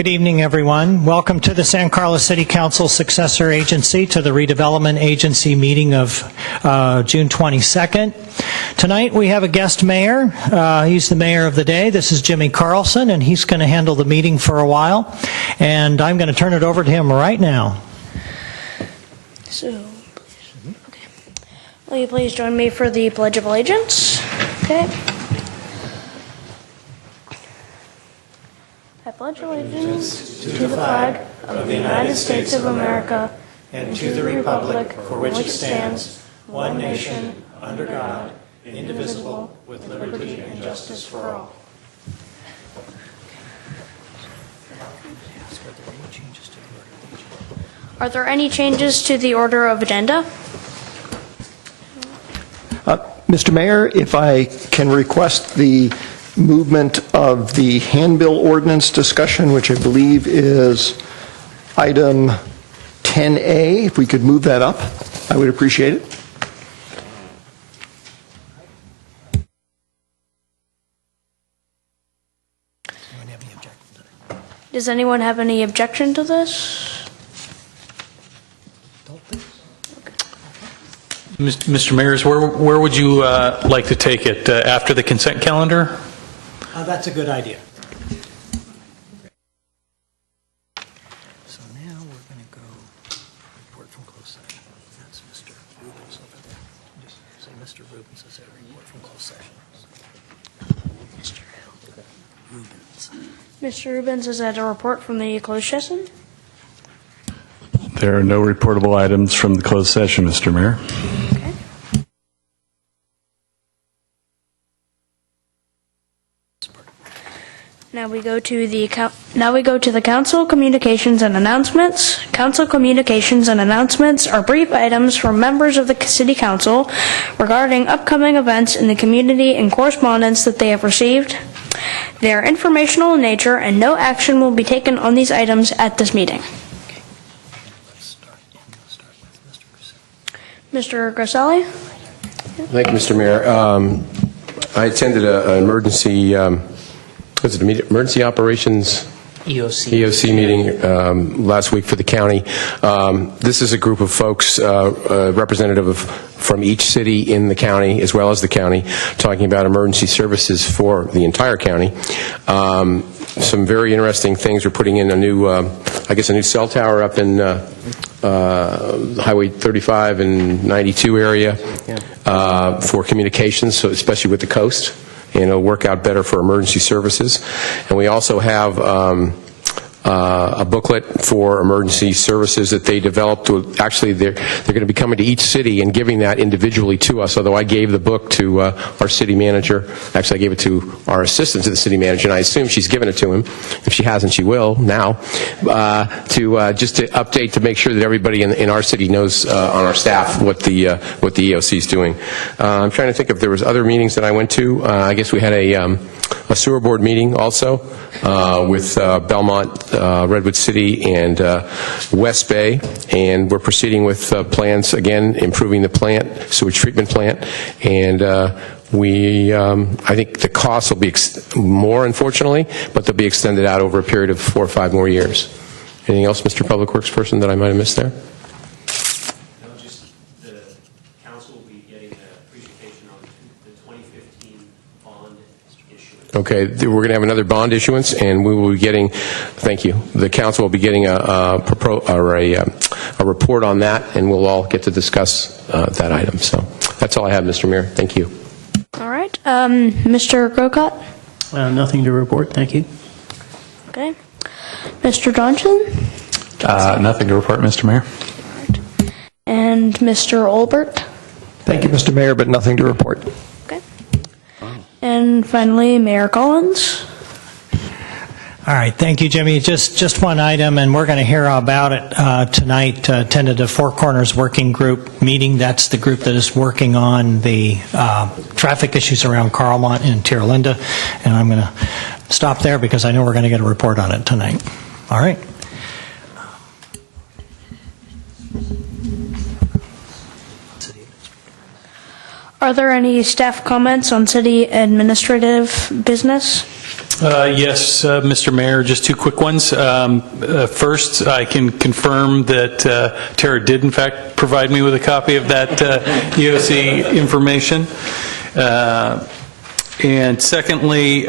Good evening, everyone. Welcome to the San Carlos City Council Successor Agency to the Redevelopment Agency meeting of June 22nd. Tonight we have a guest mayor. He's the mayor of the day. This is Jimmy Carlson, and he's going to handle the meeting for a while. And I'm going to turn it over to him right now. So, okay. Will you please join me for the Pledge of Allegiance? Okay. I pledge allegiance to the flag of the United States of America and to the republic for which it stands, one nation, under God, indivisible, with liberty and justice for all. Are there any changes to the order of agenda? Mr. Mayor, if I can request the movement of the handbill ordinance discussion, which I believe is item 10A, if we could move that up, I would appreciate it. Does anyone have any objection to this? Mr. Mayers, where would you like to take it? After the consent calendar? That's a good idea. So now we're going to go report from closed session. That's Mr. Rubens over there. Just say Mr. Rubens is there, report from closed session. Mr. Rubens. Mr. Rubens, is that a report from the closed session? There are no reportable items from the closed session, Mr. Mayor. Okay. Now we go to the council communications and announcements. Council communications and announcements are brief items from members of the city council regarding upcoming events in the community and correspondence that they have received. They are informational in nature, and no action will be taken on these items at this meeting. Mr. Griselli? Thank you, Mr. Mayor. I attended an emergency, was it emergency operations? EOC meeting last week for the county. This is a group of folks, representative from each city in the county as well as the county, talking about emergency services for the entire county. Some very interesting things. We're putting in a new, I guess, a new cell tower up in Highway 35 and 92 area for communications, so especially with the coast, and it'll work out better for emergency services. And we also have a booklet for emergency services that they developed. Actually, they're going to be coming to each city and giving that individually to us, although I gave the book to our city manager. Actually, I gave it to our assistant to the city manager, and I assume she's given it to him. If she hasn't, she will now, just to update, to make sure that everybody in our city knows on our staff what the EOC is doing. I'm trying to think if there was other meetings that I went to. I guess we had a sewer board meeting also with Belmont, Redwood City, and West Bay, and we're proceeding with plans, again, improving the plant, sewage treatment plant, and I think the costs will be more, unfortunately, but they'll be extended out over a period of 4 or 5 more years. Anything else, Mr. Public Works person, that I might have missed there? Okay, we're going to have another bond issuance, and we will be getting, thank you, the council will be getting a report on that, and we'll all get to discuss that item. So that's all I have, Mr. Mayor. Thank you. All right. Mr. Grocott? Nothing to report, thank you. Okay. Mr. Johnson? Nothing to report, Mr. Mayor. All right. And Mr. Olbert? Thank you, Mr. Mayor, but nothing to report. Okay. And finally, Mayor Collins. All right, thank you, Jimmy. Just one item, and we're going to hear about it tonight. Attended a Four Corners Working Group meeting. That's the group that is working on the traffic issues around Carlmont and Tierra Linda, and I'm going to stop there because I know we're going to get a report on it tonight. All right. Are there any staff comments on city administrative business? Yes, Mr. Mayor, just two quick ones. First, I can confirm that Tara did in fact provide me with a copy of that EOC information. And secondly,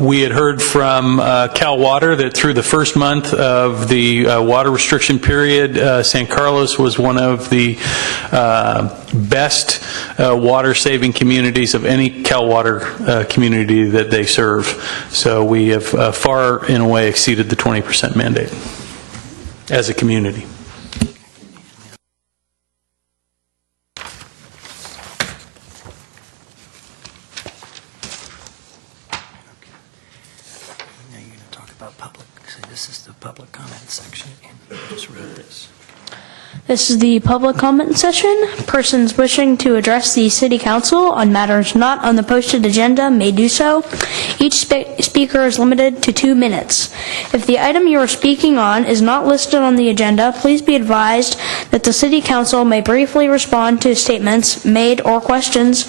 we had heard from Cal Water that through the first month of the water restriction period, San Carlos was one of the best water-saving communities of any Cal Water community that they serve. So we have far and away exceeded the 20% mandate as a community. Now you're going to talk about public. So this is the public comment section, and you just read this. This is the public comment session. Persons wishing to address the City Council on matters not on the posted agenda may do so. Each speaker is limited to 2 minutes. If the item you are speaking on is not listed on the agenda, please be advised that the City Council may briefly respond to statements made or questions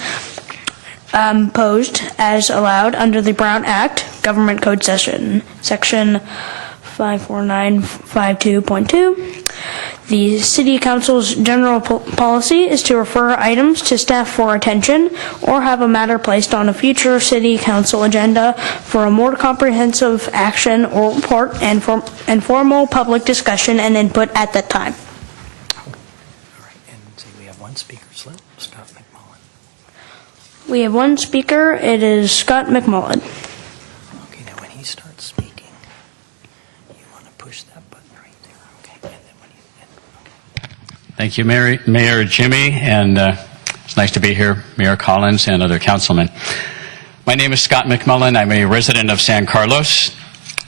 posed as allowed under the Brown Act, Government Code Section 54952.2. The City Council's general policy is to refer items to staff for attention or have a matter placed on a future City Council agenda for a more comprehensive action or report and formal public discussion and input at that time. All right, and see, we have one speaker slip, Scott McMullen. We have one speaker. It is Scott McMullen. Okay, now when he starts speaking, you want to push that button right there, okay? And then when you, okay. Thank you, Mayor Jimmy, and it's nice to be here, Mayor Collins and other councilmen. My name is Scott McMullen. I'm a resident of San Carlos,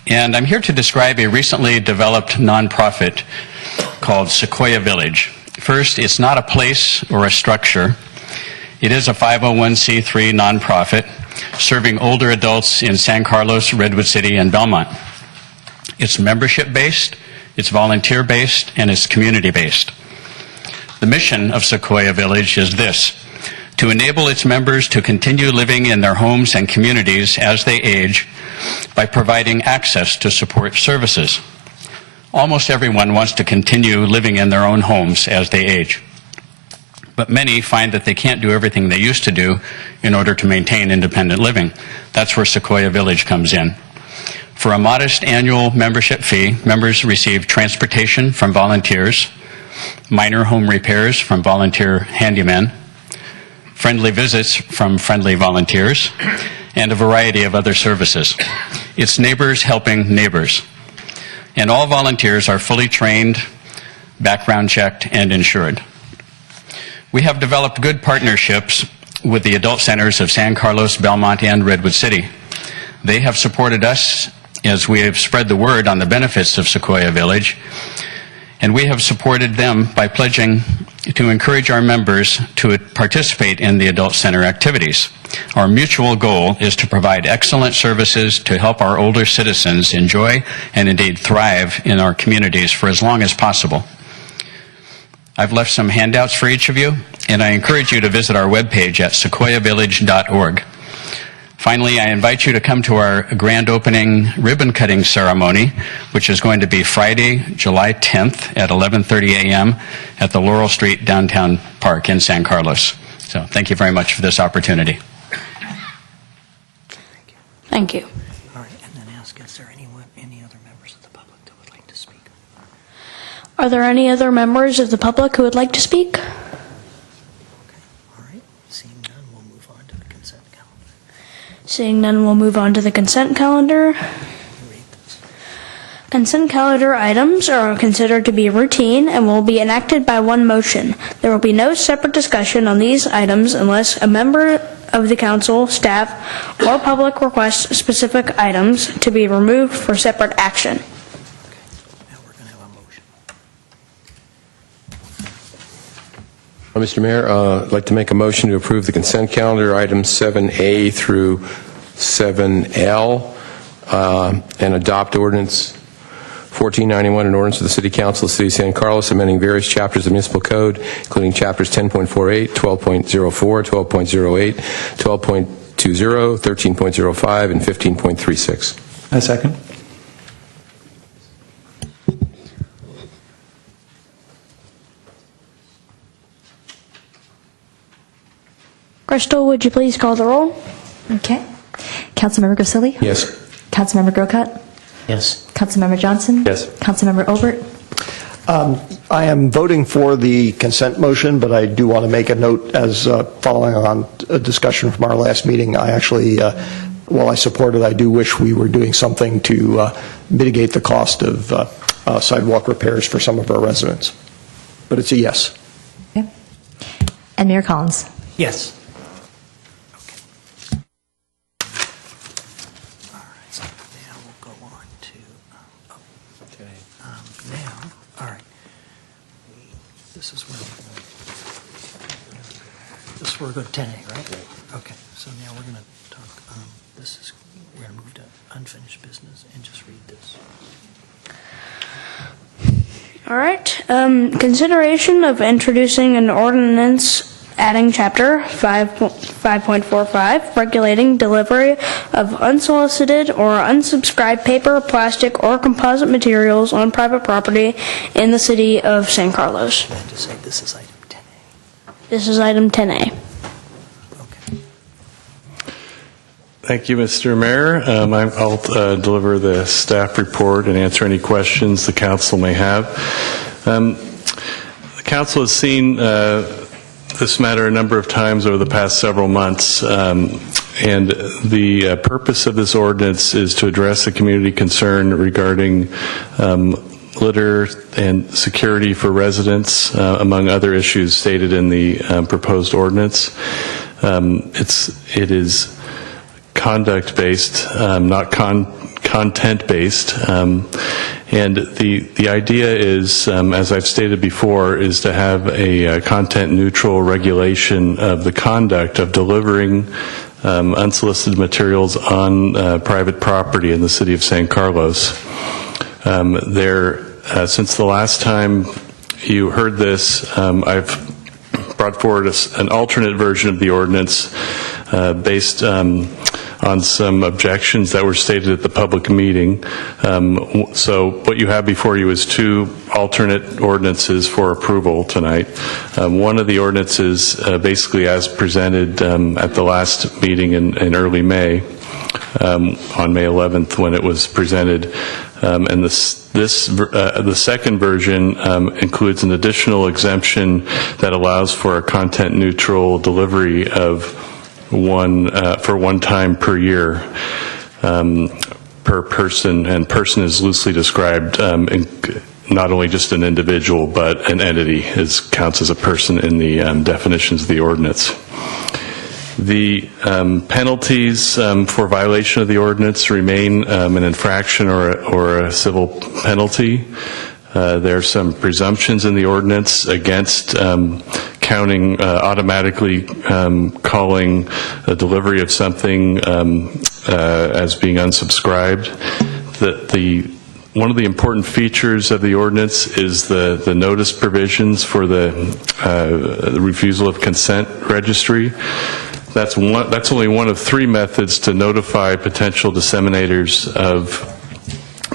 and I'm here to describe a recently developed nonprofit called Sequoia Village. First, it's not a place or a structure. It is a 501c3 nonprofit serving older adults in San Carlos, Redwood City, and Belmont. It's membership-based, it's volunteer-based, and it's community-based. The mission of Sequoia Village is this: to enable its members to continue living in their homes and communities as they age by providing access to support services. Almost everyone wants to continue living in their own homes as they age, but many find that they can't do everything they used to do in order to maintain independent living. That's where Sequoia Village comes in. For a modest annual membership fee, members receive transportation from volunteers, minor home repairs from volunteer handymen, friendly visits from friendly volunteers, and a variety of other services. It's neighbors helping neighbors. And all volunteers are fully trained, background checked, and insured. We have developed good partnerships with the adult centers of San Carlos, Belmont, and Redwood City. They have supported us as we have spread the word on the benefits of Sequoia Village, and we have supported them by pledging to encourage our members to participate in the adult center activities. Our mutual goal is to provide excellent services to help our older citizens enjoy and indeed thrive in our communities for as long as possible. I've left some handouts for each of you, and I encourage you to visit our webpage at sequoiavillage.org. Finally, I invite you to come to our grand opening ribbon cutting ceremony, which is going to be Friday, July 10th at 11:30 a.m. at the Laurel Street Downtown Park in San Carlos. So thank you very much for this opportunity. Thank you. All right, and then ask, is there any other members of the public that would like to speak? Are there any other members of the public who would like to speak? Okay, all right, seeing none, we'll move on to the consent calendar. Seeing none, we'll move on to the consent calendar. You read this. Consent calendar items are considered to be routine and will be enacted by one motion. There will be no separate discussion on these items unless a member of the council, staff, or public requests specific items to be removed for separate action. Okay, now we're going to have a motion. Mr. Mayor, I'd like to make a motion to approve the consent calendar, items 7A through 7L, and adopt ordinance 1491, an ordinance of the City Council of the City of San Carlos amending various chapters of the municipal code, including chapters 10.48, 12.04, 12.08, 12.20, 13.05, and 15.36. I second. Crystal, would you please call the roll? Okay. Councilmember Grisilli? Yes. Councilmember Groscut? Yes. Councilmember Johnson? Yes. Councilmember Obert? I am voting for the consent motion, but I do want to make a note as following on a discussion from our last meeting. I actually, while I support it, I do wish we were doing something to mitigate the cost of sidewalk repairs for some of our residents. But it's a yes. Okay. And Mayor Collins? Yes. All right, so now we'll go on to, now, all right. This is where we're going to 10A, right? Okay, so now we're going to talk, we're going to move to unfinished business and just read this. All right. Consideration of introducing an ordinance adding Chapter 5.45, regulating delivery of unsolicited or unsubscribed paper, plastic, or composite materials on private property in the city of San Carlos. And to say this is item 10A. This is item 10A. Okay. Thank you, Mr. Mayor. I'll deliver the staff report and answer any questions the council may have. The council has seen this matter a number of times over the past several months, and the purpose of this ordinance is to address a community concern regarding litter and security for residents, among other issues stated in the proposed ordinance. It is conduct-based, not content-based. And the idea is, as I've stated before, is to have a content-neutral regulation of the conduct of delivering unsolicited materials on private property in the city of San Carlos. Since the last time you heard this, I've brought forward an alternate version of the ordinance based on some objections that were stated at the public meeting. So what you have before you is two alternate ordinances for approval tonight. One of the ordinances basically as presented at the last meeting in early May, on May 11th when it was presented. And the second version includes an additional exemption that allows for a content-neutral delivery of for one time per year per person, and person is loosely described not only just an individual but an entity counts as a person in the definitions of the ordinance. The penalties for violation of the ordinance remain an infraction or a civil penalty. There are some presumptions in the ordinance against counting, automatically calling a delivery of something as being unsubscribed. One of the important features of the ordinance is the notice provisions for the refusal of consent registry. That's only one of three methods to notify potential disseminators of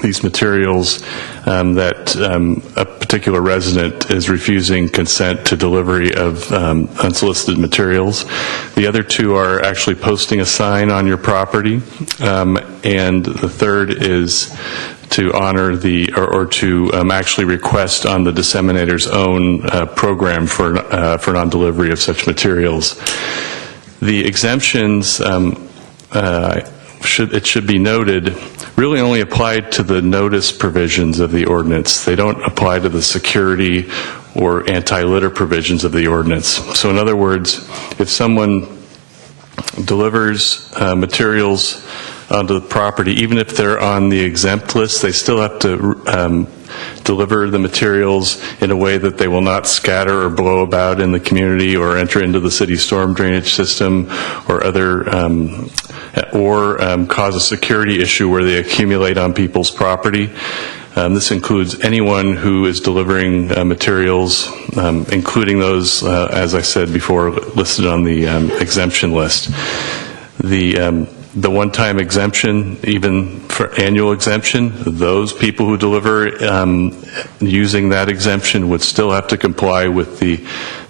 these materials that a particular resident is refusing consent to delivery of unsolicited materials. The other two are actually posting a sign on your property, and the third is to honor or to actually request on the disseminator's own program for non-delivery of such materials. The exemptions, it should be noted, really only apply to the notice provisions of the ordinance. They don't apply to the security or anti-litter provisions of the ordinance. So in other words, if someone delivers materials onto the property, even if they're on the exempt list, they still have to deliver the materials in a way that they will not scatter or blow about in the community or enter into the city storm drainage system or cause a security issue where they accumulate on people's property. This includes anyone who is delivering materials, including those, as I said before, listed on the exemption list. The one-time exemption, even for annual exemption, those people who deliver using that exemption would still have to comply with the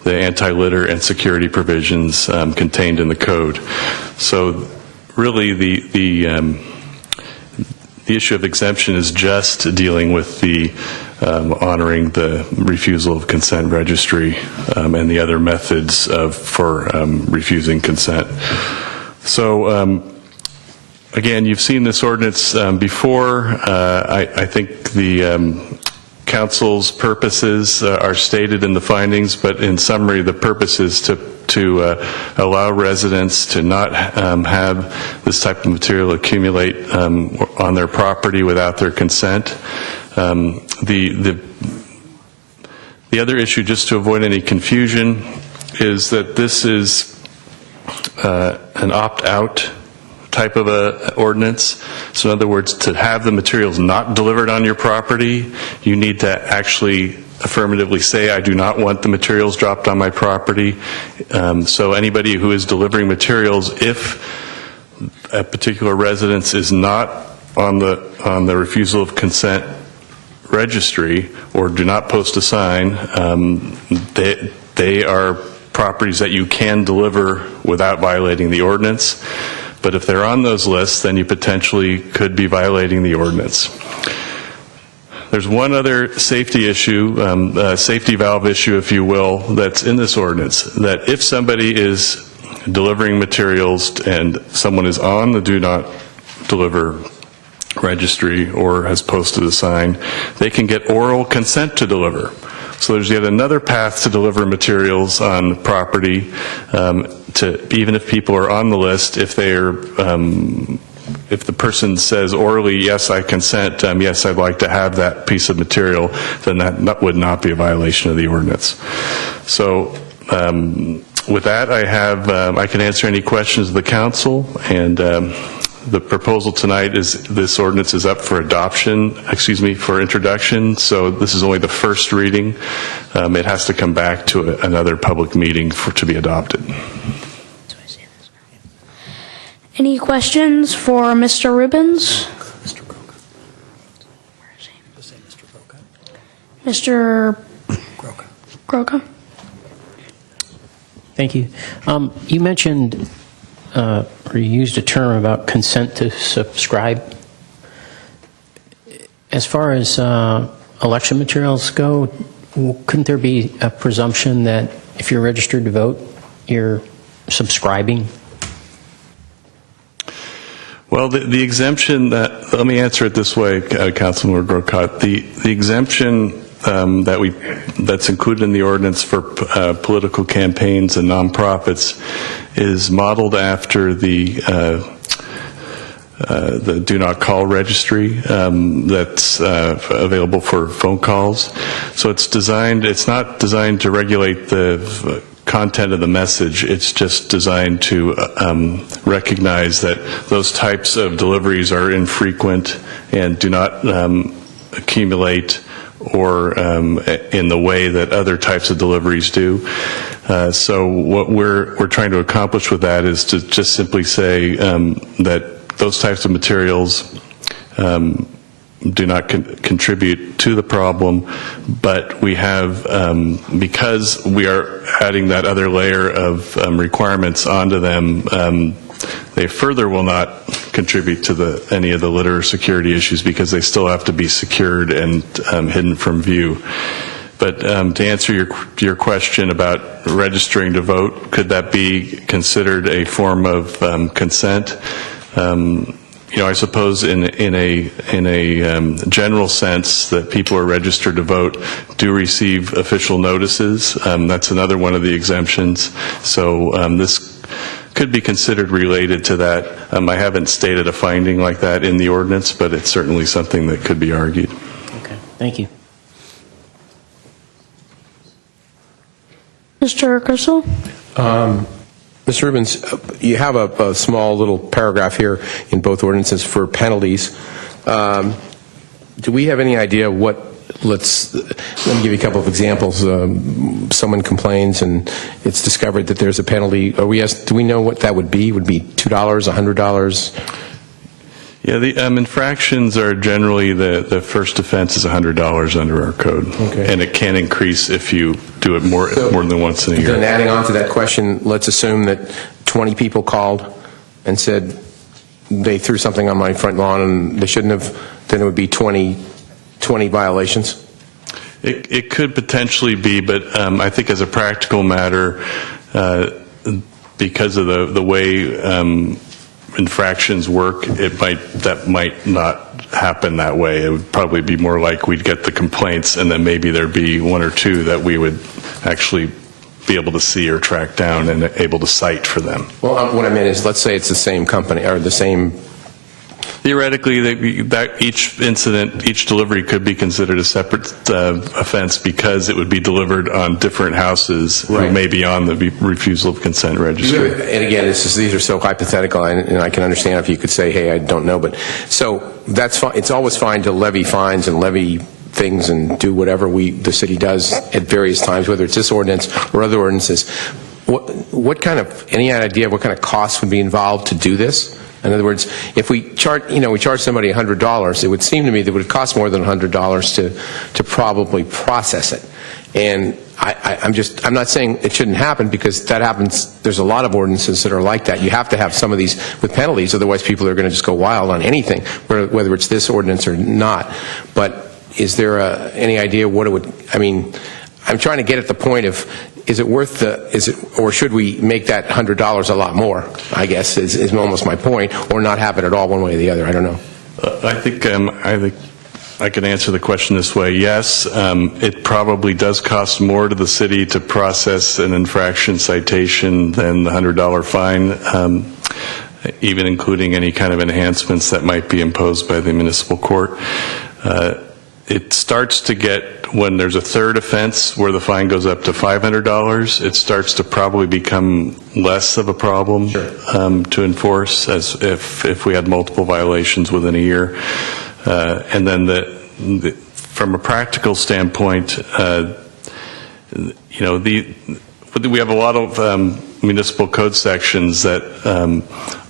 anti-litter and security provisions contained in the code. So really the issue of exemption is just dealing with the honoring the refusal of consent registry and the other methods for refusing consent. So again, you've seen this ordinance before. I think the council's purposes are stated in the findings, but in summary, the purpose is to allow residents to not have this type of material accumulate on their property without their consent. The other issue, just to avoid any confusion, is that this is an opt-out type of a ordinance. So in other words, to have the materials not delivered on your property, you need to actually affirmatively say, I do not want the materials dropped on my property. So anybody who is delivering materials, if a particular residence is not on the refusal of consent registry or do not post a sign, they are properties that you can deliver without violating the ordinance. But if they're on those lists, then you potentially could be violating the ordinance. There's one other safety issue, safety valve issue, if you will, that's in this ordinance, that if somebody is delivering materials and someone is on the do not deliver registry or has posted a sign, they can get oral consent to deliver. So there's yet another path to deliver materials on property, even if people are on the list, if the person says orally, yes, I consent, yes, I'd like to have that piece of material, then that would not be a violation of the ordinance. So with that, I can answer any questions of the council, and the proposal tonight is this ordinance is up for for introduction, so this is only the first reading. It has to come back to another public meeting to be adopted. Any questions for Mr. Rubens? Mr. Groka? Thank you. You mentioned, or you used a term about consent to subscribe. As far as election materials go, couldn't there be a presumption that if you're registered to vote, you're subscribing? Well, the exemption let me answer it this way, Councilman Grocott. The exemption that's included in the ordinance for political campaigns and nonprofits is modeled after the do not call registry that's available for phone calls. So it's not designed to regulate the content of the message. It's just designed to recognize that those types of deliveries are infrequent and do not accumulate or in the way that other types of deliveries do. So what we're trying to accomplish with that is to just simply say that those types of materials do not contribute to the problem, but we have, because we are adding that other layer of requirements onto them, they further will not contribute to any of the litter security issues because they still have to be secured and hidden from view. But to answer your question about registering to vote, could that be considered a form of consent? I suppose in a general sense that people who are registered to vote do receive official notices. That's another one of the exemptions. So this could be considered related to that. I haven't stated a finding like that in the ordinance, but it's certainly something that could be argued. Okay, thank you. Mr. Crystal? Mr. Rubens, you have a small little paragraph here in both ordinances for penalties. Do we have any idea what, let me give you a couple of examples. Someone complains and it's discovered that there's a penalty. Do we know what that would be? Would it be $2, $100? Yeah, the infractions are generally the first offense is $100 under our code. Okay. And it can increase if you do it more than once in a year. Then adding on to that question, let's assume that 20 people called and said they threw something on my front lawn and they shouldn't have, then it would be 20 violations? It could potentially be, but I think as a practical matter, because of the way infractions work, that might not happen that way. It would probably be more like we'd get the complaints and then maybe there'd be one or two that we would actually be able to see or track down and able to cite for them. Well, what I meant is, let's say it's the same company or the same. Theoretically, each incident, each delivery could be considered a separate offense because it would be delivered on different houses who may be on the refusal of consent registry. And again, these are so hypothetical, and I can understand if you could say, hey, I don't know. But so that's fine. It's always fine to levy fines and levy things and do whatever the city does at various times, whether it's this ordinance or other ordinances. What kind of, any idea of what kind of costs would be involved to do this? In other words, if we charge somebody $100, it would seem to me that it would cost more than $100 to probably process it. And I'm not saying it shouldn't happen, because that happens. There's a lot of ordinances that are like that. You have to have some of these with penalties, otherwise people are going to just go wild on anything, whether it's this ordinance or not. But is there any idea what it would? I mean, I'm trying to get at the point of, is it worth or should we make that $100 a lot more, I guess, is almost my point, or not have it at all one way or the other? I don't know. I think I can answer the question this way. Yes, it probably does cost more to the city to process an infraction citation than the $100 fine, even including any kind of enhancements that might be imposed by the municipal court. It starts to get, when there's a third offense where the fine goes up to $500, it starts to probably become less of a problem to enforce, as if we had multiple violations within a year. And then from a practical standpoint, we have a lot of municipal code sections that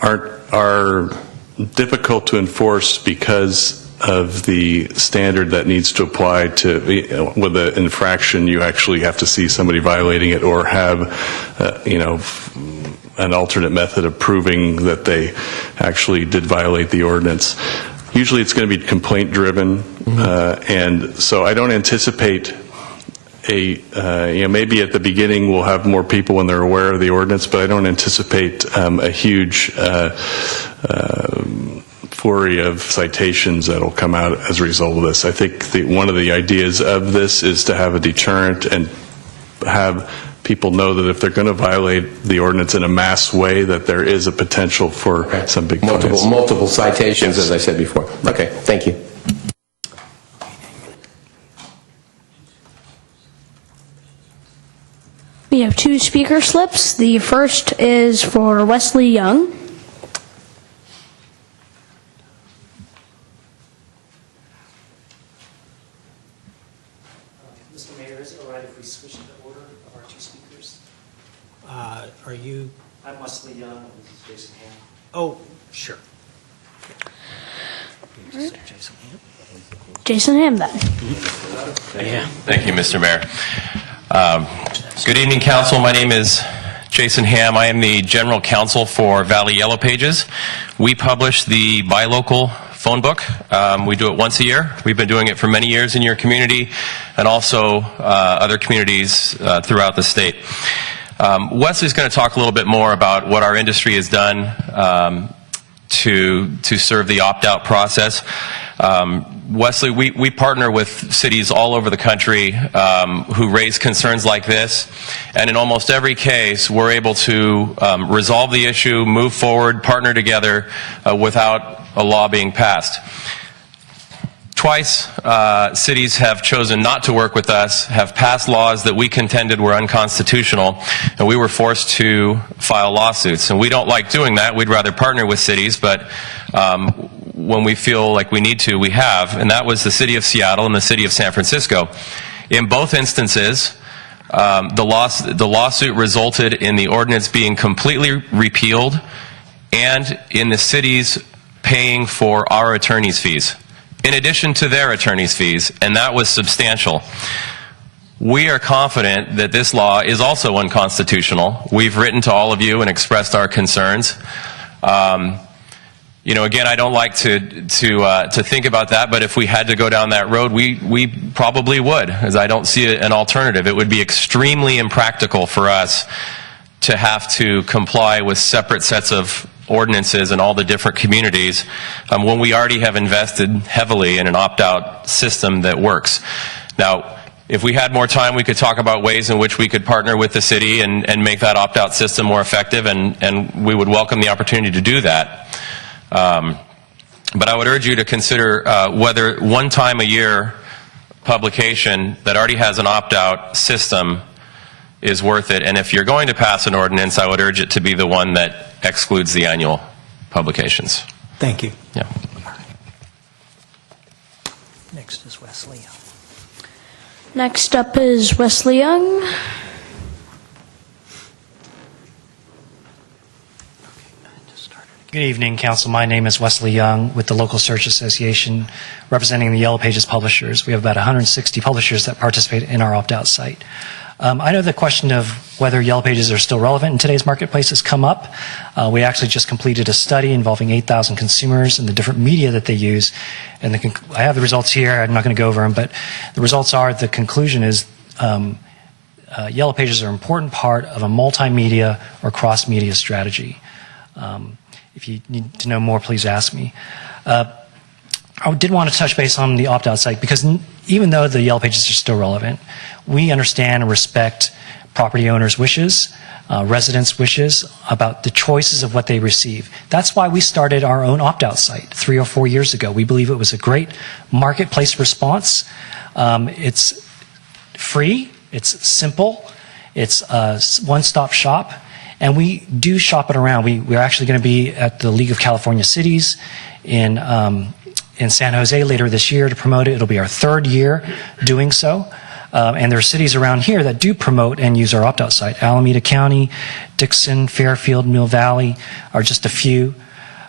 are difficult to enforce because of the standard that needs to apply to, with an infraction, you actually have to see somebody violating it or have, an alternate method of proving that they actually did violate the ordinance. Usually it's going to be complaint driven, and so I don't anticipate maybe at the beginning we'll have more people when they're aware of the ordinance, but I don't anticipate a huge flurry of citations that will come out as a result of this. I think one of the ideas of this is to have a deterrent and have people know that if they're going to violate the ordinance in a mass way, that there is a potential for some big fines. Multiple citations, as I said before. Okay, thank you. We have two speaker slips. The first is for Wesley Young. Mr. Mayor, is it all right if we switch the order of our two speakers? Are you? I'm Wesley Young, and this is Jason Ham. Oh, sure. Jason Ham, then. Thank you, Mr. Mayor. Good evening, Council. My name is Jason Ham. I am the General Counsel for Valley Yellow Pages. We publish the Buy Local phone book. We do it once a year. We've been doing it for many years in your community and also other communities throughout the state. Wesley's going to talk a little bit more about what our industry has done to serve the opt-out process. Wesley, we partner with cities all over the country who raise concerns like this, and in almost every case we're able to resolve the issue, move forward, partner together without a law being passed. Twice, cities have chosen not to work with us, have passed laws that we contended were unconstitutional, and we were forced to file lawsuits. And we don't like doing that. We'd rather partner with cities, but when we feel like we need to, we have, and that was the City of Seattle and the City of San Francisco. In both instances, the lawsuit resulted in the ordinance being completely repealed and in the cities paying for our attorney's fees, in addition to their attorney's fees, and that was substantial. We are confident that this law is also unconstitutional. We've written to all of you and expressed our concerns. Again, I don't like to think about that, but if we had to go down that road, we probably would, as I don't see an alternative. It would be extremely impractical for us to have to comply with separate sets of ordinances in all the different communities when we already have invested heavily in an opt-out system that works. Now, if we had more time, we could talk about ways in which we could partner with the city and make that opt-out system more effective, and we would welcome the opportunity to do that. But I would urge you to consider whether one time a year publication that already has an opt-out system is worth it. And if you're going to pass an ordinance, I would urge it to be the one that excludes the annual publications. Thank you. Yeah. Next is Wesley. Next up is Wesley Young. Good evening, Council. My name is Wesley Young with the Local Search Association, representing the Yellow Pages publishers. We have about 160 publishers that participate in our opt-out site. I know the question of whether Yellow Pages are still relevant in today's marketplace has come up. We actually just completed a study involving 8,000 consumers and the different media that they use. And I have the results here. I'm not going to go over them, but the results are, the conclusion is Yellow Pages are an important part of a multimedia or cross-media strategy. If you need to know more, please ask me. I did want to touch base on the opt-out site because even though the Yellow Pages are still relevant, we understand and respect property owners' wishes, residents' wishes about the choices of what they receive. That's why we started our own opt-out site 3 or 4 years ago. We believe it was a great marketplace response. It's free, it's simple, it's a one-stop shop. And we do shop it around. We're actually going to be at the League of California Cities in San Jose later this year to promote it. It'll be our 3rd year doing so. And there are cities around here that do promote and use our opt-out site. Alameda County, Dixon, Fairfield, Mill Valley are just a few.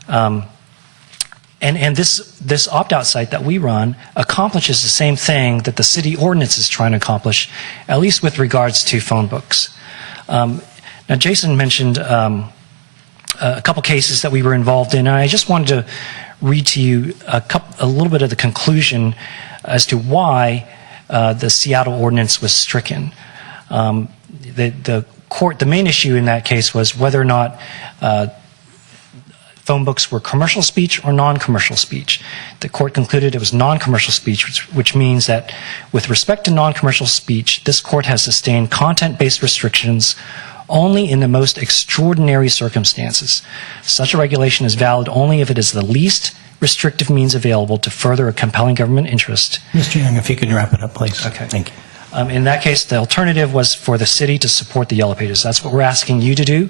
And this opt-out site that we run accomplishes the same thing that the city ordinance is trying to accomplish, at least with regards to phone books. Now, Jason mentioned a couple cases that we were involved in, and I just wanted to read to you a little bit of the conclusion as to why the Seattle ordinance was stricken. The main issue in that case was whether or not phone books were commercial speech or non-commercial speech. The court concluded it was non-commercial speech, which means that with respect to non-commercial speech, this court has sustained content-based restrictions only in the most extraordinary circumstances. Such a regulation is valid only if it is the least restrictive means available to further a compelling government interest. Mr. Young, if you could wrap it up, please. Okay. Thank you. In that case, the alternative was for the city to support the Yellow Pages. That's what we're asking you to do,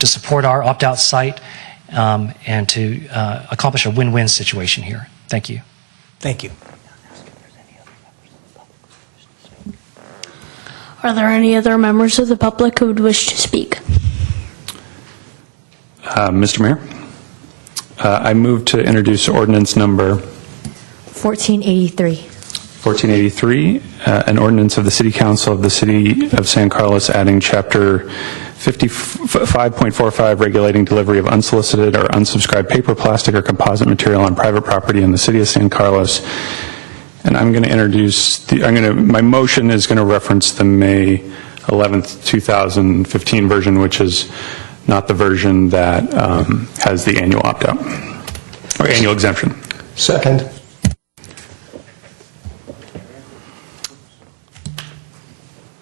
to support our opt-out site and to accomplish a win-win situation here. Thank you. Thank you. Are there any other members of the public who would wish to speak? Mr. Mayor, I move to introduce ordinance number 1483. 1483, an ordinance of the City Council of the City of San Carlos adding Chapter 55.45 regulating delivery of unsolicited or unsubscribed paper, plastic, or composite material on private property in the City of San Carlos. And I'm going to introduce my motion is going to reference the May 11th, 2015 version, which is not the version that has the annual opt-out or annual exemption. Second.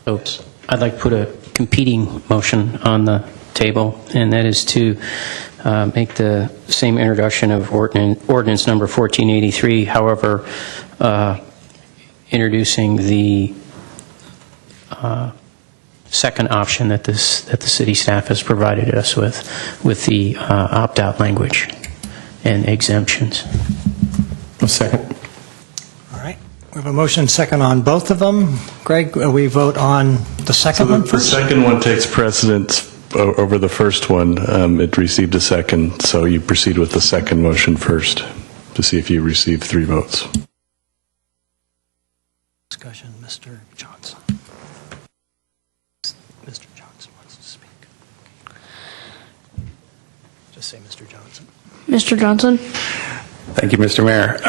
So I'd like to put a competing motion on the table, and that is to make the same introduction of ordinance number 1483, however, introducing the second option that the city staff has provided us with the opt-out language. and exemptions. A second. All right. We have a motion second on both of them. Greg, we vote on the second one The first? second one takes precedence over the first one. It received a second, so you proceed with the second motion first to see if you receive 3 votes. Discussion, Mr. Johnson. Mr. Johnson wants to speak. Just say Mr. Johnson. Mr. Johnson? Thank you, Mr. Mayor.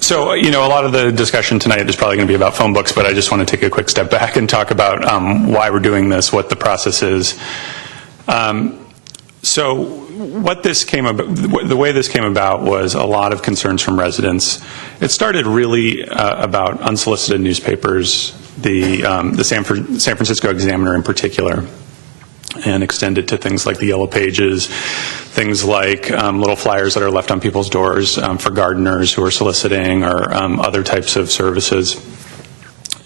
So, a lot of the discussion tonight is probably going to be about phone books, but I just want to take a quick step back and talk about why we're doing this, what the process is. So, what this came about, the way this came about was a lot of concerns from residents. It started really about unsolicited newspapers, the San Francisco Examiner in particular, and extended to things like the Yellow Pages, things like little flyers that are left on people's doors for gardeners who are soliciting, or other types of services.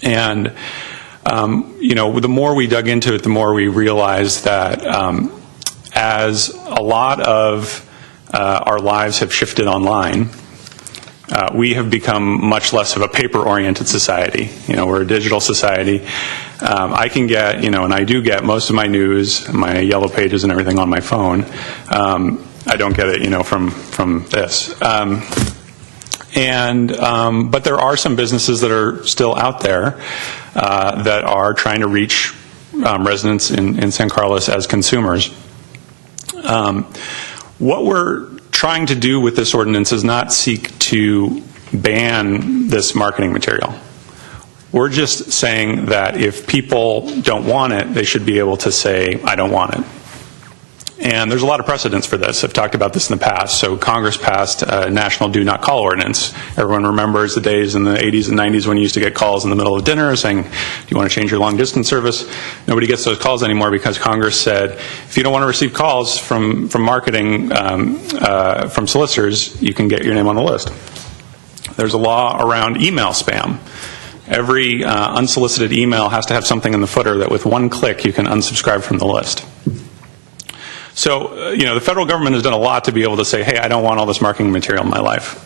And, the more we dug into it, the more we realized that as a lot of our lives have shifted online, we have become much less of a paper-oriented society. We're a digital society. I can get, and I do get most of my news, my Yellow Pages and everything on my phone. I don't get it, from this. But there are some businesses that are still out there that are trying to reach residents in San Carlos as consumers. What we're trying to do with this ordinance is not seek to ban this marketing material. We're just saying that if people don't want it, they should be able to say, I don't want it. And there's a lot of precedents for this. I've talked about this in the past. So Congress passed a national do not call ordinance. Everyone remembers the days in the 80s and 90s when you used to get calls in the middle of dinner saying, do you want to change your long distance service? Nobody gets those calls anymore because Congress said, if you don't want to receive calls from marketing, from solicitors, you can get your name on the list. There's a law around email spam. Every unsolicited email has to have something in the footer that with one click you can unsubscribe from the list. So, the federal government has done a lot to be able to say, hey, I don't want all this marketing material in my life.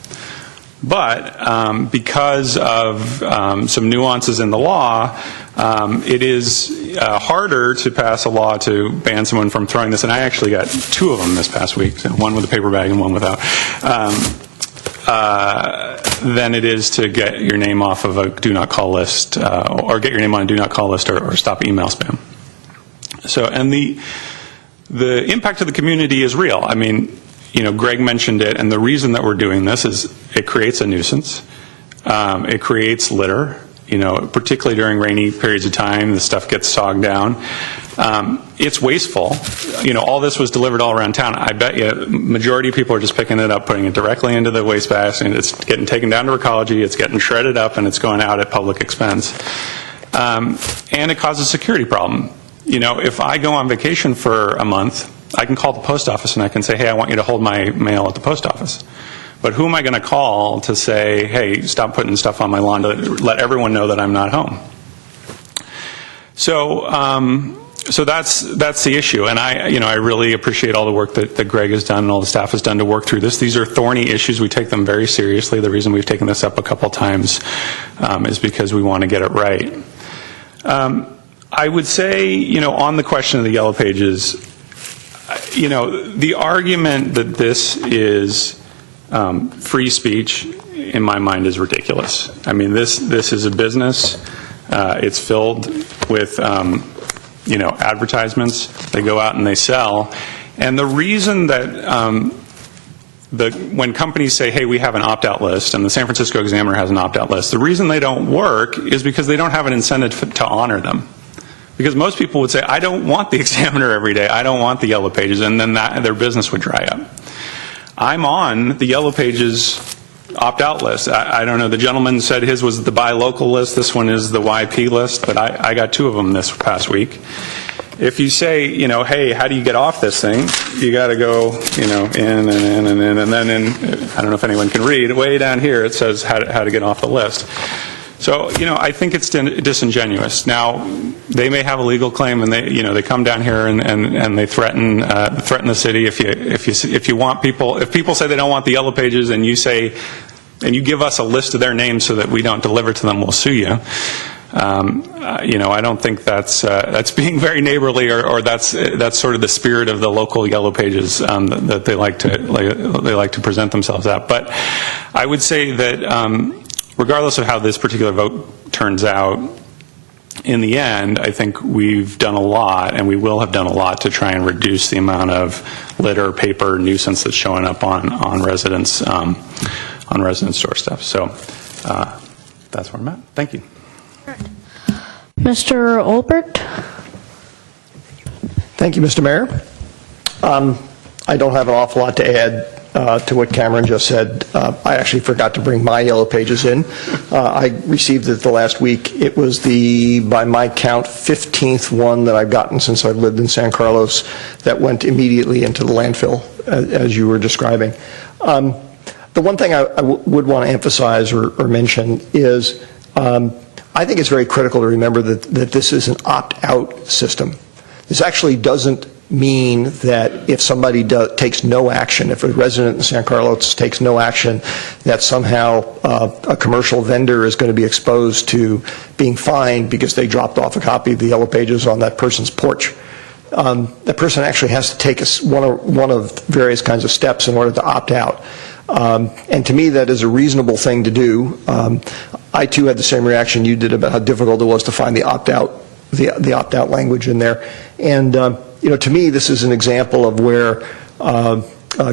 But because of some nuances in the law, it is harder to pass a law to ban someone from throwing this. And I actually got 2 of them this past week, so one with a paper bag and one without. Than it is to get your name off of a do not call list, or get your name on a do not call list, or stop email spam. So, and the impact to the community is real. I mean, Greg mentioned it, and the reason that we're doing this is it creates a nuisance. It creates litter, particularly during rainy periods of time, the stuff gets sogged down. It's wasteful. All this was delivered all around town. I bet you majority of people are just picking it up, putting it directly into the waste basket, and it's getting taken down to Recology, it's getting shredded up, and it's going out at public expense. And it causes a security problem. If I go on vacation for a month, I can call the post office and I can say, hey, I want you to hold my mail at the post office. But who am I going to call to say, hey, stop putting stuff on my lawn to let everyone know that I'm not home? So that's the issue, and I really appreciate all the work that Greg has done and all the staff has done to work through this. These are thorny issues. We take them very seriously. The reason we've taken this up a couple times is because we want to get it right. I would say, on the question of the Yellow Pages, the argument that this is free speech, in my mind, is ridiculous. I mean, this is a business. It's filled with advertisements. They go out and they sell. And the reason that when companies say, hey, we have an opt-out list, and the San Francisco Examiner has an opt-out list, the reason they don't work is because they don't have an incentive to honor them. Because most people would say, I don't want the Examiner every day. I don't want the Yellow Pages, and then their business would dry up. I'm on the Yellow Pages opt-out list. I don't know. The gentleman said his was the buy local list. This one is the YP list, but I got 2 of them this past week. If you say, hey, how do you get off this thing? You got to go, in and then I don't know if anyone can read. Way down here it says how to get off the list. So, I think it's disingenuous. Now, they may have a legal claim, and they come down here and they threaten the city. If you want people, if people say they don't want the Yellow Pages, and you say, and you give us a list of their names so that we don't deliver to them, we'll sue you. I don't think that's being very neighborly, or that's sort of the spirit of the local Yellow Pages that they like to present themselves at. But I would say that regardless of how this particular vote turns out, in the end, I think we've done a lot, and we will have done a lot to try and reduce the amount of litter, paper, nuisance that's showing up on residents' doorsteps. So that's where I'm at. Thank you. Mr. Olbert? Thank you, Mr. Mayor. I don't have an awful lot to add to what Cameron just said. I actually forgot to bring my Yellow Pages in. I received it the last week. It was by my count, 15th one that I've gotten since I've lived in San Carlos that went immediately into the landfill, as you were describing. The one thing I would want to emphasize or mention is I think it's very critical to remember that this is an opt-out system. This actually doesn't mean that if somebody takes no action, if a resident in San Carlos takes no action, that somehow a commercial vendor is going to be exposed to being fined because they dropped off a copy of the Yellow Pages on that person's porch. That person actually has to take one of various kinds of steps in order to opt out. And to me, that is a reasonable thing to do. I too had the same reaction you did about how difficult it was to find the opt-out language in there. And to me, this is an example of where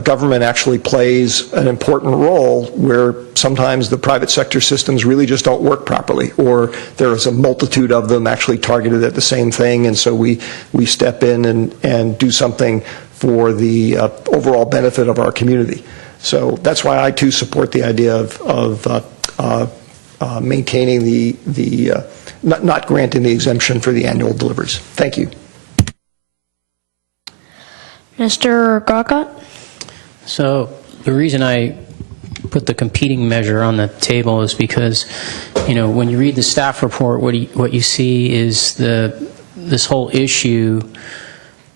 government actually plays an important role, where sometimes the private sector systems really just don't work properly, or there is a multitude of them actually targeted at the same thing, and so we step in and do something for the overall benefit of our community. So that's why I too support the idea of maintaining not granting the exemption for the annual deliveries. Thank you. Mr. Grocott? So the reason I put the competing measure on the table is because, when you read the staff report, what you see is this whole issue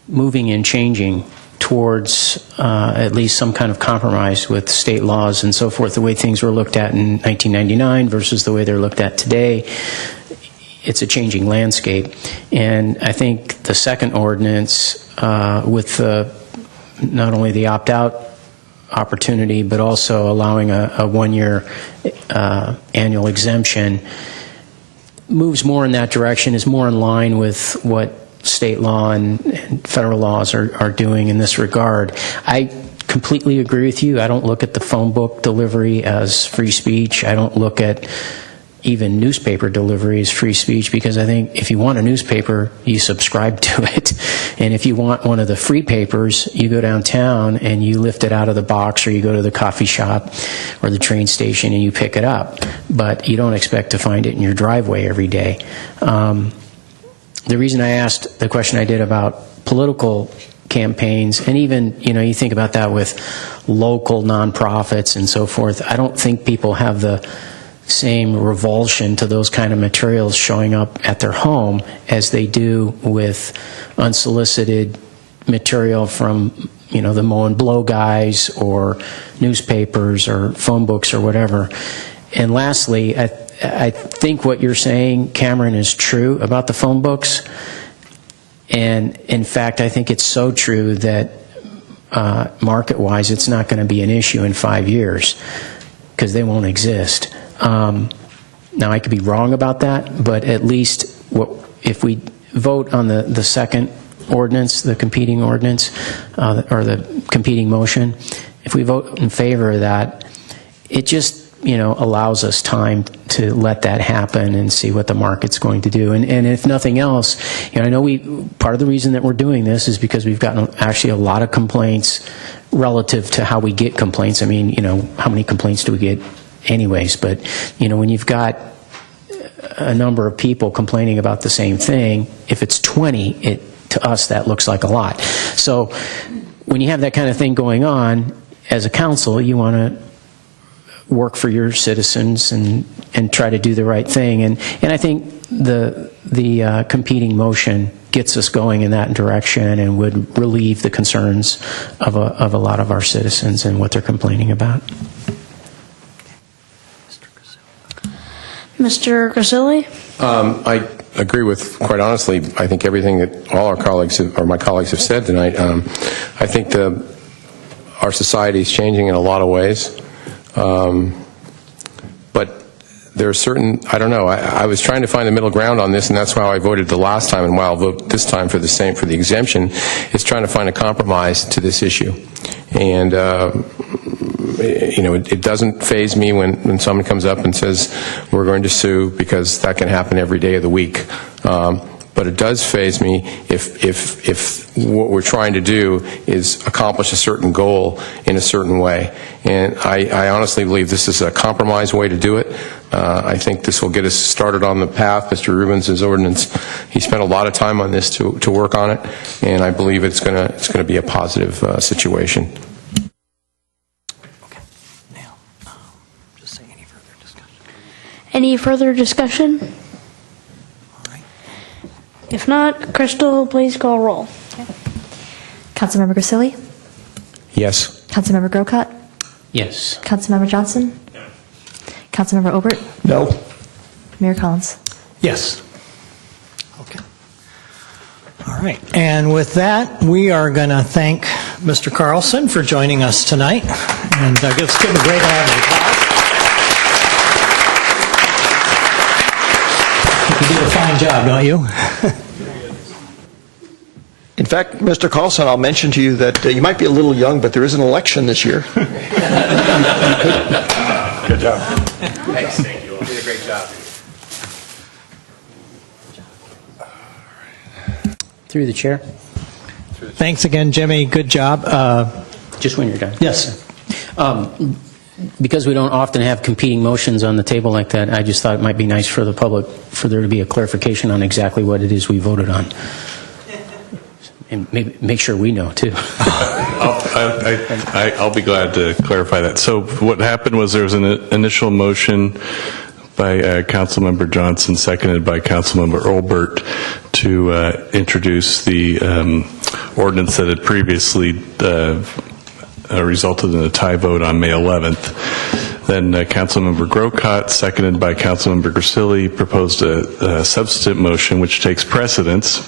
moving and changing towards at least some kind of compromise with state laws and so forth, the way things were looked at in 1999 versus the way they're looked at today. It's a changing landscape. And I think the second ordinance, with not only the opt-out opportunity, but also allowing a one-year annual exemption, moves more in that direction, is more in line with what state law and federal laws are doing in this regard. I completely agree with you. I don't look at the phone book delivery as free speech. I don't look at even newspaper delivery as free speech, because I think if you want a newspaper, you subscribe to it. And if you want one of the free papers, you go downtown and you lift it out of the box, or you go to the coffee shop or the train station and you pick it up. But you don't expect to find it in your driveway every day. The reason I asked the question I did about political campaigns, and even, you think about that with local nonprofits and so forth, I don't think people have the same revulsion to those kind of materials showing up at their home as they do with unsolicited material from, the mow and blow guys or newspapers or phone books or whatever. And lastly, I think what you're saying, Cameron, is true about the phone books. And in fact, I think it's so true that market-wise, it's not going to be an issue in 5 years, because they won't exist. Now, I could be wrong about that, but at least if we vote on the second ordinance, the competing ordinance, or the competing motion, if we vote in favor of that, it just allows us time to let that happen and see what the market's going to do. And if nothing else, I know part of the reason that we're doing this is because we've gotten actually a lot of complaints relative to how we get complaints. I mean, how many complaints do we get anyways? But, when you've got a number of people complaining about the same thing, if it's 20, to us that looks like a lot. So when you have that kind of thing going on, as a council, you want to work for your citizens and try to do the right thing. And I think the competing motion gets us going in that direction and would relieve the concerns of a lot of our citizens and what they're complaining about. Mr. Grisilli? I agree with, quite honestly, I think everything that all our colleagues, or my colleagues, have said tonight. I think our society is changing in a lot of ways. But there are certain, I don't know, I was trying to find the middle ground on this, and that's how I voted the last time, and why I'll vote this time for the exemption, is trying to find a compromise to this issue. And, it doesn't faze me when someone comes up and says, we're going to sue, because that can happen every day of the week. But it does faze me if what we're trying to do is accomplish a certain goal in a certain way. And I honestly believe this is a compromise way to do it. I think this will get us started on the path. Mr. Rubens' ordinance, he spent a lot of time on this to work on it, and I believe it's going to be a positive situation. Any further discussion? If not, Crystal, please call roll. Councilmember Grisilli? Yes. Councilmember Grocott? Yes. Councilmember Johnson? No. Councilmember Obert? No. Mayor Collins? Yes. Okay. All right. And with that, we are going to thank Mr. Carlson for joining us tonight. And let's give him a great round of applause. You do a fine job, don't you? In fact, Mr. Carlson, I'll mention to you that you might be a little young, but there is an election this year. Good job. Thanks. Thank you. You did a great job. Through the chair. Thanks again, Jimmy. Good job. Just when you're done. Yes. Because we don't often have competing motions on the table like that, I just thought it might be nice for the public for there to be a clarification on exactly what it is we voted on. And maybe make sure we know, too. I'll be glad to clarify that. So what happened was there was an initial motion by Councilmember Johnson, seconded by Councilmember Olbert, to introduce the ordinance that had previously resulted in a tie vote on May 11th. Then Councilmember Grocott, seconded by Councilmember Grisilli, proposed a substitute motion which takes precedence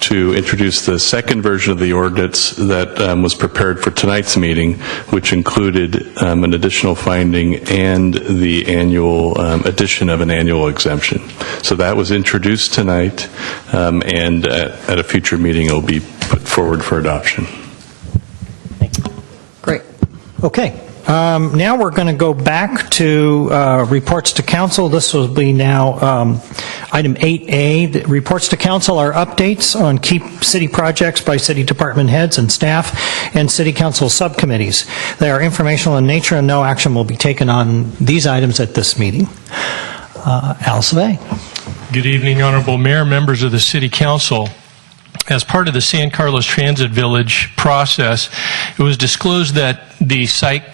to introduce the second version of the ordinance that was prepared for tonight's meeting, which included an additional finding and the annual addition of an annual exemption. So that was introduced tonight, and at a future meeting it will be put forward for adoption. Great. Okay. Now we're going to go back to reports to council. This will be now item 8A. The reports to council are updates on key city projects by city department heads and staff and city council subcommittees. They are informational in nature and no action will be taken on these items at this meeting. Al Savay. Good evening, Honorable Mayor, members of the City Council. As part of the San Carlos Transit Village process, it was disclosed that the site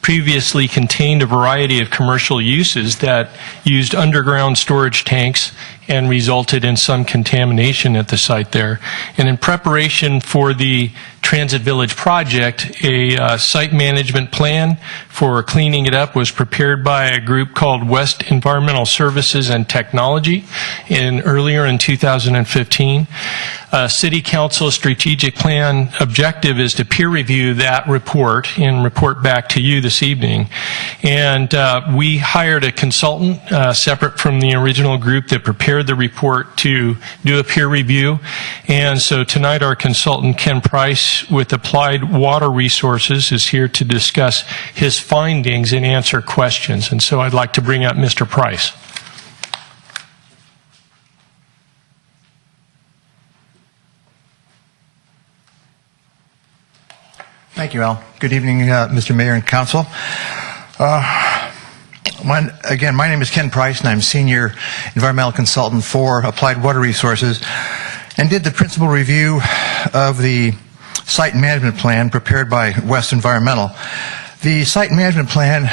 previously contained a variety of commercial uses that used underground storage tanks and resulted in some contamination at the site there. And in preparation for the Transit Village project, a site management plan for cleaning it up was prepared by a group called West Environmental Services and Technology earlier in 2015. City Council strategic plan objective is to peer review that report and report back to you this evening. And we hired a consultant separate from the original group that prepared the report to do a peer review. And so tonight our consultant Ken Price with Applied Water Resources is here to discuss his findings and answer questions. And so I'd like to bring up Mr. Price. Thank you, Al. Good evening, Mr. Mayor and Council. Again, my name is Ken Price, and I'm Senior Environmental Consultant for Applied Water Resources, and did the principal review of the site management plan prepared by West Environmental. The site management plan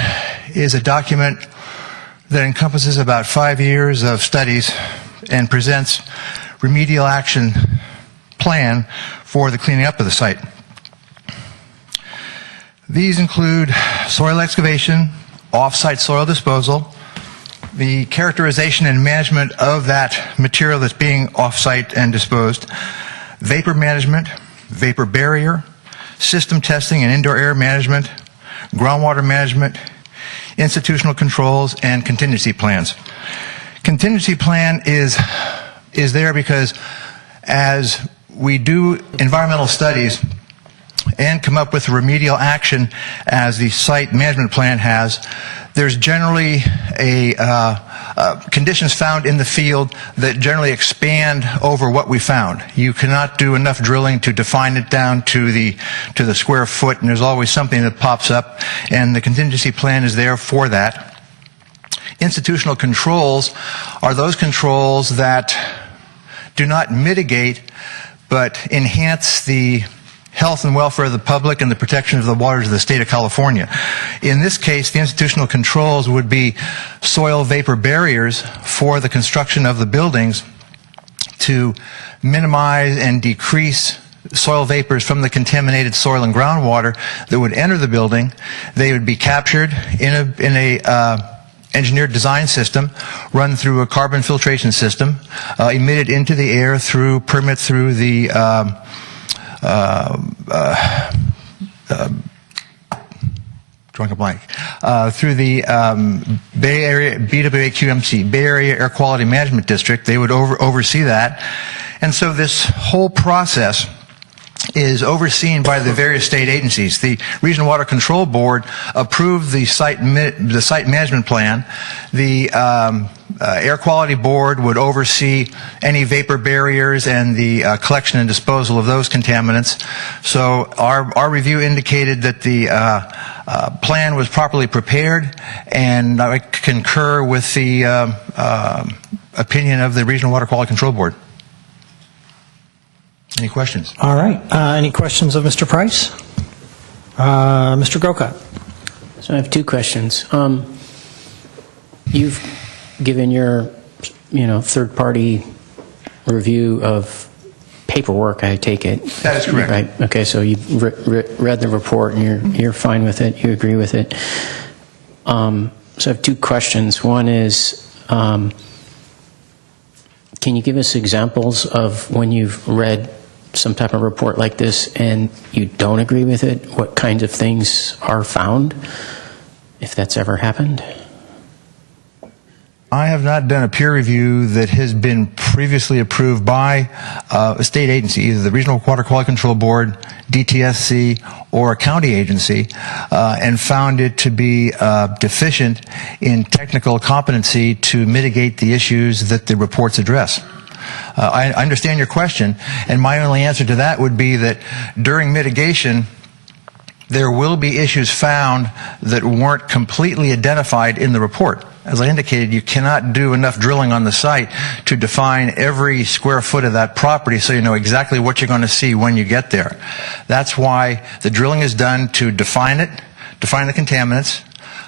is a document that encompasses about 5 years of studies and presents remedial action plan for the cleaning up of the site. These include soil excavation, off-site soil disposal, the characterization and management of that material that's being off-site and disposed, vapor management, vapor barrier, system testing and indoor air management, groundwater management, institutional controls, and contingency plans. Contingency plan is there because as we do environmental studies and come up with remedial action as the site management plan has, there's generally conditions found in the field that generally expand over what we found. You cannot do enough drilling to define it down to the square foot, and there's always something that pops up, and the contingency plan is there for that. Institutional controls are those controls that do not mitigate but enhance the health and welfare of the public and the protection of the waters of the state of California. In this case, the institutional controls would be soil vapor barriers for the construction of the buildings to minimize and decrease soil vapors from the contaminated soil and groundwater that would enter the building. They would be captured in a engineered design system, run through a carbon filtration system, emitted into the air through permit through the drawing a blank, through the Bay Area, BWAQMC, Bay Area Air Quality Management District. They would oversee that. And so this whole process is overseen by the various state agencies. The Regional Water Control Board approved the site management plan. The Air Quality Board would oversee any vapor barriers and the collection and disposal of those contaminants. So our review indicated that the plan was properly prepared, and I concur with the opinion of the Regional Water Quality Control Board. Any questions? All right. Any questions of Mr. Price? Mr. Grocott. So I have two questions. You've given your, third-party review of paperwork, I take it. That is correct. Right. Okay, so you've read the report and you're fine with it. You agree with it. So I have two questions. One is, can you give us examples of when you've read some type of report like this and you don't agree with it? What kinds of things are found, if that's ever happened? I have not done a peer review that has been previously approved by a state agency, either the Regional Water Quality Control Board, DTSC, or a county agency, and found it to be deficient in technical competency to mitigate the issues that the reports address. I understand your question, and my only answer to that would be that during mitigation, there will be issues found that weren't completely identified in the report. As I indicated, you cannot do enough drilling on the site to define every square foot of that property so you know exactly what you're going to see when you get there. That's why the drilling is done to define it, define the contaminants,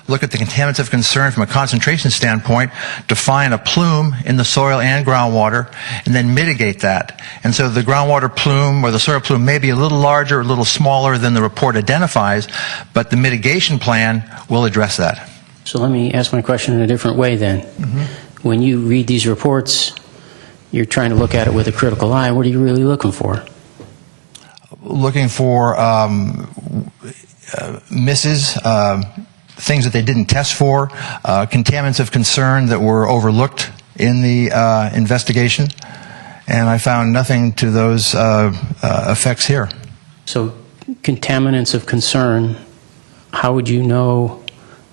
look at the contaminants of concern from a concentration standpoint, define a plume in the soil and groundwater, and then mitigate that. And so the groundwater plume or the soil plume may be a little larger or a little smaller than the report identifies, but the mitigation plan will address that. So let me ask my question in a different way then. Mm-hmm. When you read these reports, you're trying to look at it with a critical eye. What are you really looking for? Looking for misses, things that they didn't test for, contaminants of concern that were overlooked in the investigation, and I found nothing to those effects here. So contaminants of concern, how would you know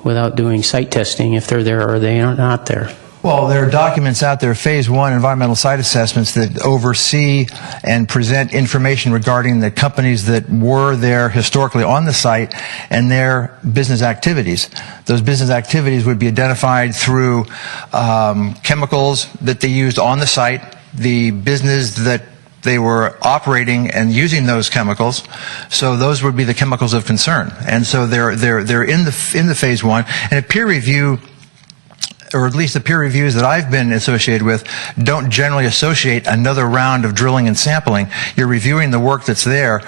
without doing site testing if they're there or they are not there? Well, there are documents out there, Phase 1 environmental site assessments, that oversee and present information regarding the companies that were there historically on the site and their business activities. Those business activities would be identified through chemicals that they used on the site, the business that they were operating and using those chemicals, so those would be the chemicals of concern. And so they're in the phase one, and a peer review, or at least the peer reviews that I've been associated with, don't generally associate another round of drilling and sampling. You're reviewing the work that's there.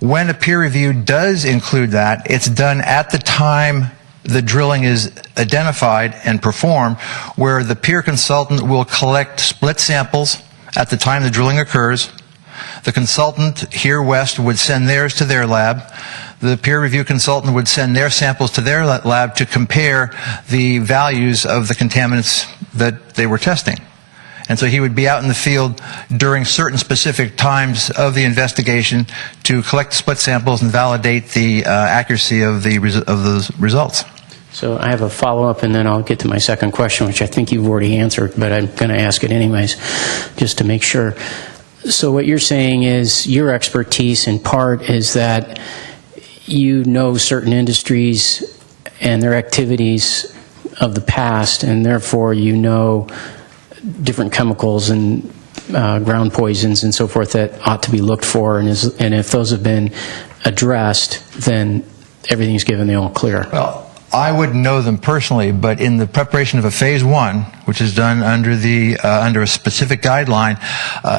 When a peer review does include that, it's done at the time the drilling is identified and performed, where the peer consultant will collect split samples at the time the drilling occurs. The consultant here west would send theirs to their lab. The peer review consultant would send their samples to their lab to compare the values of the contaminants that they were testing. And so he would be out in the field during certain specific times of the investigation to collect split samples and validate the accuracy of those results. So I have a follow-up, and then I'll get to my second question, which I think you've already answered, but I'm going to ask it anyways, just to make sure. So what you're saying is your expertise in part is that you know certain industries and their activities of the past, and therefore you know different chemicals and ground poisons and so forth that ought to be looked for, and if those have been addressed, then everything's given the all clear. Well, I wouldn't know them personally, but in the preparation of a phase one, which is done under a specific guideline,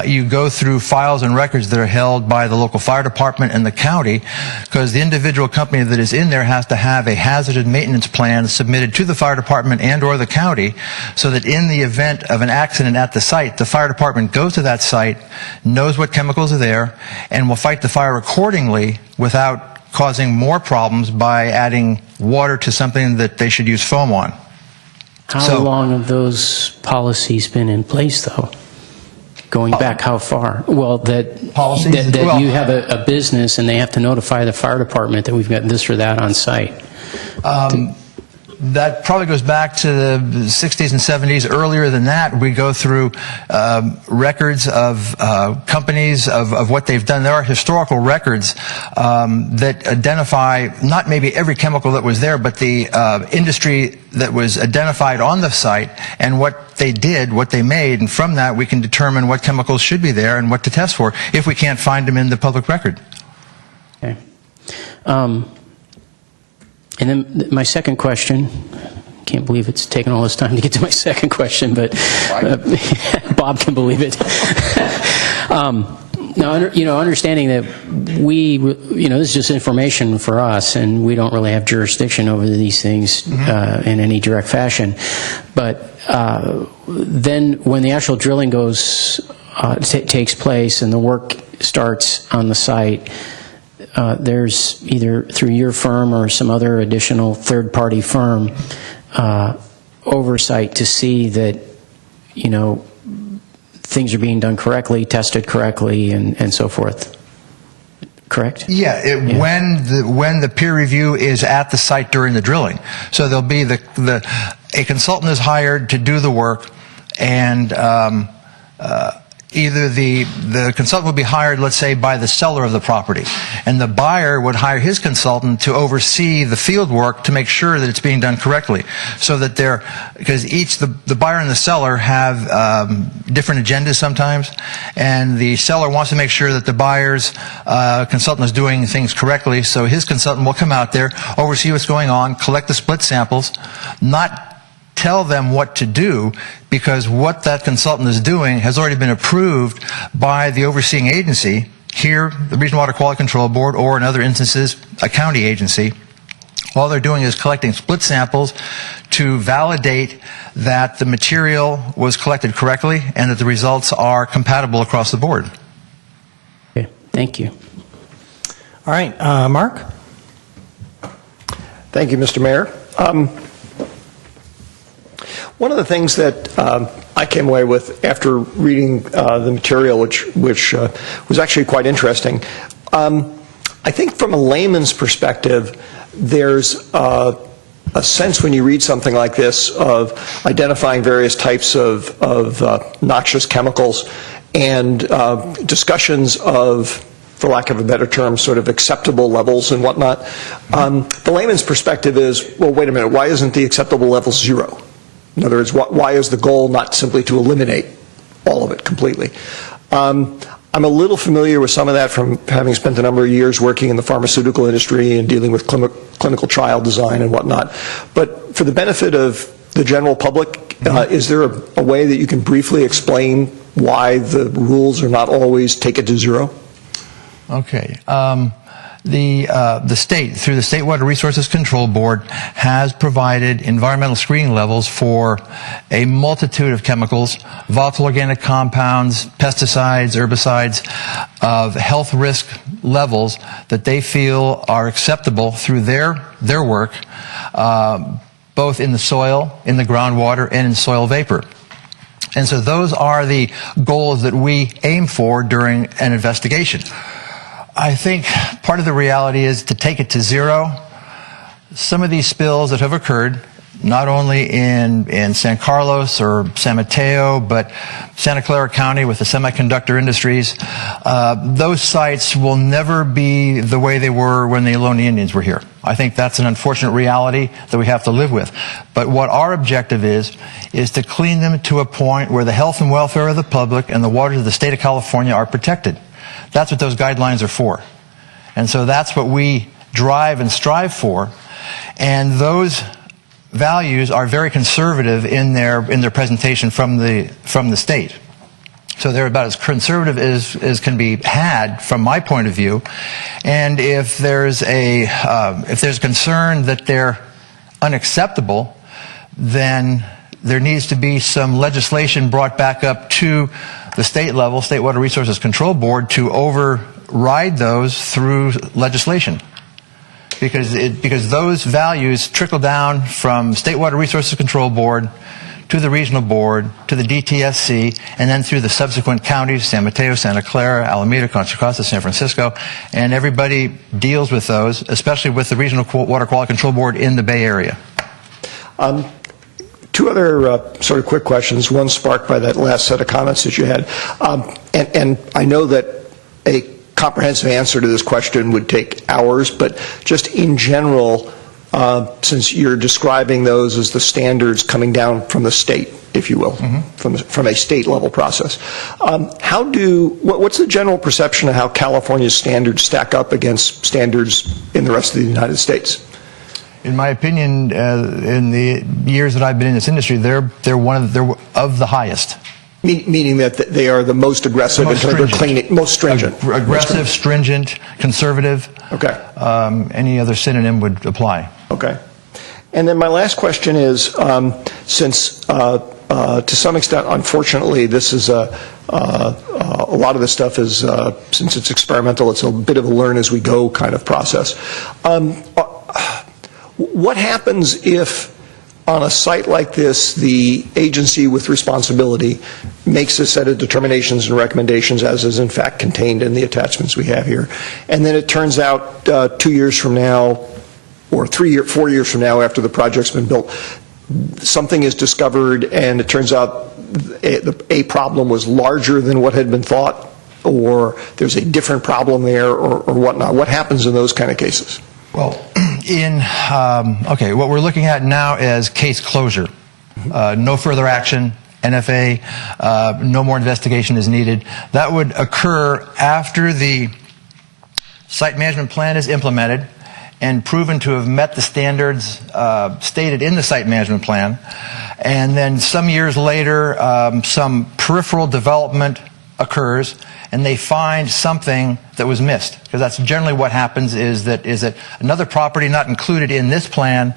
you go through files and records that are held by the local fire department and the county, because the individual company that is in there has to have a hazardous maintenance plan submitted to the fire department and or the county, so that in the event of an accident at the site, the fire department goes to that site, knows what chemicals are there, and will fight the fire accordingly without causing more problems by adding water to something that they should use foam on. How long have those policies been in place, though? Going back how far? Well, that you have a business and they have to notify the fire department that we've got this or that on site. That probably goes back to the 60s and 70s. Earlier than that, we go through records of companies, of what they've done. There are historical records that identify not maybe every chemical that was there, but the industry that was identified on the site and what they did, what they made, and from that we can determine what chemicals should be there and what to test for if we can't find them in the public record. Okay. And then my second question, can't believe it's taken all this time to get to my second question, but Bob can believe it. Now, understanding that this is just information for us, and we don't really have jurisdiction over these things in any direct fashion. But then when the actual drilling takes place and the work starts on the site, there's either through your firm or some other additional third-party firm oversight to see that, things are being done correctly, tested correctly, and so forth. Correct? Yeah, when the peer review is at the site during the drilling. So there'll be a consultant is hired to do the work, and either the consultant would be hired, let's say, by the seller of the property, and the buyer would hire his consultant to oversee the field work to make sure that it's being done correctly, so that because the buyer and the seller have different agendas sometimes, and the seller wants to make sure that the buyer's consultant is doing things correctly, so his consultant will come out there, oversee what's going on, collect the split samples, not tell them what to do, because what that consultant is doing has already been approved by the overseeing agency, here, the Regional Water Quality Control Board, or in other instances, a county agency. All they're doing is collecting split samples to validate that the material was collected correctly and that the results are compatible across the board. Okay, thank you. All right, Mark? Thank you, Mr. Mayor. One of the things that I came away with after reading the material, which was actually quite interesting, I think from a layman's perspective, there's a sense when you read something like this of identifying various types of noxious chemicals and discussions of, for lack of a better term, sort of acceptable levels and whatnot. The layman's perspective is, well, wait a minute, why isn't the acceptable level 0? In other words, why is the goal not simply to eliminate all of it completely? I'm a little familiar with some of that from having spent a number of years working in the pharmaceutical industry and dealing with clinical trial design and whatnot. But for the benefit of the general public, is there a way that you can briefly explain why the rules are not always take it to zero? Okay. The state, through the State Water Resources Control Board, has provided environmental screening levels for a multitude of chemicals, volatile organic compounds, pesticides, herbicides, of health risk levels that they feel are acceptable through their work, both in the soil, in the groundwater, and in soil vapor. And so those are the goals that we aim for during an investigation. I think part of the reality is to take it to zero. Some of these spills that have occurred, not only in San Carlos or San Mateo, but Santa Clara County with the semiconductor industries, those sites will never be the way they were when the Ohlone Indians were here. I think that's an unfortunate reality that we have to live with. But what our objective is to clean them to a point where the health and welfare of the public and the waters of the state of California are protected. That's what those guidelines are for. And so that's what we drive and strive for. And those values are very conservative in their presentation from the state. So they're about as conservative as can be had from my point of view. And if there's concern that they're unacceptable, then there needs to be some legislation brought back up to the state level, State Water Resources Control Board, to override those through legislation. Because those values trickle down from State Water Resources Control Board to the regional board, to the DTSC, and then through the subsequent counties, San Mateo, Santa Clara, Alameda, Contra Costa, San Francisco, and everybody deals with those, especially with the Regional Water Quality Control Board in the Bay Area. Two other sort of quick questions, one sparked by that last set of comments that you had. And I know that a comprehensive answer to this question would take hours, but just in general, since you're describing those as the standards coming down from the state, if you will, from a state level process, what's the general perception of how California's standards stack up against standards in the rest of the United States? In my opinion, in the years that I've been in this industry, they're of the highest. Meaning that they are the most aggressive, most stringent. Most stringent. Aggressive, stringent, conservative. Okay. Any other synonym would apply. Okay. And then my last question is, since to some extent, unfortunately, this is a lot of this stuff is, since it's experimental, it's a bit of a learn as we go kind of process. What happens if, on a site like this, the agency with responsibility makes a set of determinations and recommendations, as is in fact contained in the attachments we have here, and then it turns out 2 years from now, or 4 years from now after the project's been built, something is discovered and it turns out a problem was larger than what had been thought, or there's a different problem there, or whatnot? What happens in those kind of cases? Well, what we're looking at now is case closure. No further action, NFA, no more investigation is needed. That would occur after the site management plan is implemented and proven to have met the standards stated in the site management plan. And then some years later, some peripheral development occurs, and they find something that was missed. Because that's generally what happens, is that another property not included in this plan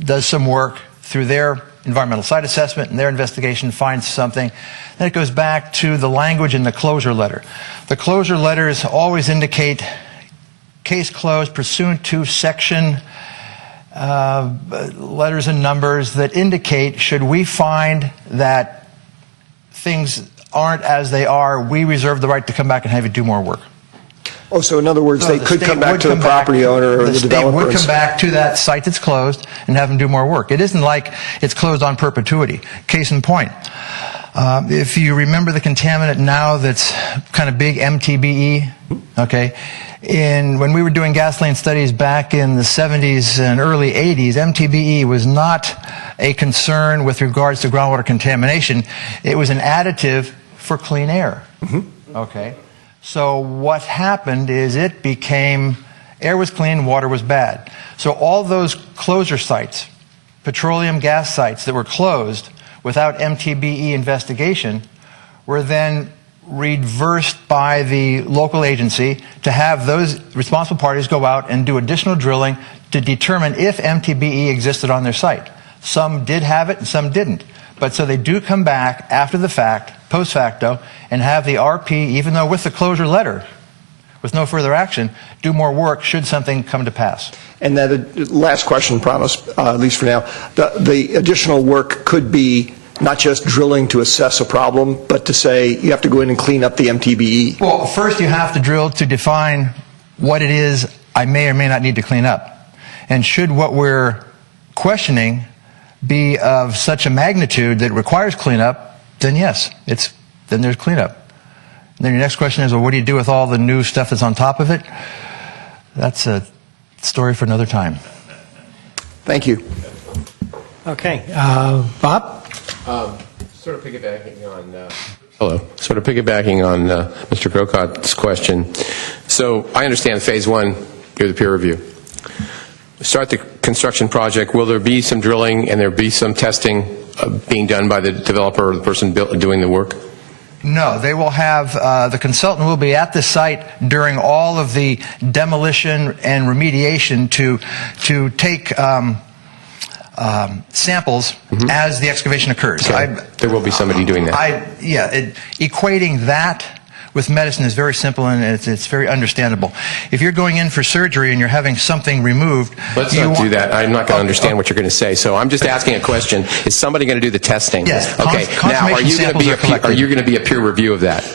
does some work through their environmental site assessment and their investigation, finds something. Then it goes back to the language in the closure letter. The closure letters always indicate case closed pursuant to section letters and numbers that indicate, should we find that things aren't as they are, we reserve the right to come back and have you do more work. Oh, so in other words, they could come back to the property owner or the developer. The state would come back to that site that's closed and have them do more work. It isn't like it's closed on perpetuity. Case in point, if you remember the contaminant now that's kind of big, MTBE, okay? When we were doing gasoline studies back in the 70s and early 80s, MTBE was not a concern with regards to groundwater contamination. It was an additive for clean air. Okay. So what happened is it became, air was clean, water was bad. So all those closure sites, petroleum gas sites that were closed without MTBE investigation, were then reversed by the local agency to have those responsible parties go out and do additional drilling to determine if MTBE existed on their site. Some did have it and some didn't. But so they do come back after the fact, post facto, and have the RP, even though with the closure letter, with no further action, do more work should something come to pass. And that last question, promise, at least for now, the additional work could be not just drilling to assess a problem, but to say you have to go in and clean up the MTBE. Well, first you have to drill to define what it is I may or may not need to clean up. And should what we're questioning be of such a magnitude that it requires cleanup, then yes, then there's cleanup. And then your next question is, well, what do you do with all the new stuff that's on top of it? That's a story for another time. Thank you. Okay. Bob? Sort of piggybacking on Mr. Grocot's question. So I understand phase one, you're the peer review. Start the construction project. Will there be some drilling and there be some testing being done by the developer or the person doing the work? No, they will have, the consultant will be at the site during all of the demolition and remediation to take samples as the excavation occurs. Okay. There will be somebody doing that. Equating that with medicine is very simple and it's very understandable. If you're going in for surgery and you're having something removed... Let's not do that. I'm not going to understand what you're going to say. So I'm just asking a question. Is somebody going to do the testing? Yes. Okay. Now, are you going to be a peer review of that?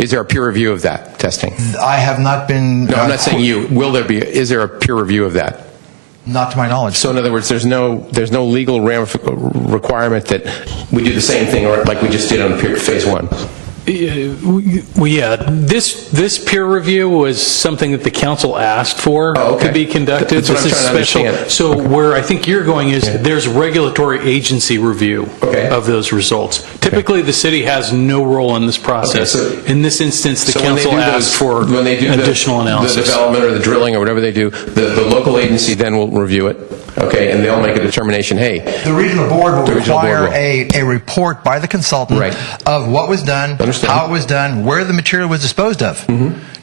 Is there a peer review of that testing? I have not been... No, I'm not saying you. Will there be? Is there a peer review of that? Not to my knowledge. So in other words, there's no legal requirement that we do the same thing or like we just did on phase one. Well, yeah, this peer review was something that the council asked for to be conducted. That's what I'm trying to understand. So where I think you're going is there's regulatory agency review of those results. Typically, the city has no role in this process. In this instance, the council asked for additional analysis. The development or the drilling or whatever they do, the local agency then will review it, okay, and they'll make a determination, hey. The regional board will require a report by the consultant of what was done, how it was done, where the material was disposed of.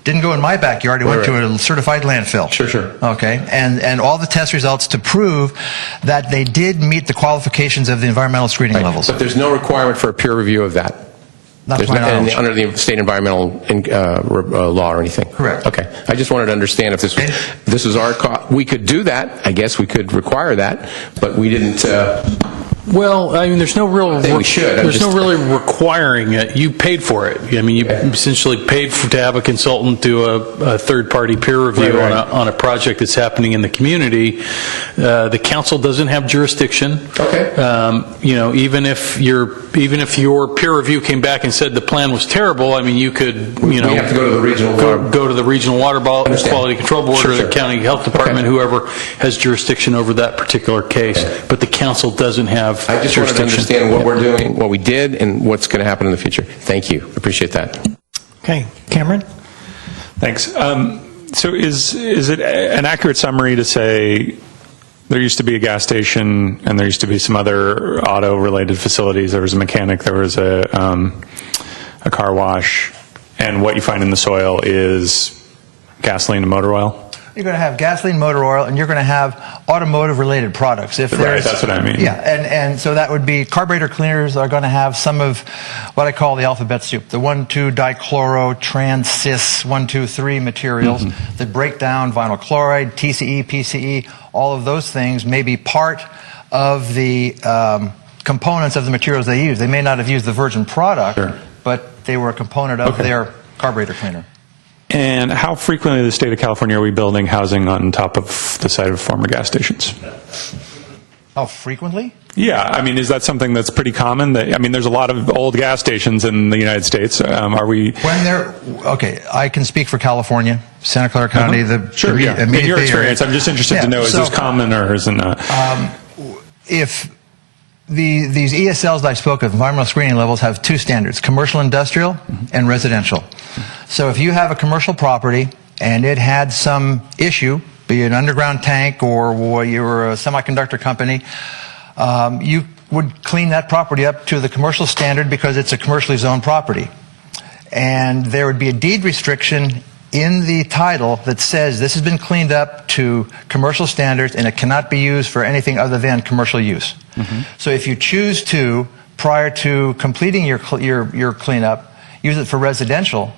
Didn't go in my backyard, it went to a certified landfill. Sure. Okay, and all the test results to prove that they did meet the qualifications of the environmental screening levels. But there's no requirement for a peer review of that? Not to my knowledge. Under the state environmental law or anything? Correct. Okay. I just wanted to understand if this was our we could do that. I guess we could require that, but we didn't. Well, I mean, there's no real. I think we should. There's no really requiring it. You paid for it. I mean, you essentially paid to have a consultant do a third-party peer review on a project that's happening in the community. The council doesn't have jurisdiction. Okay. Even if your peer review came back and said the plan was terrible, I mean, you could, we have to go to the regional go to the regional water quality control board or the county health department, whoever has jurisdiction over that particular case. But the council doesn't have. I just wanted to understand what we're doing, what we did, and what's going to happen in the future. Thank you. Appreciate that. Okay. Cameron? Thanks. So is it an accurate summary to say there used to be a gas station and there used to be some other auto-related facilities? There was a mechanic, there was a car wash, and what you find in the soil is gasoline and motor oil? You're going to have gasoline, motor oil, and you're going to have automotive-related products. Right, that's what I mean. Yeah, and so that would be carburetor cleaners are going to have some of what I call the alphabet soup, the 1,2-dichloro, trans-cis, 1,2,3 materials that break down vinyl chloride, TCE, PCE, all of those things may be part of the components of the materials they use. They may not have used the virgin product, but they were a component of their carburetor cleaner. And how frequently in the state of California are we building housing on top of the site of former gas stations? How frequently? Yeah, I mean, is that something that's pretty common? There's a lot of old gas stations in the United States. Are we? Okay, I can speak for California, Santa Clara County, In your experience, I'm just interested to know, is this common or is it not? These ESLs that I spoke of, environmental screening levels, have two standards, commercial industrial and residential. So if you have a commercial property and it had some issue, be it an underground tank or you were a semiconductor company, you would clean that property up to the commercial standard because it's a commercially zoned property. And there would be a deed restriction in the title that says this has been cleaned up to commercial standards and it cannot be used for anything other than commercial use. So if you choose to, prior to completing your cleanup, use it for residential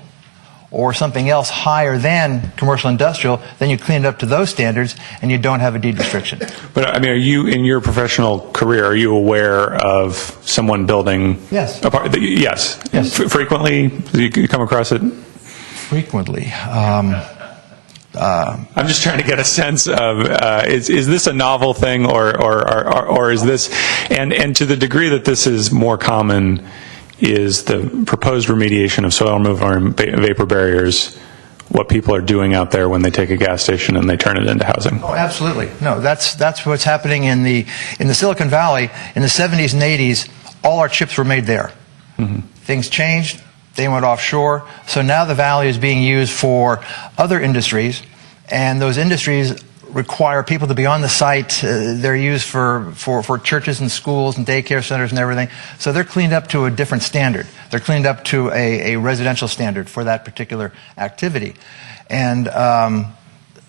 or something else higher than commercial industrial, then you clean it up to those standards and you don't have a deed restriction. But I mean, are you, in your professional career, are you aware of someone building? Yes. Yes. Yes. Frequently, do you come across it? Frequently. I'm just trying to get a sense of, is this a novel thing or is this, and to the degree that this is more common, is the proposed remediation of soil removal and vapor barriers what people are doing out there when they take a gas station and they turn it into housing? Oh, absolutely. No, that's what's happening in the Silicon Valley. In the 70s and 80s, all our chips were made there. Things changed. They went offshore. So now the valley is being used for other industries, and those industries require people to be on the site. They're used for churches and schools and daycare centers and everything. So they're cleaned up to a different standard. They're cleaned up to a residential standard for that particular activity. And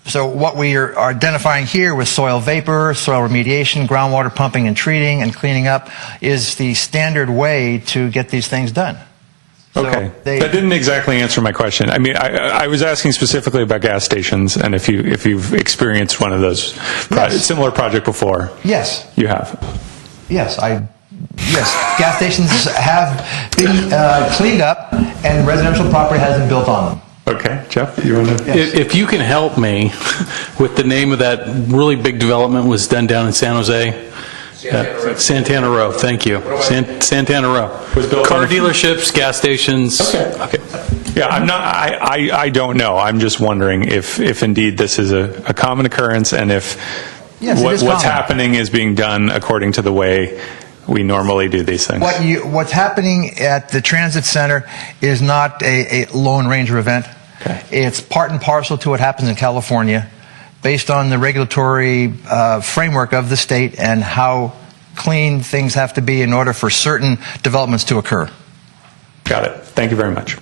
so what we are identifying here with soil vapor, soil remediation, groundwater pumping and treating and cleaning up is the standard way to get these things done. Okay. That didn't exactly answer my question. I mean, I was asking specifically about gas stations, and if you've experienced one of those similar project before. Yes. You have. Yes, yes. Gas stations have been cleaned up, and residential property has been built on them. Okay, Jeff, you want to? Yes. If you can help me with the name of that really big development was done down in San Jose. Santana Row, thank you. Santana Row. Car dealerships, gas stations. Okay. Yeah, I'm not. I don't know. I'm just wondering if indeed this is a common occurrence, and if what's happening is being done according to the way we normally do these things. What's happening at the transit center is not a Lone Ranger event. Okay. It's part and parcel to what happens in California, based on the regulatory framework of the state and how clean things have to be in order for certain developments to occur. Got it. Thank you very much.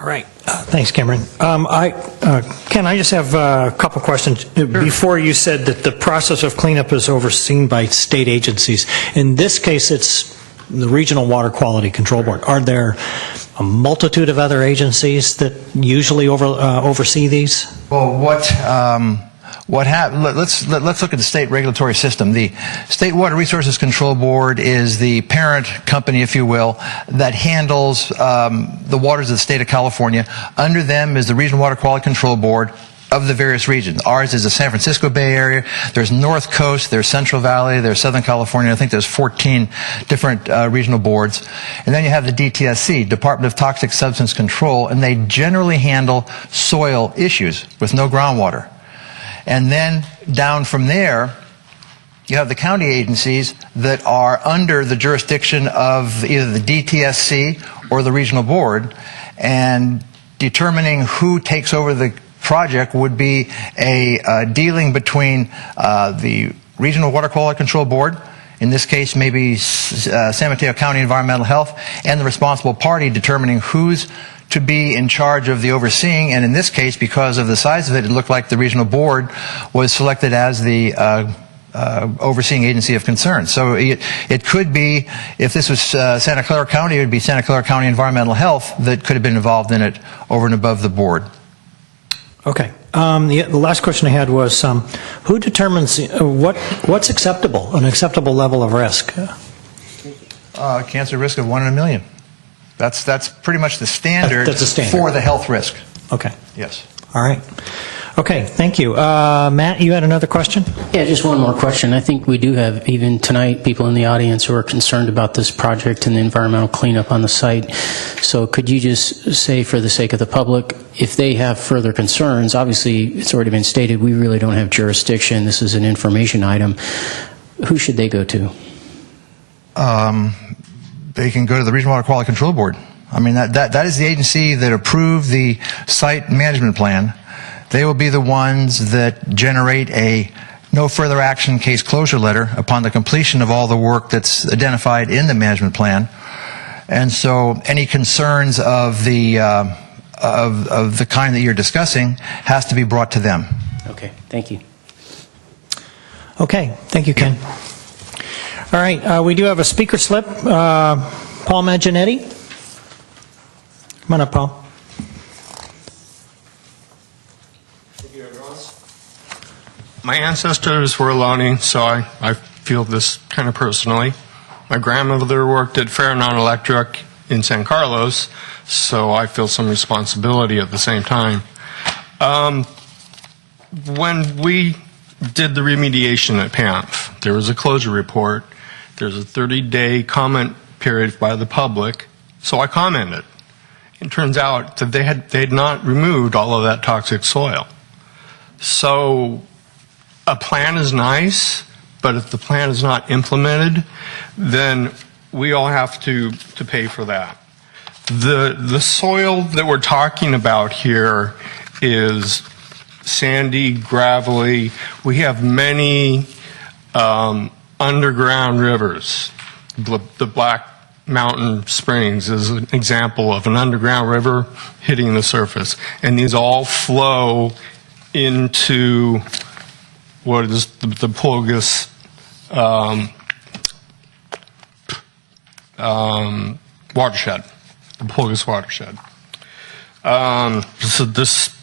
All right. Thanks, Cameron. Ken, I just have a couple questions. Before, you said that the process of cleanup is overseen by state agencies. In this case, it's the Regional Water Quality Control Board. Are there a multitude of other agencies that usually oversee these? Well, let's look at the state regulatory system. The State Water Resources Control Board is the parent company, if you will, that handles the waters of the state of California. Under them is the Regional Water Quality Control Board of the various regions. Ours is the San Francisco Bay Area. There's North Coast, there's Central Valley, there's Southern California. I think there's 14 different regional boards. And then you have the DTSC, Department of Toxic Substance Control, and they generally handle soil issues with no groundwater. And then down from there, you have the county agencies that are under the jurisdiction of either the DTSC or the regional board, and determining who takes over the project would be a dealing between the Regional Water Quality Control Board, in this case maybe San Mateo County Environmental Health, and the responsible party determining who's to be in charge of the overseeing. And in this case, because of the size of it, it looked like the regional board was selected as the overseeing agency of concern. So it could be, if this was Santa Clara County, it would be Santa Clara County Environmental Health that could have been involved in it over and above the board. Okay. The last question I had was, who determines what's acceptable, an acceptable level of risk? Cancer risk of 1 in a million. That's pretty much the standard, that's the standard for the health risk. Okay. Yes. All right. Okay, thank you. Matt, you had another question? Yeah, just one more question. I think we do have, even tonight, people in the audience who are concerned about this project and the environmental cleanup on the site. So could you just say, for the sake of the public, if they have further concerns, obviously it's already been stated, we really don't have jurisdiction. This is an information item. Who should they go to? they can go to the Regional Water Quality Control Board. I mean, that is the agency that approved the site management plan. They will be the ones that generate a no further action case closure letter upon the completion of all the work that's identified in the management plan. And so any concerns of the kind that you're discussing has to be brought to them. Okay, thank you. Okay, thank you, Ken. All right, we do have a speaker slip. Paul Magginetti. Come on up, Paul. My ancestors were Ohlone, so I feel this kind of personally. My grandmother worked at Faranon Electric in San Carlos, so I feel some responsibility at the same time. When we did the remediation at PAMF, there was a closure report. There's a 30-day comment period by the public, so I commented. It turns out that they had not removed all of that toxic soil. So a plan is nice, but if the plan is not implemented, then we all have to pay for that. The soil that we're talking about here is sandy, gravelly. We have many underground rivers. The Black Mountain Springs is an example of an underground river hitting the surface. And these all flow into what is the Pulgas watershed, the Pulgas watershed. So this,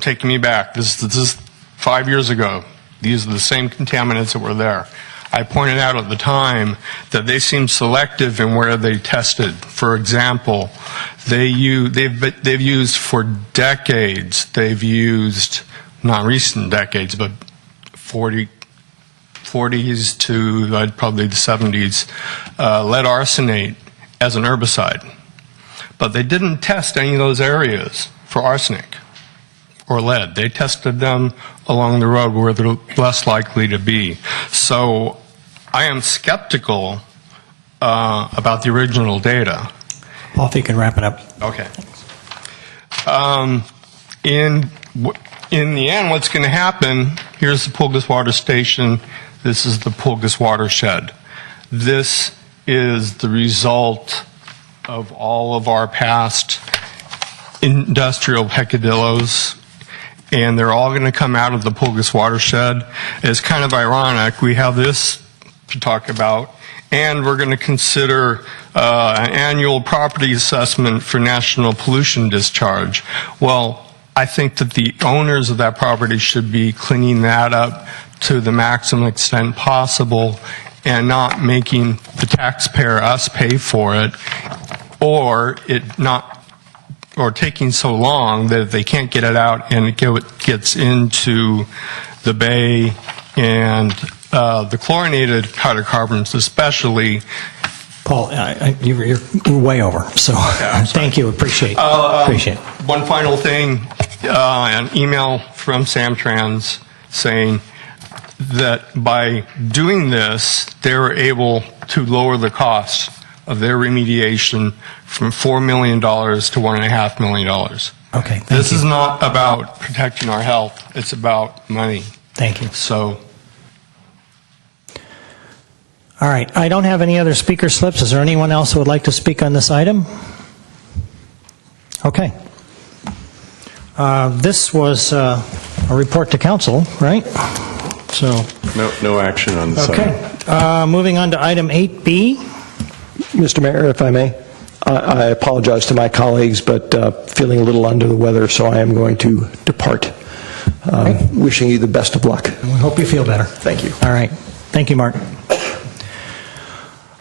taking me back, this is 5 years ago. These are the same contaminants that were there. I pointed out at the time that they seemed selective in where they tested. For example, they've used for decades, they've used, not recent decades, but 40s to probably the 70s, lead arsenate as an herbicide. But they didn't test any of those areas for arsenic or lead. They tested them along the road where they're less likely to be. So I am skeptical about the original data. Paul, if you can wrap it up. Okay. In the end, what's going to happen, here's the Pulgas Water Station. This is the Pulgas Watershed. This is the result of all of our past industrial peccadillos, and they're all going to come out of the Pulgas Watershed. It's kind of ironic. We have this to talk about, and we're going to consider an annual property assessment for national pollution discharge. Well, I think that the owners of that property should be cleaning that up to the maximum extent possible and not making the taxpayer, us, pay for it, or taking so long that they can't get it out and it gets into the bay, and the chlorinated hydrocarbons especially. Paul, you're way over, so thank you, appreciate it. One final thing, an email from Samtrans saying that by doing this, they were able to lower the cost of their remediation from $4 million to $1.5 million. Okay, this is not about protecting our health, it's about money. Thank you. So, all right, I don't have any other speaker slips. Is there anyone else who would like to speak on this item? Okay. This was a report to council, right? So No action on this item. okay. Moving on to item 8B. Mr. Mayor, if I may, I apologize to my colleagues, but feeling a little under the weather, so I am going to depart. Wishing you the best of luck. We hope you feel better. Thank you. All right. Thank you, Mark.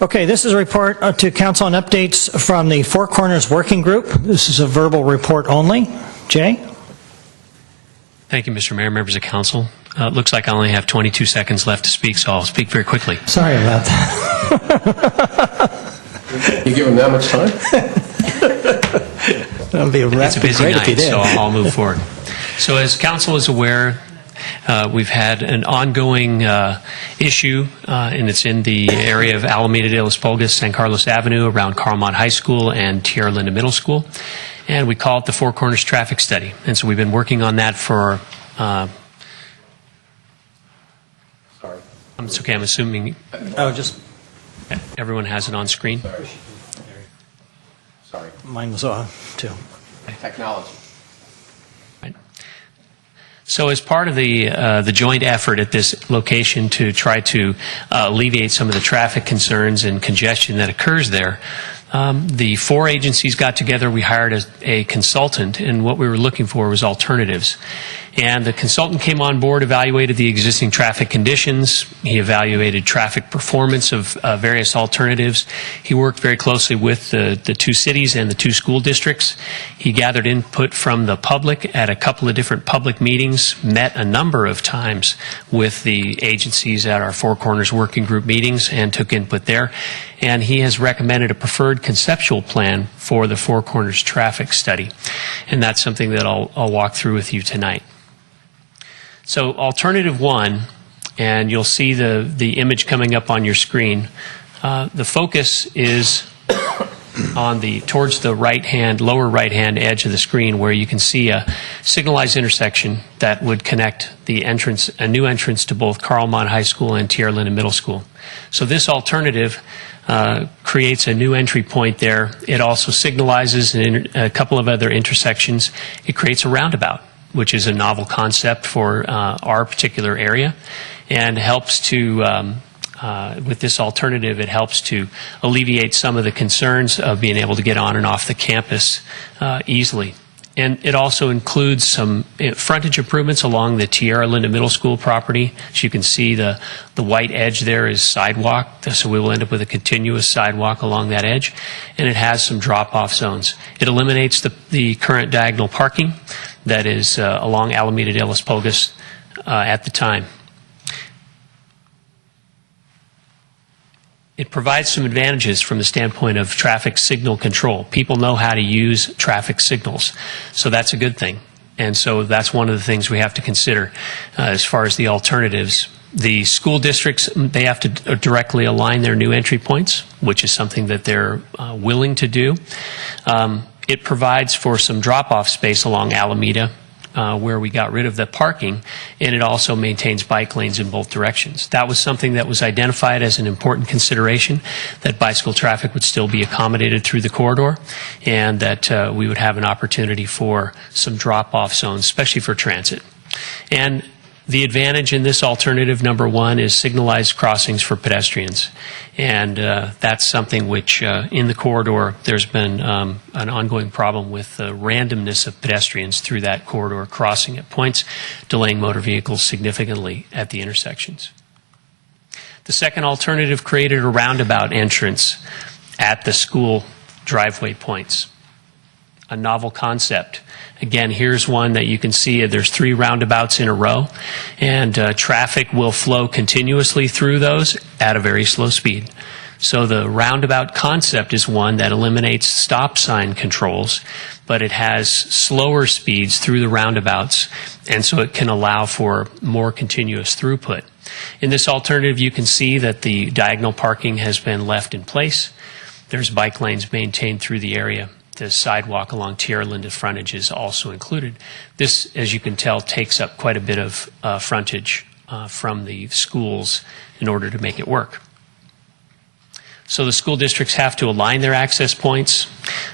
Okay, this is a report to council on updates from the Four Corners Working Group. This is a verbal report only. Jay? Thank you, Mr. Mayor, members of council. It looks like I only have 22 seconds left to speak, so I'll speak very quickly. Sorry about that. You give him that much time? That'll be It's a busy great if you night, did. so I'll move forward. So as council is aware, We've had an ongoing issue, and it's in the area of Alameda de los Polgas, San Carlos Avenue, around Carlmont High School and Tierra Linda Middle School. And we call it the Four Corners Traffic Study. And so we've been working on that for, it's okay, I'm assuming everyone has it on screen. Sorry. Mine was off, too. Technology. So as part of the joint effort at this location to try to alleviate some of the traffic concerns and congestion that occurs there, the four agencies got together. We hired a consultant, and what we were looking for was alternatives. And the consultant came on board, evaluated the existing traffic conditions. He evaluated traffic performance of various alternatives. He worked very closely with the two cities and the two school districts. He gathered input from the public at a couple of different public meetings, met a number of times with the agencies at our Four Corners Working Group meetings and took input there. And he has recommended a preferred conceptual plan for the Four Corners traffic study. And that's something that I'll walk through with you tonight. So alternative one, and you'll see the image coming up on your screen. The focus is on towards the lower right-hand edge of the screen, where you can see a signalized intersection that would connect a new entrance to both Carlmont High School and Tierra Linda Middle School. So this alternative creates a new entry point there. It also signalizes a couple of other intersections. It creates a roundabout, which is a novel concept for our particular area, and helps to, with this alternative, it helps to alleviate some of the concerns of being able to get on and off the campus easily. And it also includes some frontage improvements along the Tierra Linda Middle School property. As you can see, the white edge there is sidewalk, so we will end up with a continuous sidewalk along that edge. And it has some drop-off zones. It eliminates the current diagonal parking that is along Alameda de los Polgas at the time. It provides some advantages from the standpoint of traffic signal control. People know how to use traffic signals, so that's a good thing. And so that's one of the things we have to consider as far as the alternatives. The school districts, they have to directly align their new entry points, which is something that they're willing to do. It provides for some drop-off space along Alameda, where we got rid of the parking, and it also maintains bike lanes in both directions. That was something that was identified as an important consideration, that bicycle traffic would still be accommodated through the corridor, and that we would have an opportunity for some drop-off zones, especially for transit. And the advantage in this alternative, number one, is signalized crossings for pedestrians. And that's something which, in the corridor, there's been an ongoing problem with the randomness of pedestrians through that corridor crossing at points, delaying motor vehicles significantly at the intersections. The second alternative created a roundabout entrance at the school driveway points. A novel concept. Again, here's one that you can see. There's 3 roundabouts in a row, and traffic will flow continuously through those at a very slow speed. So the roundabout concept is one that eliminates stop sign controls, but it has slower speeds through the roundabouts, and so it can allow for more continuous throughput. In this alternative, you can see that the diagonal parking has been left in place. There's bike lanes maintained through the area. The sidewalk along Tierra Linda frontage is also included. This, as you can tell, takes up quite a bit of frontage from the schools in order to make it work. So the school districts have to align their access points.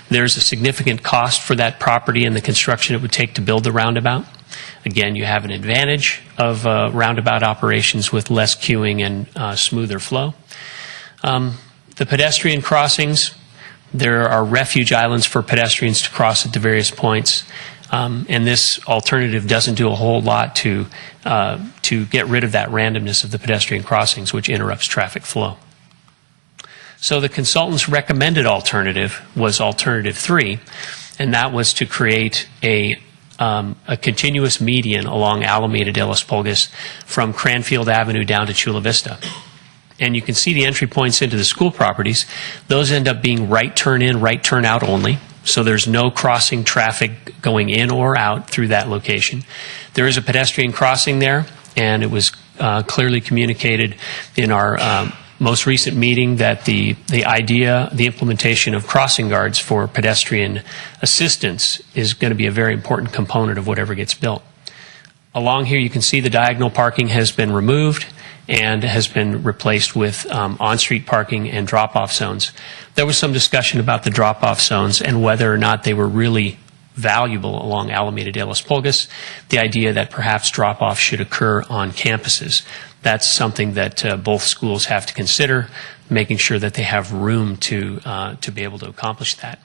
There's a significant cost for that property and the construction it would take to build the roundabout. Again, you have an advantage of roundabout operations with less queuing and smoother flow. The pedestrian crossings, there are refuge islands for pedestrians to cross at the various points, and this alternative doesn't do a whole lot to get rid of that randomness of the pedestrian crossings, which interrupts traffic flow. So the consultant's recommended alternative was alternative 3, and that was to create a continuous median along Alameda de los Polgas from Cranfield Avenue down to Chula Vista. And you can see the entry points into the school properties. Those end up being right turn in, right turn out only. So there's no crossing traffic going in or out through that location. There is a pedestrian crossing there, and it was clearly communicated in our most recent meeting that the implementation of crossing guards for pedestrian assistance is going to be a very important component of whatever gets built. Along here, you can see the diagonal parking has been removed and has been replaced with on-street parking and drop-off zones. There was some discussion about the drop-off zones and whether or not they were really valuable along Alameda de Las Pulgas, the idea that perhaps drop-off should occur on campuses. That's something that both schools have to consider, making sure that they have room to be able to accomplish that.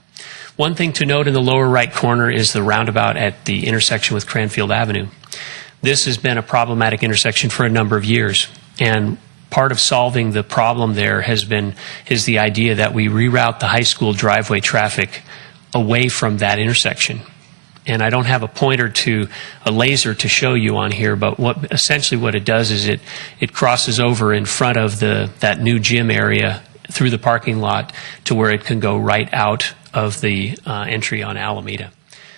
One thing to note in the lower right corner is the roundabout at the intersection with Cranfield Avenue. This has been a problematic intersection for a number of years, and part of solving the problem there is the idea that we reroute the high school driveway traffic away from that intersection. And I don't have a pointer to a laser to show you on here, but essentially what it does is it crosses over in front of that new gym area through the parking lot to where it can go right out of the entry on Alameda.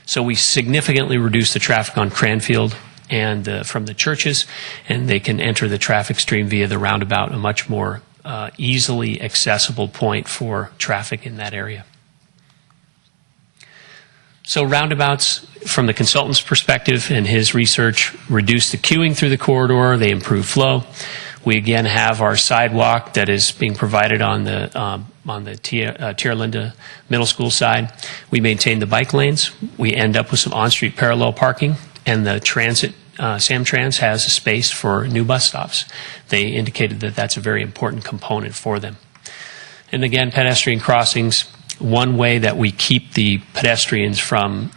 So we significantly reduce the traffic on Cranfield and from the churches, and they can enter the traffic stream via the roundabout, a much more easily accessible point for traffic in that area. So roundabouts, from the consultant's perspective and his research, reduce the queuing through the corridor, they improve flow. We again have our sidewalk that is being provided on the Tierra Linda Middle School side. We maintain the bike lanes. We end up with some on-street parallel parking, and the transit, Samtrans has a space for new bus stops. They indicated that that's a very important component for them. And again, pedestrian crossings. One way that we keep the pedestrians from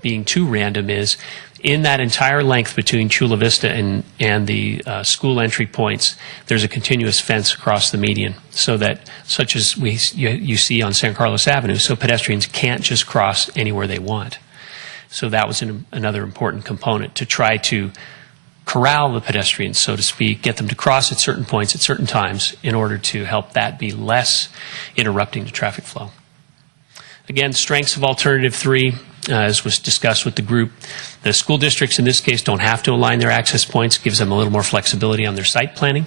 being too random is in that entire length between Chula Vista and the school entry points, there's a continuous fence across the median, so that, such as you see on San Carlos Avenue, so pedestrians can't just cross anywhere they want. So that was another important component to try to corral the pedestrians, so to speak, get them to cross at certain points at certain times in order to help that be less interrupting to traffic flow. Again, strengths of Alternative 3, as was discussed with the group. The school districts in this case don't have to align their access points, gives them a little more flexibility on their site planning.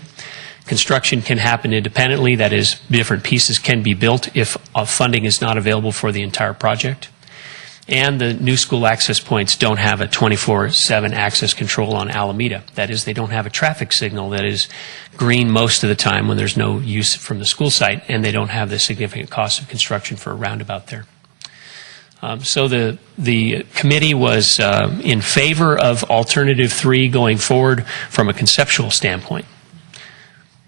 Construction can happen independently, that is, different pieces can be built if funding is not available for the entire project. And the new school access points don't have a 24/7 access control on Alameda. That is, they don't have a traffic signal that is green most of the time when there's no use from the school site, and they don't have the significant cost of construction for a roundabout there. So the committee was in favor of Alternative 3 going forward from a conceptual standpoint.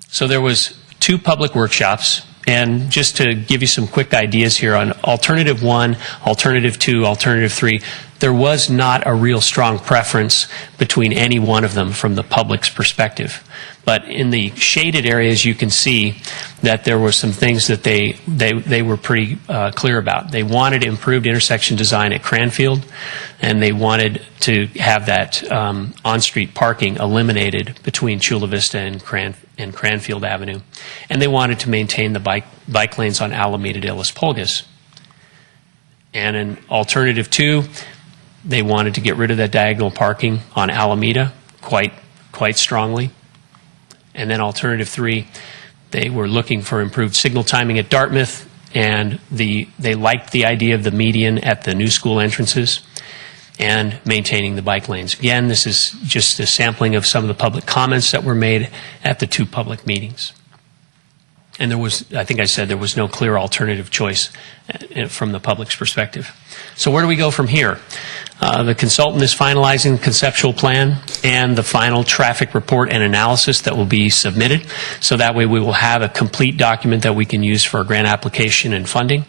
So there was 2 public workshops. And just to give you some quick ideas here on Alternative 1, Alternative 2, Alternative 3, there was not a real strong preference between any one of them from the public's perspective. But in the shaded areas, you can see that there were some things that they were pretty clear about. They wanted improved intersection design at Cranfield, and they wanted to have that on-street parking eliminated between Chula Vista and Cranfield Avenue. And they wanted to maintain the bike lanes on Alameda de Las Pulgas. And in Alternative 2, they wanted to get rid of that diagonal parking on Alameda quite strongly. And then Alternative 3, they were looking for improved signal timing at Dartmouth, and they liked the idea of the median at the new school entrances and maintaining the bike lanes. Again, this is just a sampling of some of the public comments that were made at the 2 public meetings. And there was, I think I said, there was no clear alternative choice from the public's perspective. So where do we go from here? The consultant is finalizing the conceptual plan and the final traffic report and analysis that will be submitted. So that way we will have a complete document that we can use for a grant application and funding.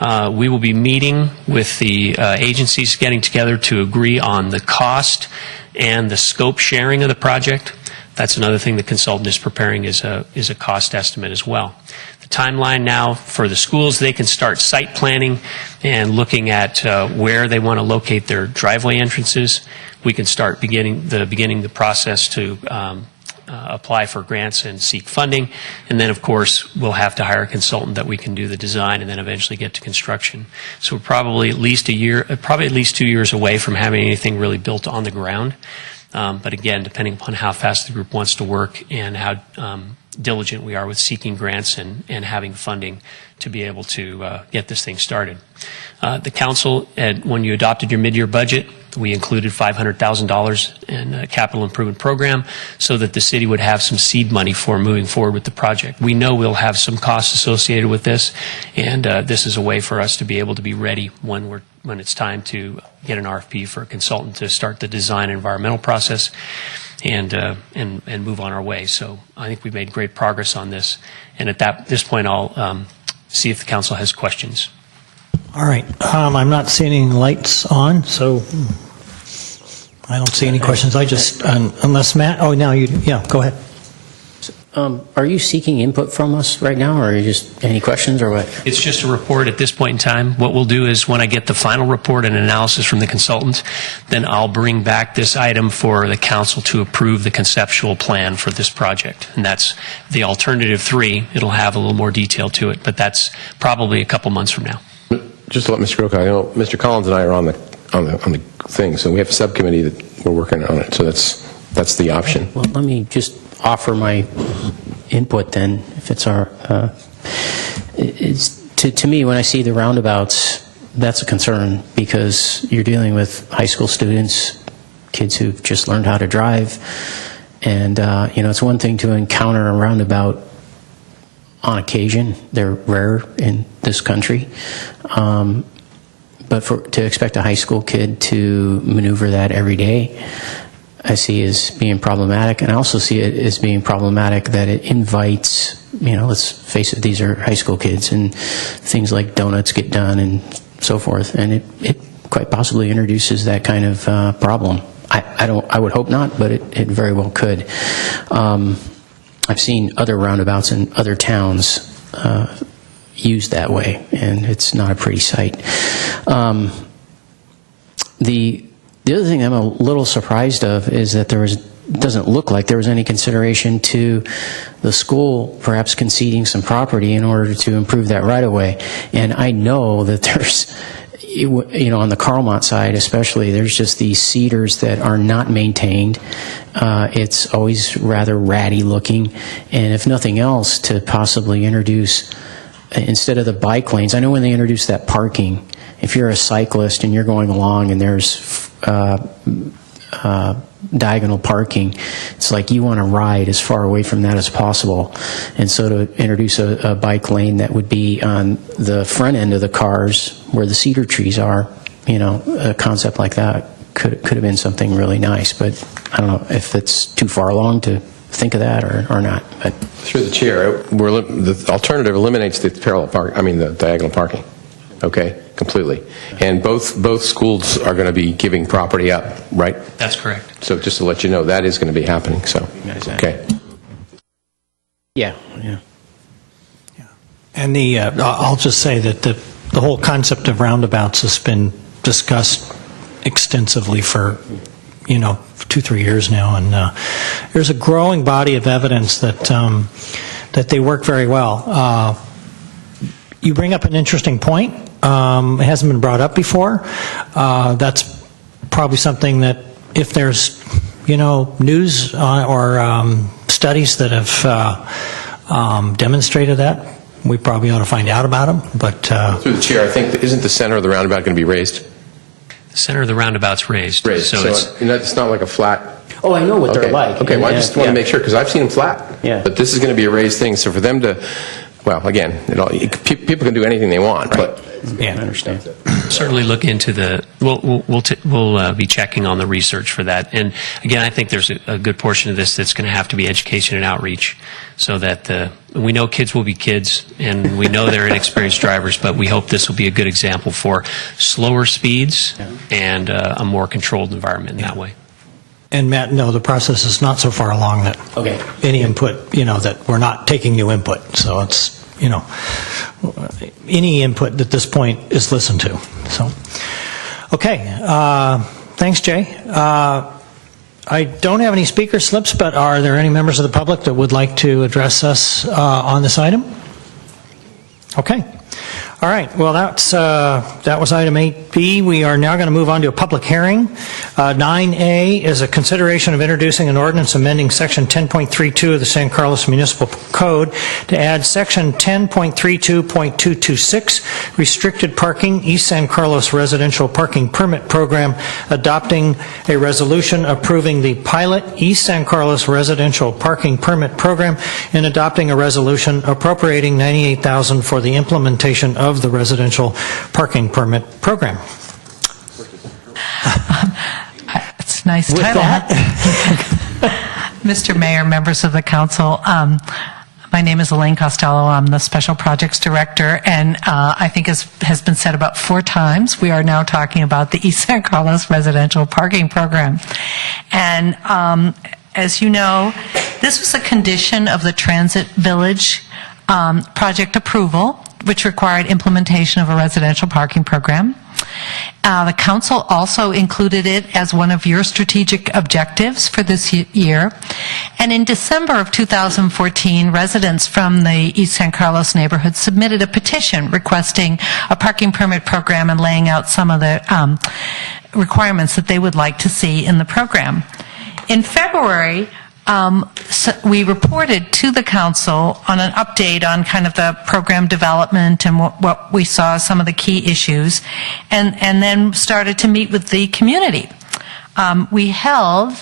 We will be meeting with the agencies, getting together to agree on the cost and the scope sharing of the project. That's another thing the consultant is preparing is a cost estimate as well. The timeline now for the schools, they can start site planning and looking at where they want to locate their driveway entrances. We can start beginning the process to apply for grants and seek funding. And then, of course, we'll have to hire a consultant that we can do the design and then eventually get to construction. So we're probably at least 2 years away from having anything really built on the ground. But again, depending upon how fast the group wants to work and how diligent we are with seeking grants and having funding to be able to get this thing started. The council, when you adopted your mid-year budget, we included $500,000 in a capital improvement program so that the city would have some seed money for moving forward with the project. We know we'll have some costs associated with this, and this is a way for us to be able to be ready when it's time to get an RFP for a consultant to start the design and environmental process and move on our way. So I think we've made great progress on this. And at this point, I'll see if the council has questions. All right. I'm not seeing any lights on, so I don't see any questions. I just, unless Matt, oh, now you, yeah, go ahead. Are you seeking input from us right now, or are you just any questions, or what? It's just a report at this point in time. What we'll do is when I get the final report and analysis from the consultant, then I'll bring back this item for the council to approve the conceptual plan for this project. And that's the alternative 3. It'll have a little more detail to it, but that's probably a couple months from now. Just to let Mr. Grocott, I know Mr. Collins and I are on the thing, so we have a subcommittee that we're working on it. So that's the option. Well, let me just offer my input then, if it's our. To me, when I see the roundabouts, that's a concern because you're dealing with high school students, kids who've just learned how to drive, and it's one thing to encounter a roundabout on occasion. They're rare in this country. But to expect a high school kid to maneuver that every day, I see as being problematic. And I also see it as being problematic that it invites, let's face it, these are high school kids, and things like donuts get done and so forth. And it quite possibly introduces that kind of problem. I would hope not, but it very well could. I've seen other roundabouts in other towns used that way, and it's not a pretty sight. The other thing I'm a little surprised of is that doesn't look like there was any consideration to the school perhaps conceding some property in order to improve that right of way. And I know that there's, on the Carlmont side especially, there's just these cedars that are not maintained. It's always rather ratty looking, and if nothing else, to possibly introduce, instead of the bike lanes, I know when they introduced that parking, if you're a cyclist and you're going along and there's diagonal parking, it's like you want to ride as far away from that as possible. And so to introduce a bike lane that would be on the front end of the cars where the cedar trees are, a concept like that could have been something really nice. But I don't know if it's too far along to think of that or not. But through the chair, the alternative eliminates the the diagonal parking. Okay, completely. And both schools are going to be giving property up, right? That's correct. So just to let you know, that is going to be happening. So, okay. Yeah. And I'll just say that the whole concept of roundabouts has been discussed extensively for 2-3 years now, and there's a growing body of evidence that they work very well. You bring up an interesting point. It hasn't been brought up before. That's probably something that if there's news or studies that have demonstrated that, we probably ought to find out about them. But through the chair, I think isn't the center of the roundabout going to be raised? The center of the roundabout's raised. So it's not like a flat. Oh, I know what they're like. Okay, well, I just want to make sure because I've seen them flat. Yeah. But this is going to be a raised thing, so for them to, well, again, people can do anything they want, but. Yeah, I understand. Certainly look into we'll be checking on the research for that. And again, I think there's a good portion of this that's going to have to be education and outreach, so that we know kids will be kids, and we know they're inexperienced drivers, but we hope this will be a good example for slower speeds and a more controlled environment in that way. And Matt, no, the process is not so far along that any input, that we're not taking new input. So it's, any input at this point is listened to. So, okay. Thanks, Jay. I don't have any speaker slips, but are there any members of the public that would like to address us on this item? Okay. All right. Well, that was item 8B. We are now going to move on to a public hearing. 9A is a consideration of introducing an ordinance amending Section 10.32 of the San Carlos Municipal Code to add Section 10.32.226, Restricted Parking, East San Carlos Residential Parking Permit Program, adopting a resolution approving the pilot East San Carlos Residential Parking Permit Program, and adopting a resolution appropriating $98,000 for the implementation of the residential parking permit program. It's a nice With title. that, Mr. Mayor, members of the council, my name is Elaine Costello. I'm the Special Projects Director, and I think as has been said about 4 times, we are now talking about the East San Carlos Residential Parking Program. And as you know, this was a condition of the Transit Village project approval, which required implementation of a residential parking program. The council also included it as one of your strategic objectives for this year. And in December of 2014, residents from the East San Carlos neighborhood submitted a petition requesting a parking permit program and laying out some of the requirements that they would like to see in the program. In February, we reported to the council on an update on kind of the program development and what we saw as some of the key issues, and then started to meet with the community. We held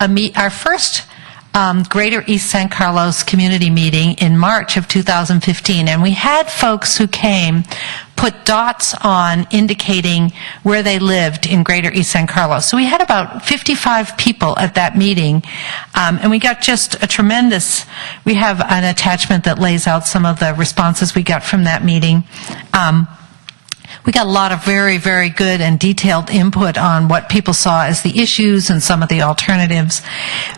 our first Greater East San Carlos community meeting in March of 2015, and we had folks who came put dots on indicating where they lived in Greater East San Carlos. So we had about 55 people at that meeting, and we got just a tremendous, we have an attachment that lays out some of the responses we got from that meeting. We got a lot of very, very good and detailed input on what people saw as the issues and some of the alternatives.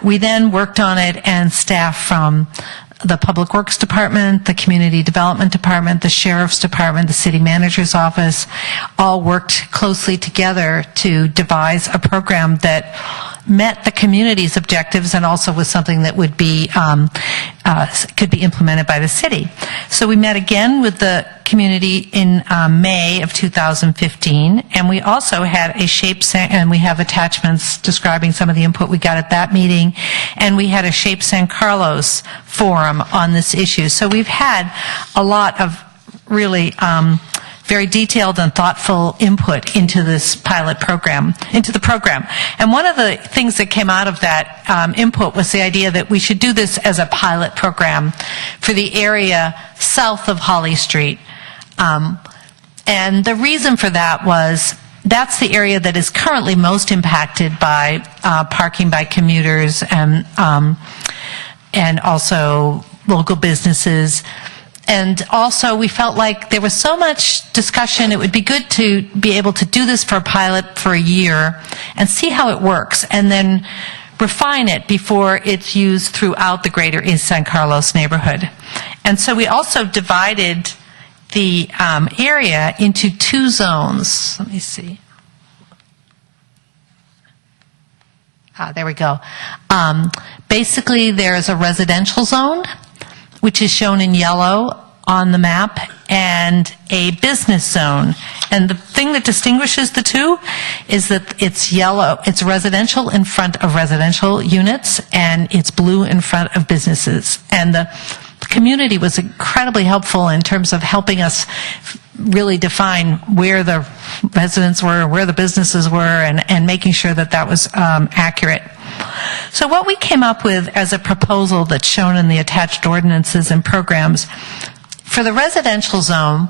We then worked on it, and staff from the Public Works Department, the Community Development Department, the Sheriff's Department, the City Manager's Office, all worked closely together to devise a program that met the community's objectives and also was something that would be could be implemented by the city. So we met again with the community in May of 2015, and we also had a and we have attachments describing some of the input we got at that meeting, and we had a Shape San Carlos forum on this issue. So we've had a lot of really very detailed and thoughtful input into this pilot program, into the program. And one of the things that came out of that input was the idea that we should do this as a pilot program for the area south of Holly Street. And the reason for that was that's the area that is currently most impacted by parking by commuters and also local businesses. And also, we felt like there was so much discussion, it would be good to be able to do this for a pilot for a year and see how it works, and then refine it before it's used throughout the Greater East San Carlos neighborhood. And so we also divided the area into 2 zones. Let me see. There we go. Basically, there's a residential zone, which is shown in yellow on the map, and a business zone. And the thing that distinguishes the two is that it's yellow, it's residential in front of residential units, and it's blue in front of businesses. And the community was incredibly helpful in terms of helping us really define where the residents were, where the businesses were, and making sure that that was accurate. So what we came up with as a proposal that's shown in the attached ordinances and programs, for the residential zone,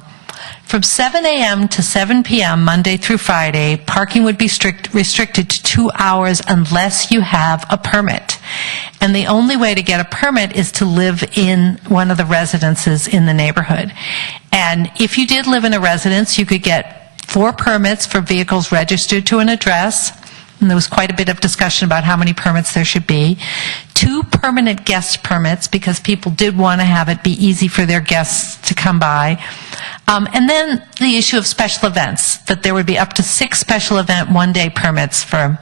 from 7 a.m. to 7 p.m. Monday through Friday, parking would be restricted to 2 hours unless you have a permit. And the only way to get a permit is to live in one of the residences in the neighborhood. And if you did live in a residence, you could get 4 permits for vehicles registered to an address. And there was quite a bit of discussion about how many permits there should be. 2 permanent guest permits, because people did want to have it be easy for their guests to come by. And then the issue of special events, that there would be up to 6 special event one-day permits for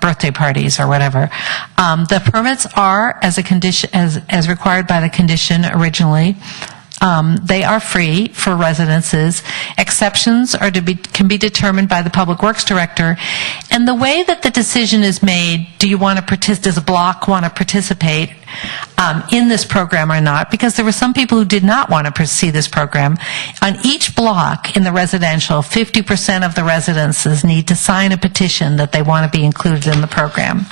birthday parties or whatever. The permits are as a condition, as required by the condition originally. They are free for residences. Exceptions can be determined by the Public Works Director. And the way that the decision is made, does a block want to participate in this program or not? Because there were some people who did not want to see this program. On each block in the residential, 50% of the residences need to sign a petition that they want to be included in the program.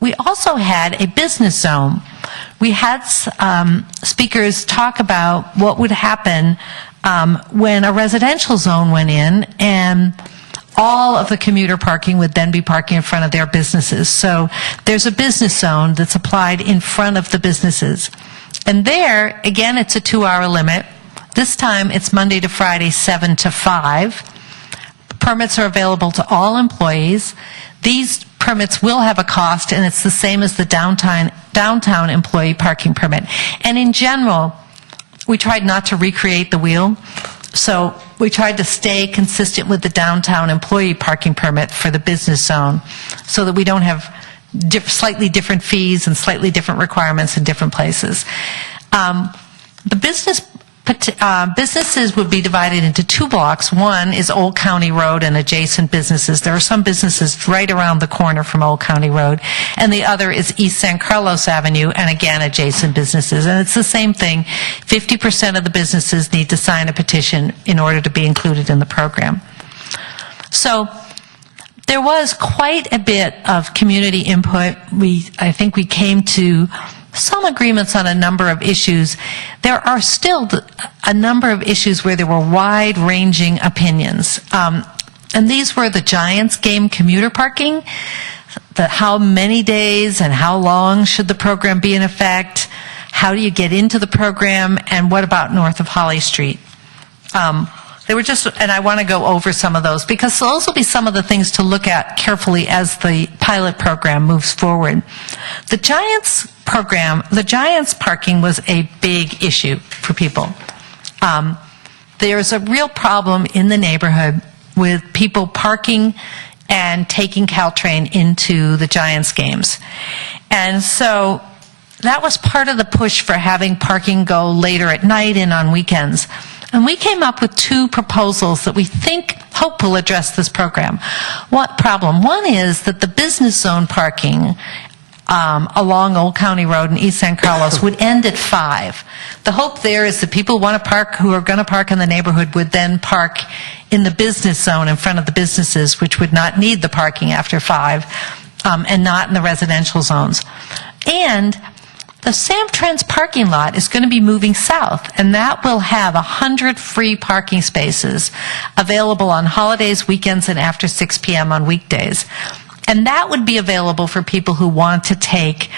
We also had a business zone. We had speakers talk about what would happen when a residential zone went in, and all of the commuter parking would then be parking in front of their businesses. So there's a business zone that's applied in front of the businesses. And there, again, it's a 2-hour limit. This time it's Monday to Friday, 7 to 5. Permits are available to all employees. These permits will have a cost, and it's the same as the downtown employee parking permit. And in general, we tried not to recreate the wheel, so we tried to stay consistent with the downtown employee parking permit for the business zone, so that we don't have slightly different fees and slightly different requirements in different places. The businesses would be divided into 2 blocks. One is Old County Road and adjacent businesses. There are some businesses right around the corner from Old County Road. And the other is East San Carlos Avenue, and again, adjacent businesses. And it's the same thing. 50% of the businesses need to sign a petition in order to be included in the program. So there was quite a bit of community input. I think we came to some agreements on a number of issues. There are still a number of issues where there were wide-ranging opinions. And these were the Giants game commuter parking, how many days and how long should the program be in effect, how do you get into the program, and what about north of Holly Street? They were just, and I want to go over some of those, because those will be some of the things to look at carefully as the pilot program moves forward. The Giants parking was a big issue for people. There's a real problem in the neighborhood with people parking and taking Caltrain into the Giants games. And so that was part of the push for having parking go later at night and on weekends. And we came up with 2 proposals that we hope will address this program. What problem? One is that the business zone parking along Old County Road in East San Carlos would end at 5. The hope there is that people who are going to park in the neighborhood would then park in the business zone in front of the businesses, which would not need the parking after 5, and not in the residential zones. And the Samtrans parking lot is going to be moving south, and that will have 100 free parking spaces available on holidays, weekends, and after 6 p.m. on weekdays. And that would be available for people who want to take